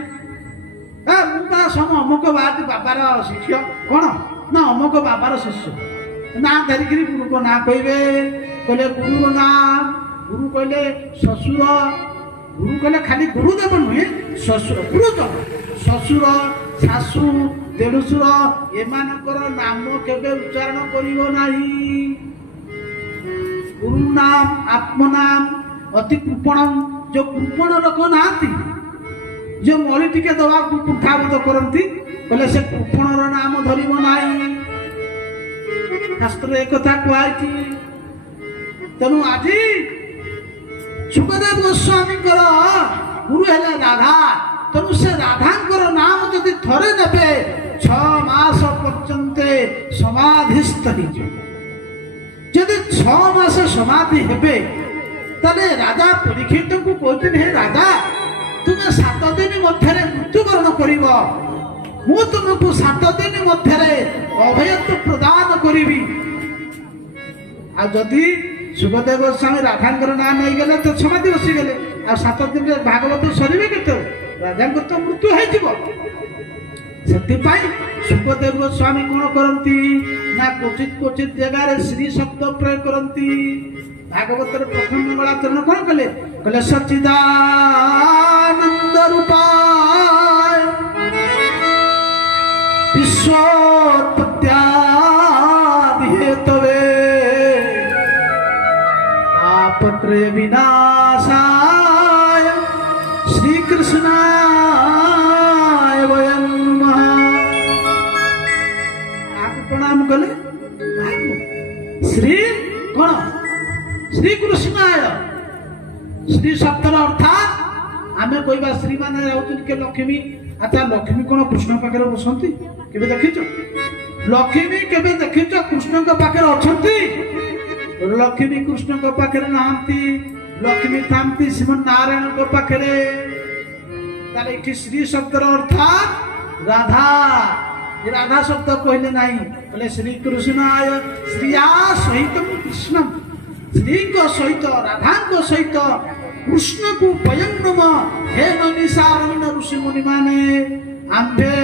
ମୁଁ ପରା ସମ ଅମୁକ ବାବାର ଶିଷ୍ୟ। କଣ ନା ଅମୁକ ବାବାର ଶିଷ୍ୟ। ନାଁ ଧରିକିରି ଗୁରୁଙ୍କ ନାଁ କହିବେ। କହିଲେ ଗୁରୁର ନାଁ, ଗୁରୁ କହିଲେ ଶ୍ୱଶୁର, ଗୁରୁ କହିଲେ ଖାଲି ଗୁରୁଦେବ ନୁହେଁ, ଶ୍ୱଶୁର, ଗୁରୁଜନ, ଶ୍ୱଶୁର, ଶାଶୁ, ଦେଢୁଶୁର ଏମାନଙ୍କର ନାମ କେବେ ଉଚ୍ଚାରଣ କରିବ ନାହିଁ। ଗୁରୁ ନାମ, ଆତ୍ମନାମ, ଅତି କୃପଣ। ଯୋଉ କୃପଣ ଲୋକ ନାହାନ୍ତି, ଯୋଉ ମଳି ଟିକେ ଦବାକୁ କୁଣ୍ଠାବୋଧ କରନ୍ତି, କହିଲେ ସେ କୃପଣର ନାମ ଧରିବ ନାହିଁ। ଶାସ୍ତ୍ରରେ ଏକଥା କୁହାଯାଇଛି। ତେଣୁ ଆଜି ସୁଖଦେବ ଗୋସ୍ୱାମୀଙ୍କର ଗୁରୁ ହେଲେ ରାଧା। ତେଣୁ ସେ ରାଧାଙ୍କର ନାମ ଯଦି ଥରେ ନେବେ 6 ମାସ ପର୍ଯ୍ୟନ୍ତ ସମାଧିସ୍ଥ ହେଇଯିବ। ଯଦି 6 ମାସ ସମାଧି ହେବେ, ତାହେଲେ ରାଜା ପରୀକ୍ଷିତଙ୍କୁ କହୁଛନ୍ତି, ହେ ରାଜା ତୁମେ 7 ଦିନ ମଧ୍ୟରେ ମୃତ୍ୟୁବରଣ କରିବ, ମୁଁ ତୁମକୁ 7 ଦିନ ମଧ୍ୟରେ ଅଭୟତ୍ୱ ପ୍ରଦାନ କରିବି। ଆଉ ଯଦି ସୁଖଦେବ ଗୋସ୍ୱାମୀ ରାଧାଙ୍କର ନାଁ ନେଇଗଲେ ତ ସମାଧି ବସିଗଲେ, ଆଉ 7 ଦିନରେ ଭାଗବତ ସରିବେ କେତେବେଳେ? ରାଜାଙ୍କର ତ ମୃତ୍ୟୁ ହେଇଯିବ। ସେଥିପାଇଁ ସୁଖଦେବ ଗୋସ୍ୱାମୀ କଣ କରନ୍ତି ନା କ୍ୱଚିତ କ୍ୱଚିତ ଜାଗାରେ ଶ୍ରୀ ଶବ୍ଦ ପ୍ରୟୋଗ କରନ୍ତି। ଭାଗବତର ପ୍ରଥମ ମଙ୍ଗଳାଚରଣ କଣ କଲେ? କହିଲେ ସଚ୍ଚିଦାନନ୍ଦ ରୂପାୟ ବିଶ୍ୱୋତ୍ପତ୍ତ୍ୟାଦି ହେତବେ ତାପତ୍ରୟ ବିନାଶାୟ ଶ୍ରୀକୃଷ୍ଣାୟ ବୟଂ ନମଃ। କାହାକୁ ପ୍ରଣାମ କଲେ? ଶ୍ରୀ କଣ? ଶ୍ରୀକୃଷ୍ଣାୟ। ଶ୍ରୀ ଶବ୍ଦର ଅର୍ଥାତ୍ ଆମେ କହିବା ଶ୍ରୀ ମାନେ ହେଉଛନ୍ତି କିଏ? ଲକ୍ଷ୍ମୀ। ଆଚ୍ଛା ଲକ୍ଷ୍ମୀ କଣ କୃଷ୍ଣ ପାଖରେ ବସନ୍ତି? କେବେ ଦେଖିଛ? ଲକ୍ଷ୍ମୀ କେବେ ଦେଖିଛ କୃଷ୍ଣଙ୍କ ପାଖରେ ଅଛନ୍ତି? ଲକ୍ଷ୍ମୀ କୃଷ୍ଣଙ୍କ ପାଖରେ ନାହାନ୍ତି। ଲକ୍ଷ୍ମୀ ଥାନ୍ତି ଶ୍ରୀମନ୍ନାରାୟଣଙ୍କ ପାଖରେ। ତାହେଲେ ଏଠି ଶ୍ରୀ ଶବ୍ଦର ଅର୍ଥାତ୍ ରାଧା। ରାଧା ଶବ୍ଦ କହିଲେ ନାହିଁ, କହିଲେ ଶ୍ରୀକୃଷ୍ଣାୟ। ଶ୍ରୀୟା ସହିତ କୃଷ୍ଣ, ଶ୍ରୀଙ୍କ ସହିତ ରାଧାଙ୍କ ସହିତ କୃଷ୍ଣକୁ ବୟଂ ନମଃ। ହେ ନୈମିଷାରଣ୍ୟ ଋଷି ମୁନି ମାନେ ଆମ୍ଭେ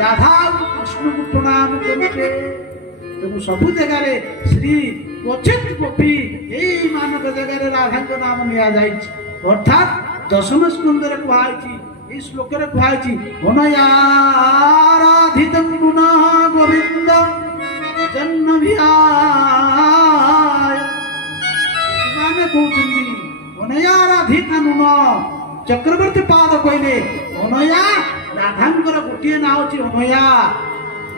ରାଧା କୃଷ୍ଣକୁ ପ୍ରଣାମ କରୁଛେ। ତେଣୁ ସବୁ ଜାଗାରେ ଶ୍ରୀ କ୍ୱଚିତ ଗୋପୀ ଏଇ ମାନଙ୍କ ଜାଗାରେ ରାଧାଙ୍କ ନାମ ନିଆଯାଇଛି। ଅର୍ଥାତ୍ ଦଶମ ସ୍କନ୍ଧରେ କୁହାଯାଇଛି, এই শ্লোকের কুহাইছি অনয়ারাধিতং পুনঃ গোবিন্দ জন্মভিয়ায়। ମାନେ କହୁଛନ୍ତି ଅନୟାରାଧିକା ନୁନ ଚକ୍ରବର୍ତ୍ତୀ ପାଦ କହିଲେ ଅନୟା ରାଧାଙ୍କର ଗୋଟିଏ ନାଁ ହଉଛି ଅନୟା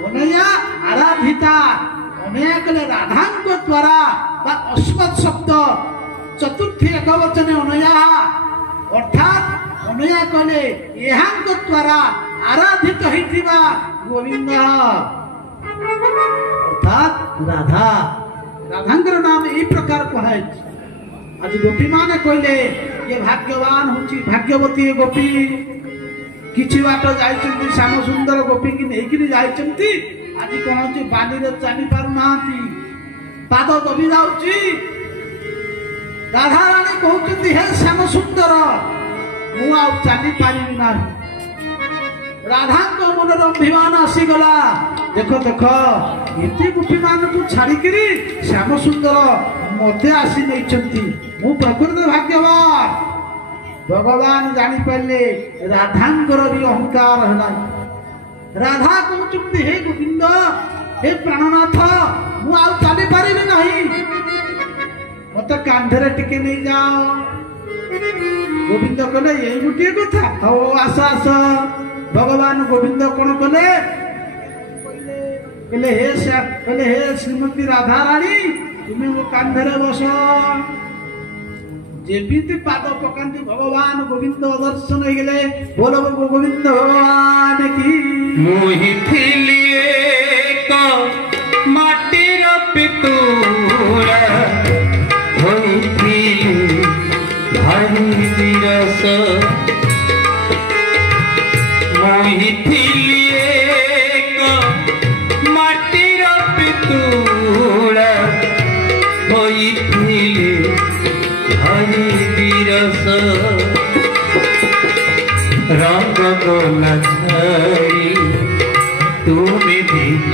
ଅନୟା ଆରାଧିତା ଅନୟା କହିଲେ ରାଧାଙ୍କ ଦ୍ୱାରା ବା ଅସ୍ମତ୍ ଶବ୍ଦ ଚତୁର୍ଥୀ ଏକବଚନ ଅନୟା ଅର୍ଥାତ୍ ଅନୟା କହିଲେ ଏହାଙ୍କ ଦ୍ୱାରା ଆରାଧିତ ହେଇଥିବା ଗୋବିନ୍ଦ ଅର୍ଥାତ୍ ରାଧା ରାଧାଙ୍କର ନାମ ଏଇ ପ୍ରକାର କୁହାଯାଇଛି। ଆଜି ଗୋପୀ ମାନେ କହିଲେ ଇଏ ଭାଗ୍ୟବାନ ହଉଛି ଭାଗ୍ୟବତୀ ଗୋପୀ କିଛି ବାଟ ଯାଇଛନ୍ତି ଶ୍ୟାମ ସୁନ୍ଦର ଗୋପୀକି ନେଇକିରି ଯାଇଛନ୍ତି ଆଜି କଣ ହଉଛି ବାଲିରେ ଚାଲି ପାରୁନାହାନ୍ତି ପାଦ ଦବି ଯାଉଛି। ରାଧାରାଣୀ କହୁଛନ୍ତି ହେ ଶ୍ୟାମ ସୁନ୍ଦର ମୁଁ ଆଉ ଚାଲି ପାରିବି ନାହିଁ। ରାଧାଙ୍କ ମନରେ ଅଭିମାନ ଆସିଗଲା ଦେଖ ଦେଖ ଏତେ ଗୋପୀ ମାନଙ୍କୁ ଛାଡିକିରି ଶ୍ୟାମ ସୁନ୍ଦର ମତେ ଆସି ନେଇଛନ୍ତି ମୁଁ ପ୍ରକୃତ ଭାଗ୍ୟବାନ। ଭଗବାନ ଜାଣିପାରିଲେ ରାଧାଙ୍କର ବି ଅହଙ୍କାର ହେଲା। ରାଧା କହୁଛନ୍ତି ହେ ଗୋବିନ୍ଦ ହେ ପ୍ରାଣନାଥ ମୁଁ ଆଉ ଚାଲି ପାରିବି ନାହିଁ ମତେ କାନ୍ଧରେ ଟିକେ ନେଇଯାଅ। ଗୋବିନ୍ଦ କହିଲେ ଏଇ ଗୋଟିଏ କଥା ହଉ ଆସ ଆସ। ଭଗବାନ ଗୋବିନ୍ଦ କଣ କଲେ କହିଲେ ହେ ଶ୍ରୀମତୀ ରାଧାରାଣୀ ତୁମେ ମୋ କାନ୍ଧରେ ବସ। ଯେମିତି ପାଦ ପକାନ୍ତି ଭଗବାନ ଗୋବିନ୍ଦ ଦର୍ଶନ ହେଇଗଲେ ବୋଲ ଗୋବିନ୍ଦ ଭଗବାନ କି ମୋହିଥିଲି ଏକ ମାଟିର ପିତୁଳା ହୋଇଥିଲି ଭାରି ବିରସ ମୋହିଥିଲି ଏକ ମାଟିର ପିତୁଳା ହୋଇଥିଲି ଭାରି ବିରସ ରଙ୍ଗ ଗୋଲା ଛାଇ তুমি দিল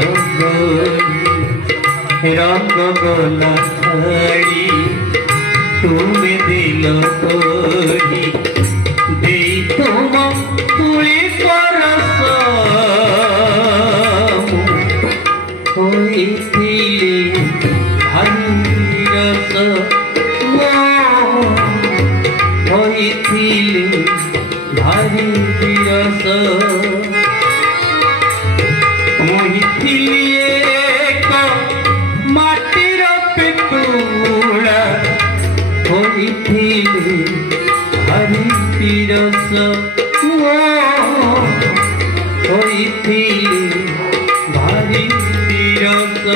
রঙ্গ গোলা ছাড়ি তুমি দিল করি দেই তুম তুলি পরশ হইছিলে ভারস হইছিলে ভারি বিরস মোহিଥିଲି ଏକ ମାଟିର ପିତୁଳା ହୋଇଥିଲି ଭାରି ବିରସ ହୋଇଥିଲି ଭାରି ବିରସ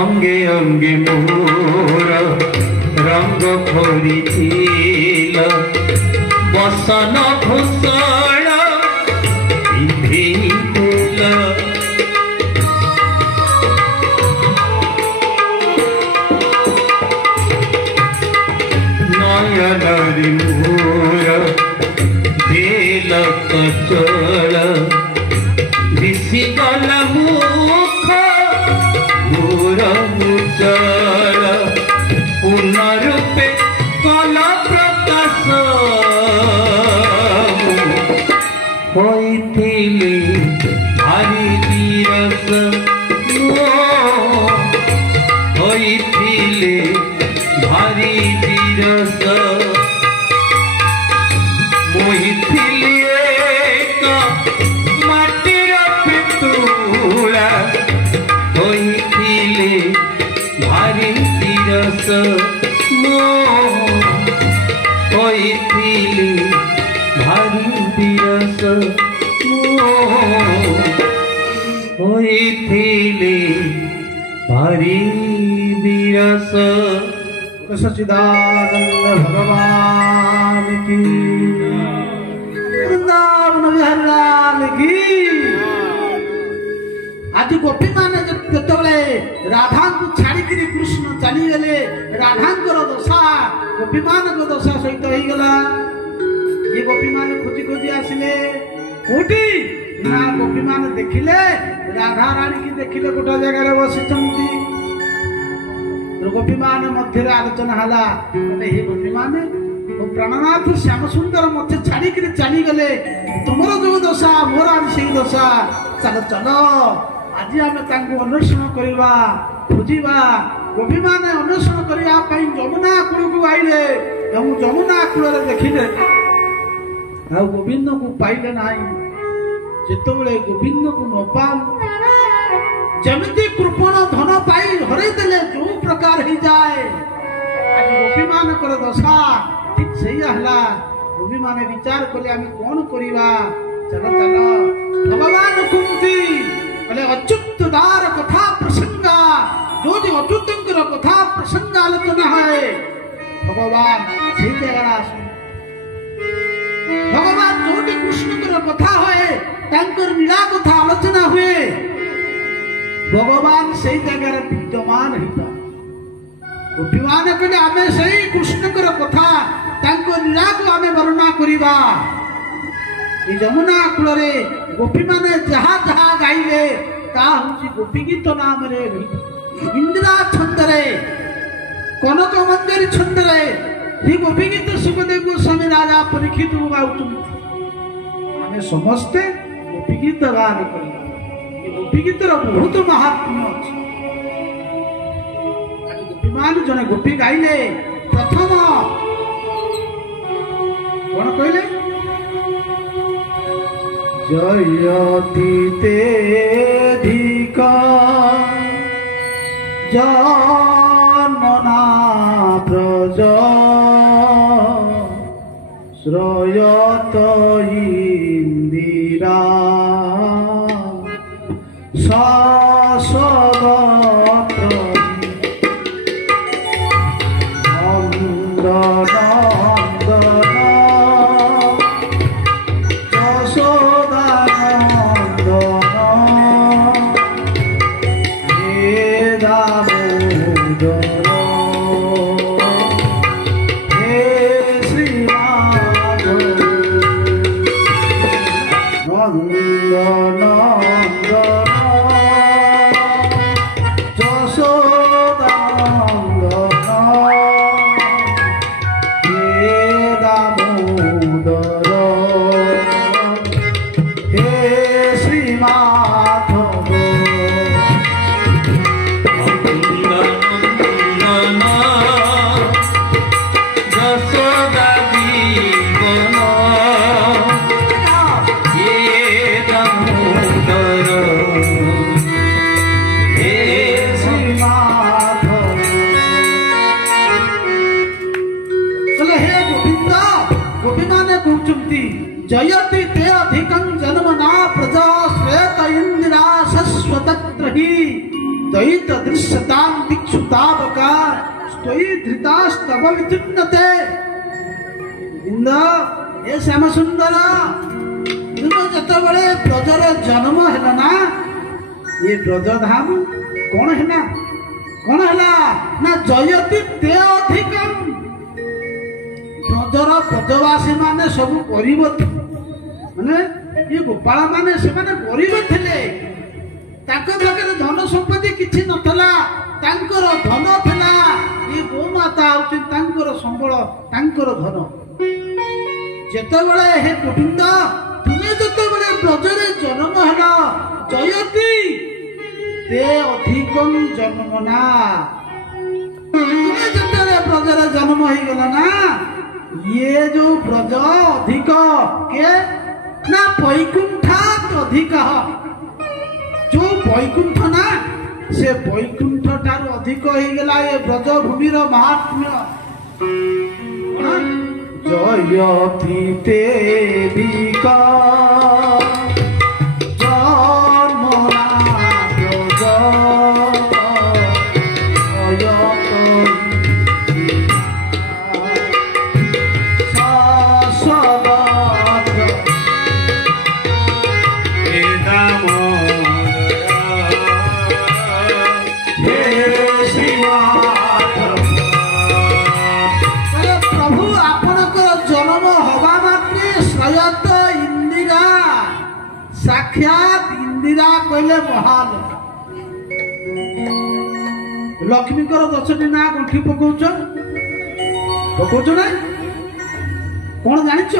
অঙ্গে অঙ্গে মোর রঙ্গ ভরিছিল বসন ভূষণ পিঁধিছিল নয়নরে মোর দিল কচল দিশিগলা মুখ মুচল পুনরূপে কল প্রকাশ হইଥିଲି ভারি বিরস হইଥିଲେ ভারি বিরস মোহিଥିଲି ଏକ ମାଟିର ପିତୁଳା ହୋଇଥିଲେ ଭାରି ବିରସ ହୋଇଥିଲେ ଭାରି ବିରସ ହୋଇଥିଲେ ଭାରି ବିରସ। सच्चिदानंद भगवान की, वृंदावन बिहारी लाल की। आज गोपी माने जेतबेले राधा को छाड़ी कृष्ण चली गले, राधा दशा गोपी मान दशा सहित हो गला। ये गोपी माने खोजी खोजी आसिले कोठी ना गोपी माने देखिले राधा रानी की देखिले गोटा जगह बसी। गोपी मान मध्य आलोचना हला, हे गोपी माने प्राणनाथ श्याम सुंदर मत छाड़ी चली गले, तुमर जो दशा मोर आज से दशा। चलो चलो आज आम अन्वेषण करवा खोजा। गोपी माने अन्वेषण करने यमुना कूल को आईले, यमुना कूल देखिले गोविंद को पाइले ना। जिते गोविंद को न पाऊ जमी कृपण धन पाई हरई देले जो प्रकार ही जाए। आज गोपी मानकर दशा ठीक से गोपी माने विचार कले आम कौन करवा। चलो चलो भगवान कुंती बोले अच्युत दार कथा प्रसंगा, जो अच्युत कथा प्रसंग आलोचना है भगवान से जगह भगवान जो कृष्ण कथा है लीला कथा आलोचना हुए भगवान से जगह विद्यमान होता। गोपी माने कहले आमे सही कृष्ण कथा लीला को आमे वर्णना करवा। यमुना कूल गोपी माने जहा जहा गाइले ता हूँ गोपी गीत नाम रे इंदिरा छंदरे कनक मंजरी छंदरे ही गोपी गीत सुखदेव गोस्वामी राजा परीक्षित आमे समस्ते गोपी गीत गान कर। गोपी गीतर बहुत महात्म्य अच्छे। गोपी मान जने गोपी गाइले प्रथम कौन कहले जयति तेधिका जन्मना ब्रज श्रयत इंदिरा शाश्वत जयति ते अधिकं जन्मना प्रजा श्वेत इंदिरा शश्वतत्र ही द्वैत दृश्यतां दिक्षुतावका स्तोई धृतास्तव विचिन्नते। इंद ए श्याम सुंदर तुम जतबेले ब्रजर जन्म हैला ना ये ब्रजधाम कौन हैला ना जयति ते अधिकं ब्रजर ब्रजवासी माने सब गरीब माने ये गोपाल माने से माने गरीब थिले ताको पाखे धन संपत्ति किछि नथला तांकर धन थिला ये गोमाता होछि तांकर संबळ तांकर धन। जेतेबेले हे गोविंद तुमे जेतेबेले ब्रजरे जन्म हैला जयति ते अधिकं जन्मना तुमे जेतेबेले ब्रजरे जन्म होई गला ना ये जो ब्रज अधिक के ना वैकुंठात अधिक जो वैकुंठ ना से वैकुंठ ठार अधिक हो गला ये ब्रज भूमिर महात्म्य। जयति तेधिका जन्मना ब्रज जयत साक्षात इंदिरा कहले महालक्ष्मी। लक्ष्मी 10टी ना गंठी पकाउछ ना कौन जानिछ?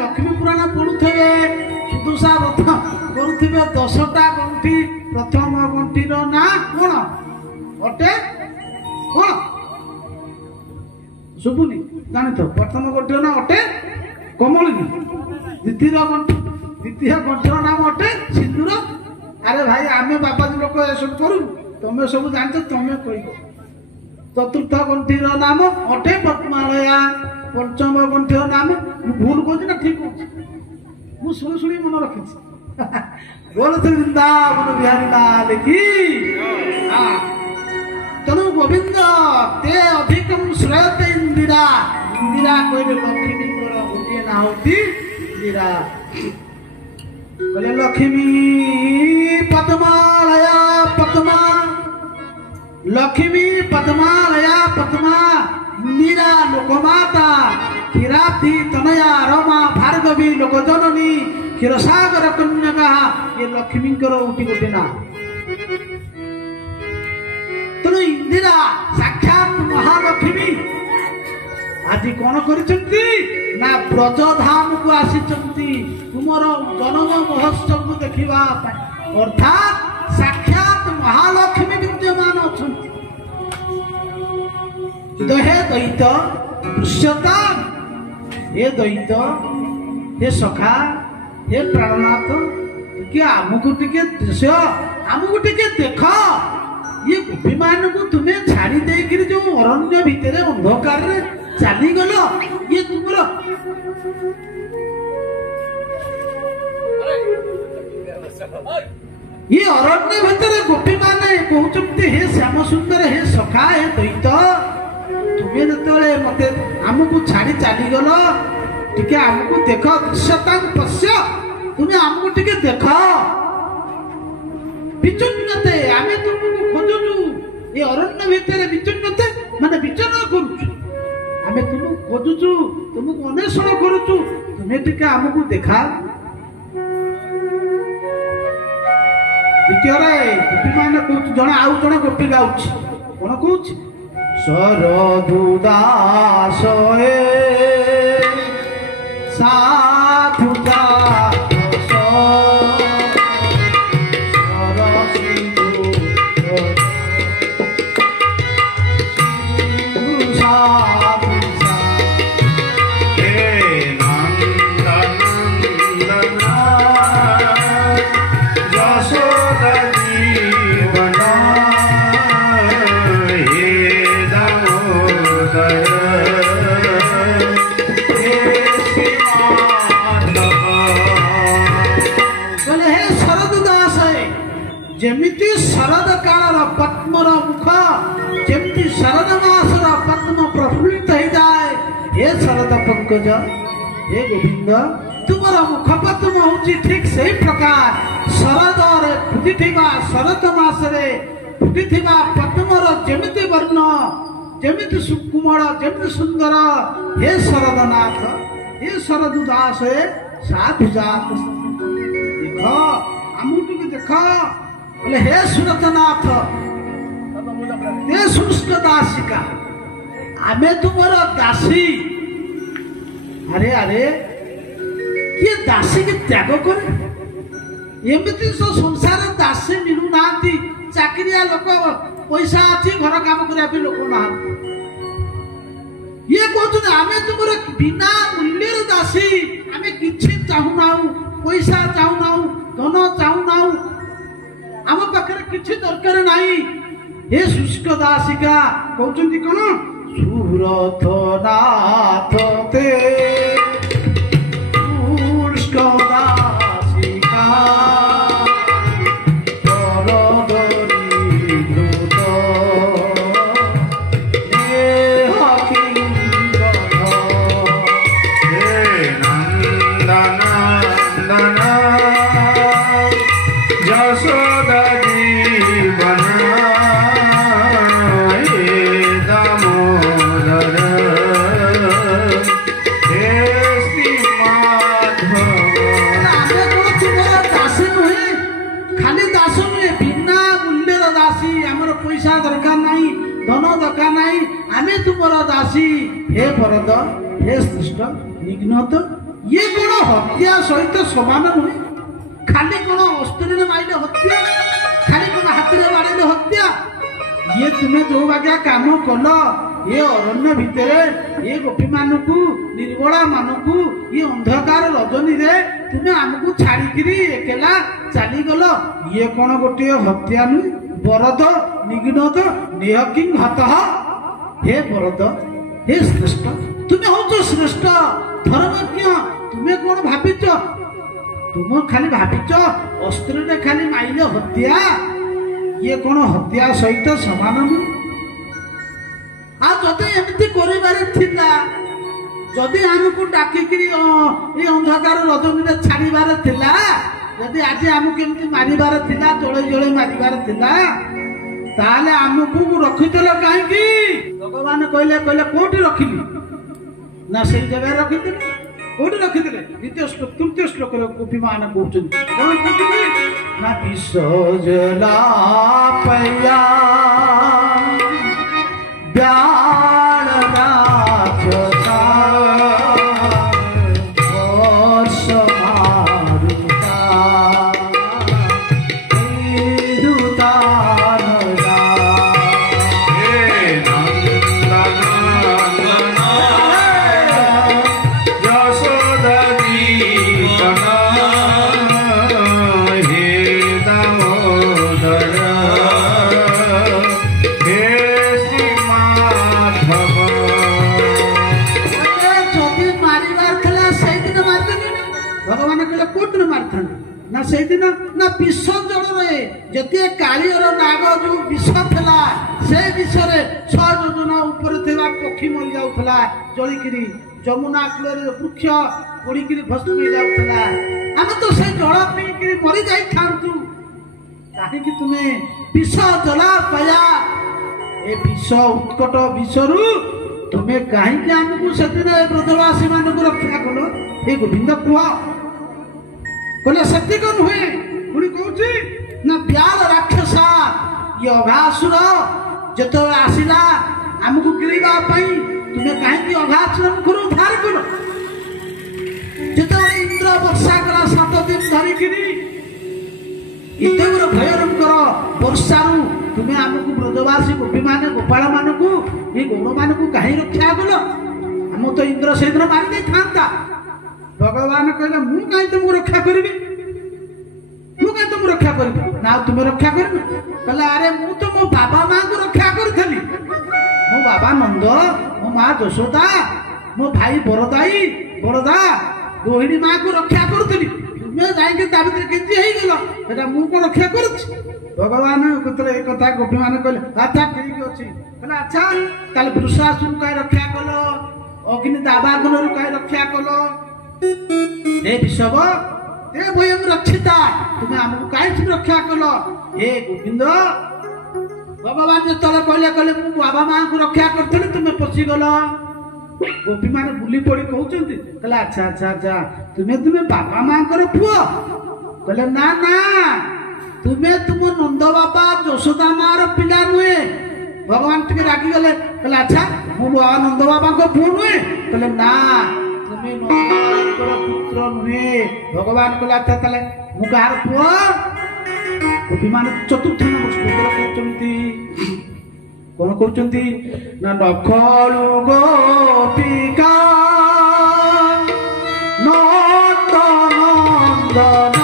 लक्ष्मी पुराण पढ़ुथे सुदुषा व्रत करुवे 10टा गंठी। प्रथम गंठीर ना कौन अटे? कौन शुभुनी जानी तो? प्रथम गंठीर ना अटे कमलिनी। द्वितीय गंठीर नाम अटे सिंदूर। अरे भाई आमे बाबाजी लोक सब करू तमें सब जानते तमें कह। चतुर्थ गंठीर नाम अटे पद्मालया। पंचम गंठीर नाम भूल कहूँ ना ठीक कहूँ? मुझे शुणी शुणी मन रखी बोल वृंदावन बिहारी लाल की। तेणु गोविंद ते अधिकम श्रेयते इंदिरा। इंदिरा कहले लक्ष्मी गोटे ना होती इंदिरा। कहले लक्ष्मी पद्मालया पद्मा। लक्ष्मी पद्मालया पद्मा। इंदिरा लोकमाता क्षीराब्धि तनया रमा भार्गवी लोकजननी क्षीरसागर कन्या। ये लक्ष्मी उठी गोटे ना। तेणु इंदिरा साक्षात महालक्ष्मी आज कौन करछंती ना ब्रजधाम को आसीचंती तुमर जन्म महोत्सव को देखिबा। अर्थात साक्षात महालक्ष्मी विद्यमान अछंती। हे दैत दृश्यता हे दैत हे सखा हे प्राणनाथ टिके आमको टिके दृश्य आमको टिके देख। ये गोपी मान को तुम्हें छाड़ी देकर जो अरण्य भितर अंधकार रे चली गल ये तुमर ये अरण्य भितर गोपी माने कहते हे श्याम सुंदर हे सखा हे दैत तुम्हें जो मत आमको छाड़ी चली गल टिके आमको देख दृश्यता पश्य तुम्हें आमको टिके देख। विचुन्नते आमे तुमको खोजुचु ये अरण्य भितर विचुन्नते माने विचरण करूचु आमे तुमको खोजुचु तुमको अन्वेषण करूचु तुम्हें टिके आमको देखा। द्वितीय गोपी माने कहूँ जन आउ जन गोपी गाउछि कौन कहूँ सरधुदास साधुदा जेमिति शरद काल पद्मर मुख जेमिति शरद मासर पद्म प्रफुल्लित हो जाए हे शरद पंकज हे गोविंद तुमर मुख पद्म होची ठीक सही प्रकार शरद रे फुटिथिबा शरद मासरे फुटिथिबा पद्मर जेमिति वर्ण जेमिति सुकुमार जेमिति सुंदर हे शरदनाथ हे शरददास साधु जात देख आमुटु देख बोले हे सुरतनाथ हे शुष्क दासिका आमे तुमर दासी। अरे अरे किए दासी के त्याग करे एमती संसार दासी मिलू ना चाकरिया लोक पैसा अच्छी घर काम करने लोक ना ये कहते आमे तुमर बिना मूल्य दासी आमे किछि चाहूना पैसा चाहूना धन चाहूना आम पाखे किसी दरकार नहीं हे शुष्क दासिका कहते कौन सुरथ नाथ ते शुष्क दासिका हे ପାଇଁ ଆମେ ତୁମର ଦାସୀ। ହେ ବରଦ, ହେ ଶ୍ରେଷ୍ଠ ନିଘ୍ନତ, ଇଏ କଣ ହତ୍ୟା ସହିତ ସମାନ ନୁହେଁ? ଖାଲି କଣ ଅସ୍ତ୍ରରେ ମାଇଲେ ହତ୍ୟା, ଖାଲି କଣ ହାତରେ ବାଡେଇଲେ ହତ୍ୟା? ଇଏ ତୁମେ ଯୋଉ ବାଗିଆ କାମ କଲ ଏ ଅରଣ୍ୟ ଭିତରେ, ଏ ଗୋପୀ ମାନଙ୍କୁ, ନିର୍ମଳା ମାନଙ୍କୁ, ଏ ଅନ୍ଧକାର ରଜନୀରେ ତୁମେ ଆମକୁ ଛାଡିକିରି ଏକେଲା ଚାଲିଗଲ, ଇଏ କଣ ଗୋଟିଏ ହତ୍ୟା ନୁହେଁ? ବରଦ ନିଘ୍ନତ ନେହକିଂ ହତଃ। ହେ ବରଦ, ହେ ଶ୍ରେଷ୍ଠ, ତୁମେ ହଉଛ ଶ୍ରେଷ୍ଠ ଧର୍ମଜ୍ଞ। ତୁମେ କଣ ଭାବିଛ? ତୁମ ଖାଲି ଭାବିଛ ଅସ୍ତ୍ରରେ ଖାଲି ମାଇଲେ ହତ୍ୟା? ଇଏ କଣ ହତ୍ୟା ସହିତ ସମାନ ନୁହେଁ? ଆଉ ଯଦି ଏମିତି କରିବାରେ ଥିଲା, ଯଦି ଆମକୁ ଡାକିକିରି ଏ ଅନ୍ଧକାର ରଜନୀରେ ଛାଡିବାର ଥିଲା, ଯଦି ଆଜି ଆମକୁ ଏମିତି ମାରିବାର ଥିଲା, ଜଳେଇ ଜଳେଇ ମାରିବାର ଥିଲା, ତାହେଲେ ଆମକୁ ରଖିଥିଲ କାହିଁକି? ଭଗବାନ କହିଲେ କୋଉଠି ରଖିଲି? ନା ସେଇ ଜାଗାରେ ରଖିଥିଲେ। କୋଉଠି ରଖିଥିଲେ? ଦ୍ୱିତୀୟ ଶ୍ଲୋକ, ତୃତୀୟ ଶ୍ଲୋକରେ ଗୋପୀ ମାନେ କହୁଛନ୍ତି କଣ କହୁଛନ୍ତି? ନା ବିଷ ଜଲାପୟା ବ୍ୟାଳ ରାଜସା ବର୍ଷ ମାରୁତା ରୁତାନରା। ହେ ନନ୍ଦନନ୍ଦନ ଯଶୋଦୀ ତନ, ହେ ଦାମୋଦର, ହେ ଶ୍ରୀ ମାଧବ। ଯଦି ମାରିବାର ଥିଲା ସେଇଦିନ ମାରିଦେଲେନି। ଭଗବାନ କହିଲେ କୋଉଦିନ ମାରିଥାନ୍ତି? ନା ସେଇଦିନ ନା ବିଷ ଜଳରେ ଯେତେ କାଳିଅର ନାଗ ଯୋଉ ବିଷ ଥିଲା, ସେ ବିଷରେ 6 ଯୋଜନ ଉପରେ ଥିବା ପକ୍ଷୀ ମରି ଯାଉଥିଲା ଜଳିକିରି, ଯମୁନା କୂଳରେ ବୃକ୍ଷ ପୋଡିକିରି ଭସ୍ମ ହେଇଯାଉଥିଲା। ଆମେ ତ ସେ ଜଳ ପିଇକିରି ମରି ଯାଇଥାନ୍ତୁ, କାହିଁକି ତୁମେ ବିଷ ଜଲା ପାୟା, ଏ ବିଷ ଉତ୍କଟ ବିଷରୁ ତୁମେ କାହିଁକି ଆମକୁ ସେଦିନ ଏ ବ୍ରଜବାସୀ ମାନଙ୍କୁ ରକ୍ଷା କଲ? ଏ ଗୋବିନ୍ଦ କୁହ। କହିଲେ ସେତିକ ନୁହେଁ, ପୁଣି କହୁଛି ନା ବ୍ୟାଳ ରାକ୍ଷସା, ଇଏ ଅଘାସୁର ଯେତେବେଳେ ଆସିଲା ଆମକୁ ଗିଳିବା ପାଇଁ, ତୁମେ କାହିଁକି ଅଘାସୁର ମୁଖରୁ ଉଦ୍ଧାର କଲ? ଯେତେବେଳେ ଇନ୍ଦ୍ର ବର୍ଷା କଲା 7 ଦିନ ଧରିକିରି, ଏତେ ବଡ଼ ଭୟଙ୍କର ବର୍ଷାରୁ ତୁମେ ଆମକୁ ବ୍ରଜବାସୀ ଗୋପୀ ମାନେ, ଗୋପାଳ ମାନଙ୍କୁ, ଏ ଗୌର ମାନଙ୍କୁ କାହିଁ ରକ୍ଷା କଲ? ଆମ ତ ଇନ୍ଦ୍ର ସେଇଦିନ ମାରି ଦେଇଥାନ୍ତା। ଭଗବାନ କହିଲେ ମୁଁ କାହିଁ ତୁମକୁ ରକ୍ଷା କରିବି? ମୁଁ କାହିଁ ତୁମକୁ ରକ୍ଷା କରିବି? ନା ତୁମେ ରକ୍ଷା କରିବ? କହିଲେ ଆରେ ମୁଁ ତ ମୋ ବାବା ମାଙ୍କୁ ରକ୍ଷା କରିଥିଲି। ମୋ ବାବା ନନ୍ଦ, ମୋ ମା ଯଶୋଦା, ମୋ ଭାଇ ବଳଦା ରୋହିଣୀ ମାଙ୍କୁ ରକ୍ଷା କରୁଥିଲି। ତୁମେ ଯାଇକି ତା ଭିତରେ କେମିତି ହେଇଗଲ? ସେଟା ମୁଁ କଣ ରକ୍ଷା କରୁଛି? ଭଗବାନ ଯେତେବେଳେ ଏ କଥା ଗୋପୀ ମାନେ କହିଲେ ଆଚ୍ଛା ଠିକ ଅଛି, କହିଲେ ଆଚ୍ଛା ତାହେଲେ ବୃଷାସୁର କାହିଁ ରକ୍ଷା କଲ? ଅଗ୍ନି ଦାବାଗ୍ନରୁ କାହିଁ ରକ୍ଷା କଲ? ହେ ବିଷବ, ହେ ଭୟଂ ରକ୍ଷିତା, ତୁମେ ଆମକୁ କାହିଁକି ରକ୍ଷା କଲ? ହେ ଗୋବିନ୍ଦ, ଭଗବାନ ଯେତେବେଳେ କହିଲେ ମୁଁ ବାବା ମାଙ୍କୁ ରକ୍ଷା କରିଥିଲି, ତୁମେ ପଶିଗଲ। ଗୋପୀ ମାନେ ବୁଲି ପଡି କହୁଛନ୍ତି, କହିଲେ ଆଚ୍ଛା ଆଚ୍ଛା ଆଚ୍ଛା ତୁମେ ବାବା ମାଙ୍କର ପୁଅ? କହିଲେ ନା ନା, ତୁମେ ତୁମ ନନ୍ଦ ବାବା ଯଶୋଦା ମାର ପିଲା ନୁହେଁ। ଭଗବାନ ଟିକେ ରାଗିଗଲେ, କହିଲେ ଆଚ୍ଛା ମୁଁ ବାବା ନନ୍ଦ ବାବାଙ୍କ ପୁଅ ନୁହେଁ? କହିଲେ ନା, ତୁମେ ନନ୍ଦ ବାବାଙ୍କର ପୁତ୍ର ନୁହେଁ। ଭଗବାନ କହିଲେ ଆଚ୍ଛା ତାହେଲେ ମୁଁ କାହାର ପୁଅ? ଗୋପୀ ମାନେ ଚତୁର୍ଥ ନମ୍ବର ଶ୍ଲୋକରେ କହୁଛନ୍ତି, କଣ କହୁଛନ୍ତି? ନା ନଖଳୁ ଗୋପିକା ନନ୍ଦ ନନ୍ଦନ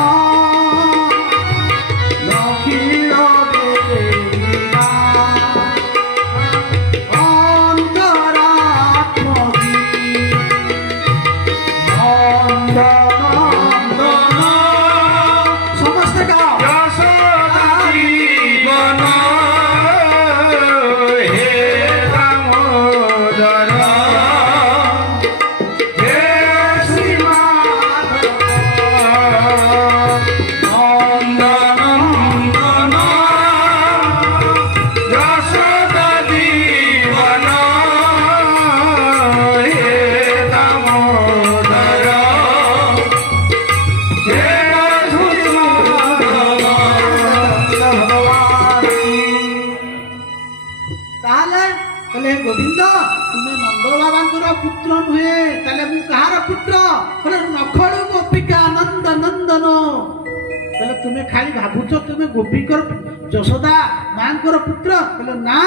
पुत्र नुहे ताले मु कहार पुत्र बोले नखड़ू गोपिका नंद नंदन ताले तुम्हें खाली भावुच तुम्हें गोपीकर यशोदा मांकर पुत्र बोले ना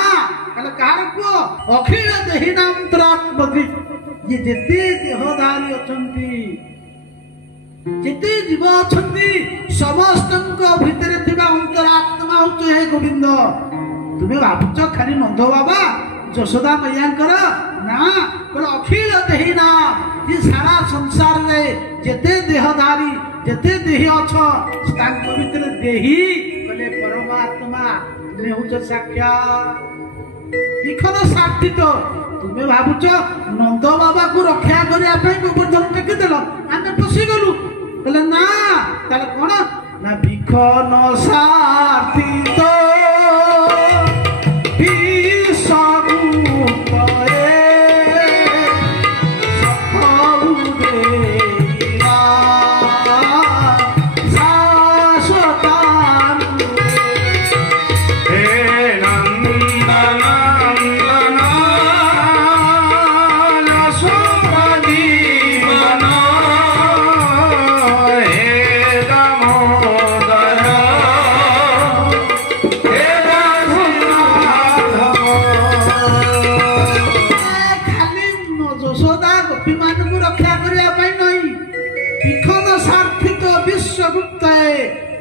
ताले कहार पुओ अखिल देहिनांतरात्मदि ये जेते देहधारी अछंती जेते जीव अछंती समस्तଙ୍କ ଭିତରେ ଥିବା अंतरात्मा होचे हे गोविंद तुम्हें भावुच खाली नंद बाबा यशोदा मैयाଙ୍କର ना बोले अखिल देहिना ये सारा संसार रे जेते देहधारी जेते देही अछ तांक भितर देही बोले परमात्मा तुम्हें होच साक्षात विखन साक्षी तो तुम्हें भावुच नंद बाबा को रक्षा करने गोवर्धन टेकी देल आम पशि गलु बोले ना ताले कौन ना विखन साक्षी तो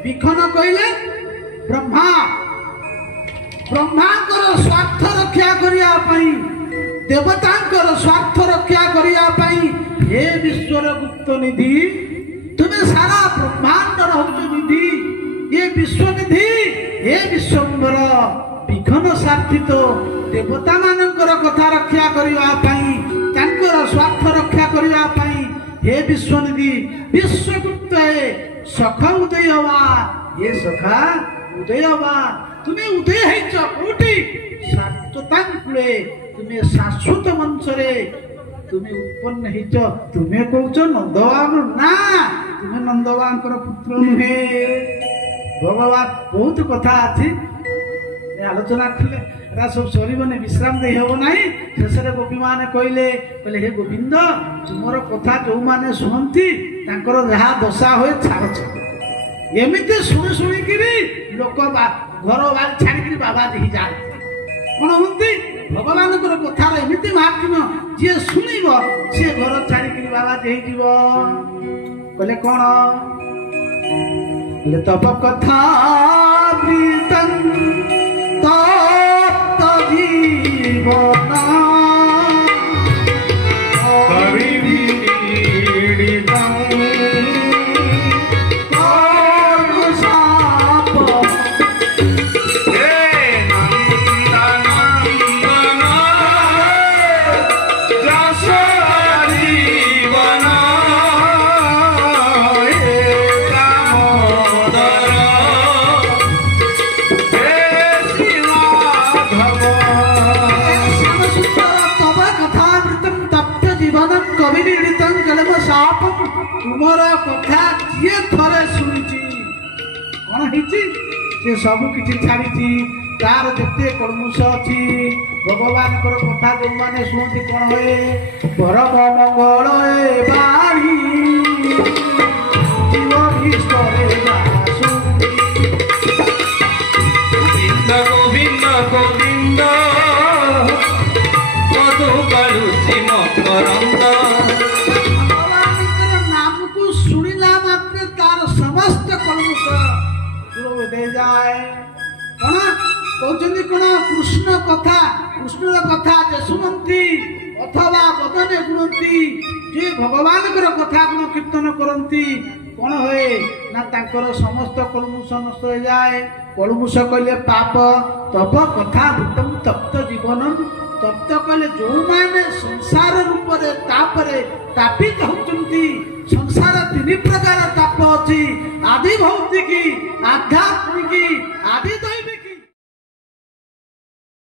विखन कहले ब्रह्मा ब्रह्मांकर स्वार्थ रक्षा करिया पई देवतांकर स्वार्थ रक्षा करिया पई हे विश्वर गुप्त निधि तुम्हें सारा ब्रह्मांड रहउच निधि ये विश्व निधि हे विश्वम्बर विघन सार्थी तो देवता मानकर कथा रक्षा करिया पई तांकर स्वार्थ रक्षा करिया पई हे विश्व निधि विश्वगुप्त सखा उदयवा ये सखा उदयवा तुम्हें उदय हैच कोठी शाश्वतांकुले तुम्हें शाश्वत मंचरे तुम्हें उत्पन्न हैच तुम्हें कहउछ नंदवान ना तुम्हें नंदवानकर पुत्र नुहे भगवान बहुत कथा अछि आलोचना कले रा सब सरीबने विश्राम दे हेबो नाही शेषरे गोपी माने कहले हे गोविंद तुमर कथा जो माने सुनंती तांकर जहा दशा होए छाड़ एमिते शुणी शुणी किरी लोक घर बाल छाड़ी बाबा देही जाए कौन हंती भगवान कथार एमती महात्म्य जी शुणव सी घर छाड़ी बाबा देही जीव कहले कौन तप कथा तप्त जीवन तुमर कथा किए थरे शुणी कौन है सब किसी छाड़ी तार जिते कलमुष अच्छी भगवान कथा जो मैंने शुणती कौन हुए परम मंगल बाणी गोविंद गोविंद मधु करुचि मकरंद समस्त कलमुष दे जाए कौन कहते कौन कृष्ण कथा जे शुणती अथवा बदने गुणती जे भगवान कथा गुण कीर्तन करती कौन हुए ना तांकर समस्त कलमुष नष्ट हो जाए कलमुष कहले पाप तप कथा भूतम तप्त जीवन तप्त कहले जो माने संसार रूप रे तापरे तापित होचंती संसार तीन प्रकार ताप अच्छी आदि भौतिकी आध्यात्मिकी आदि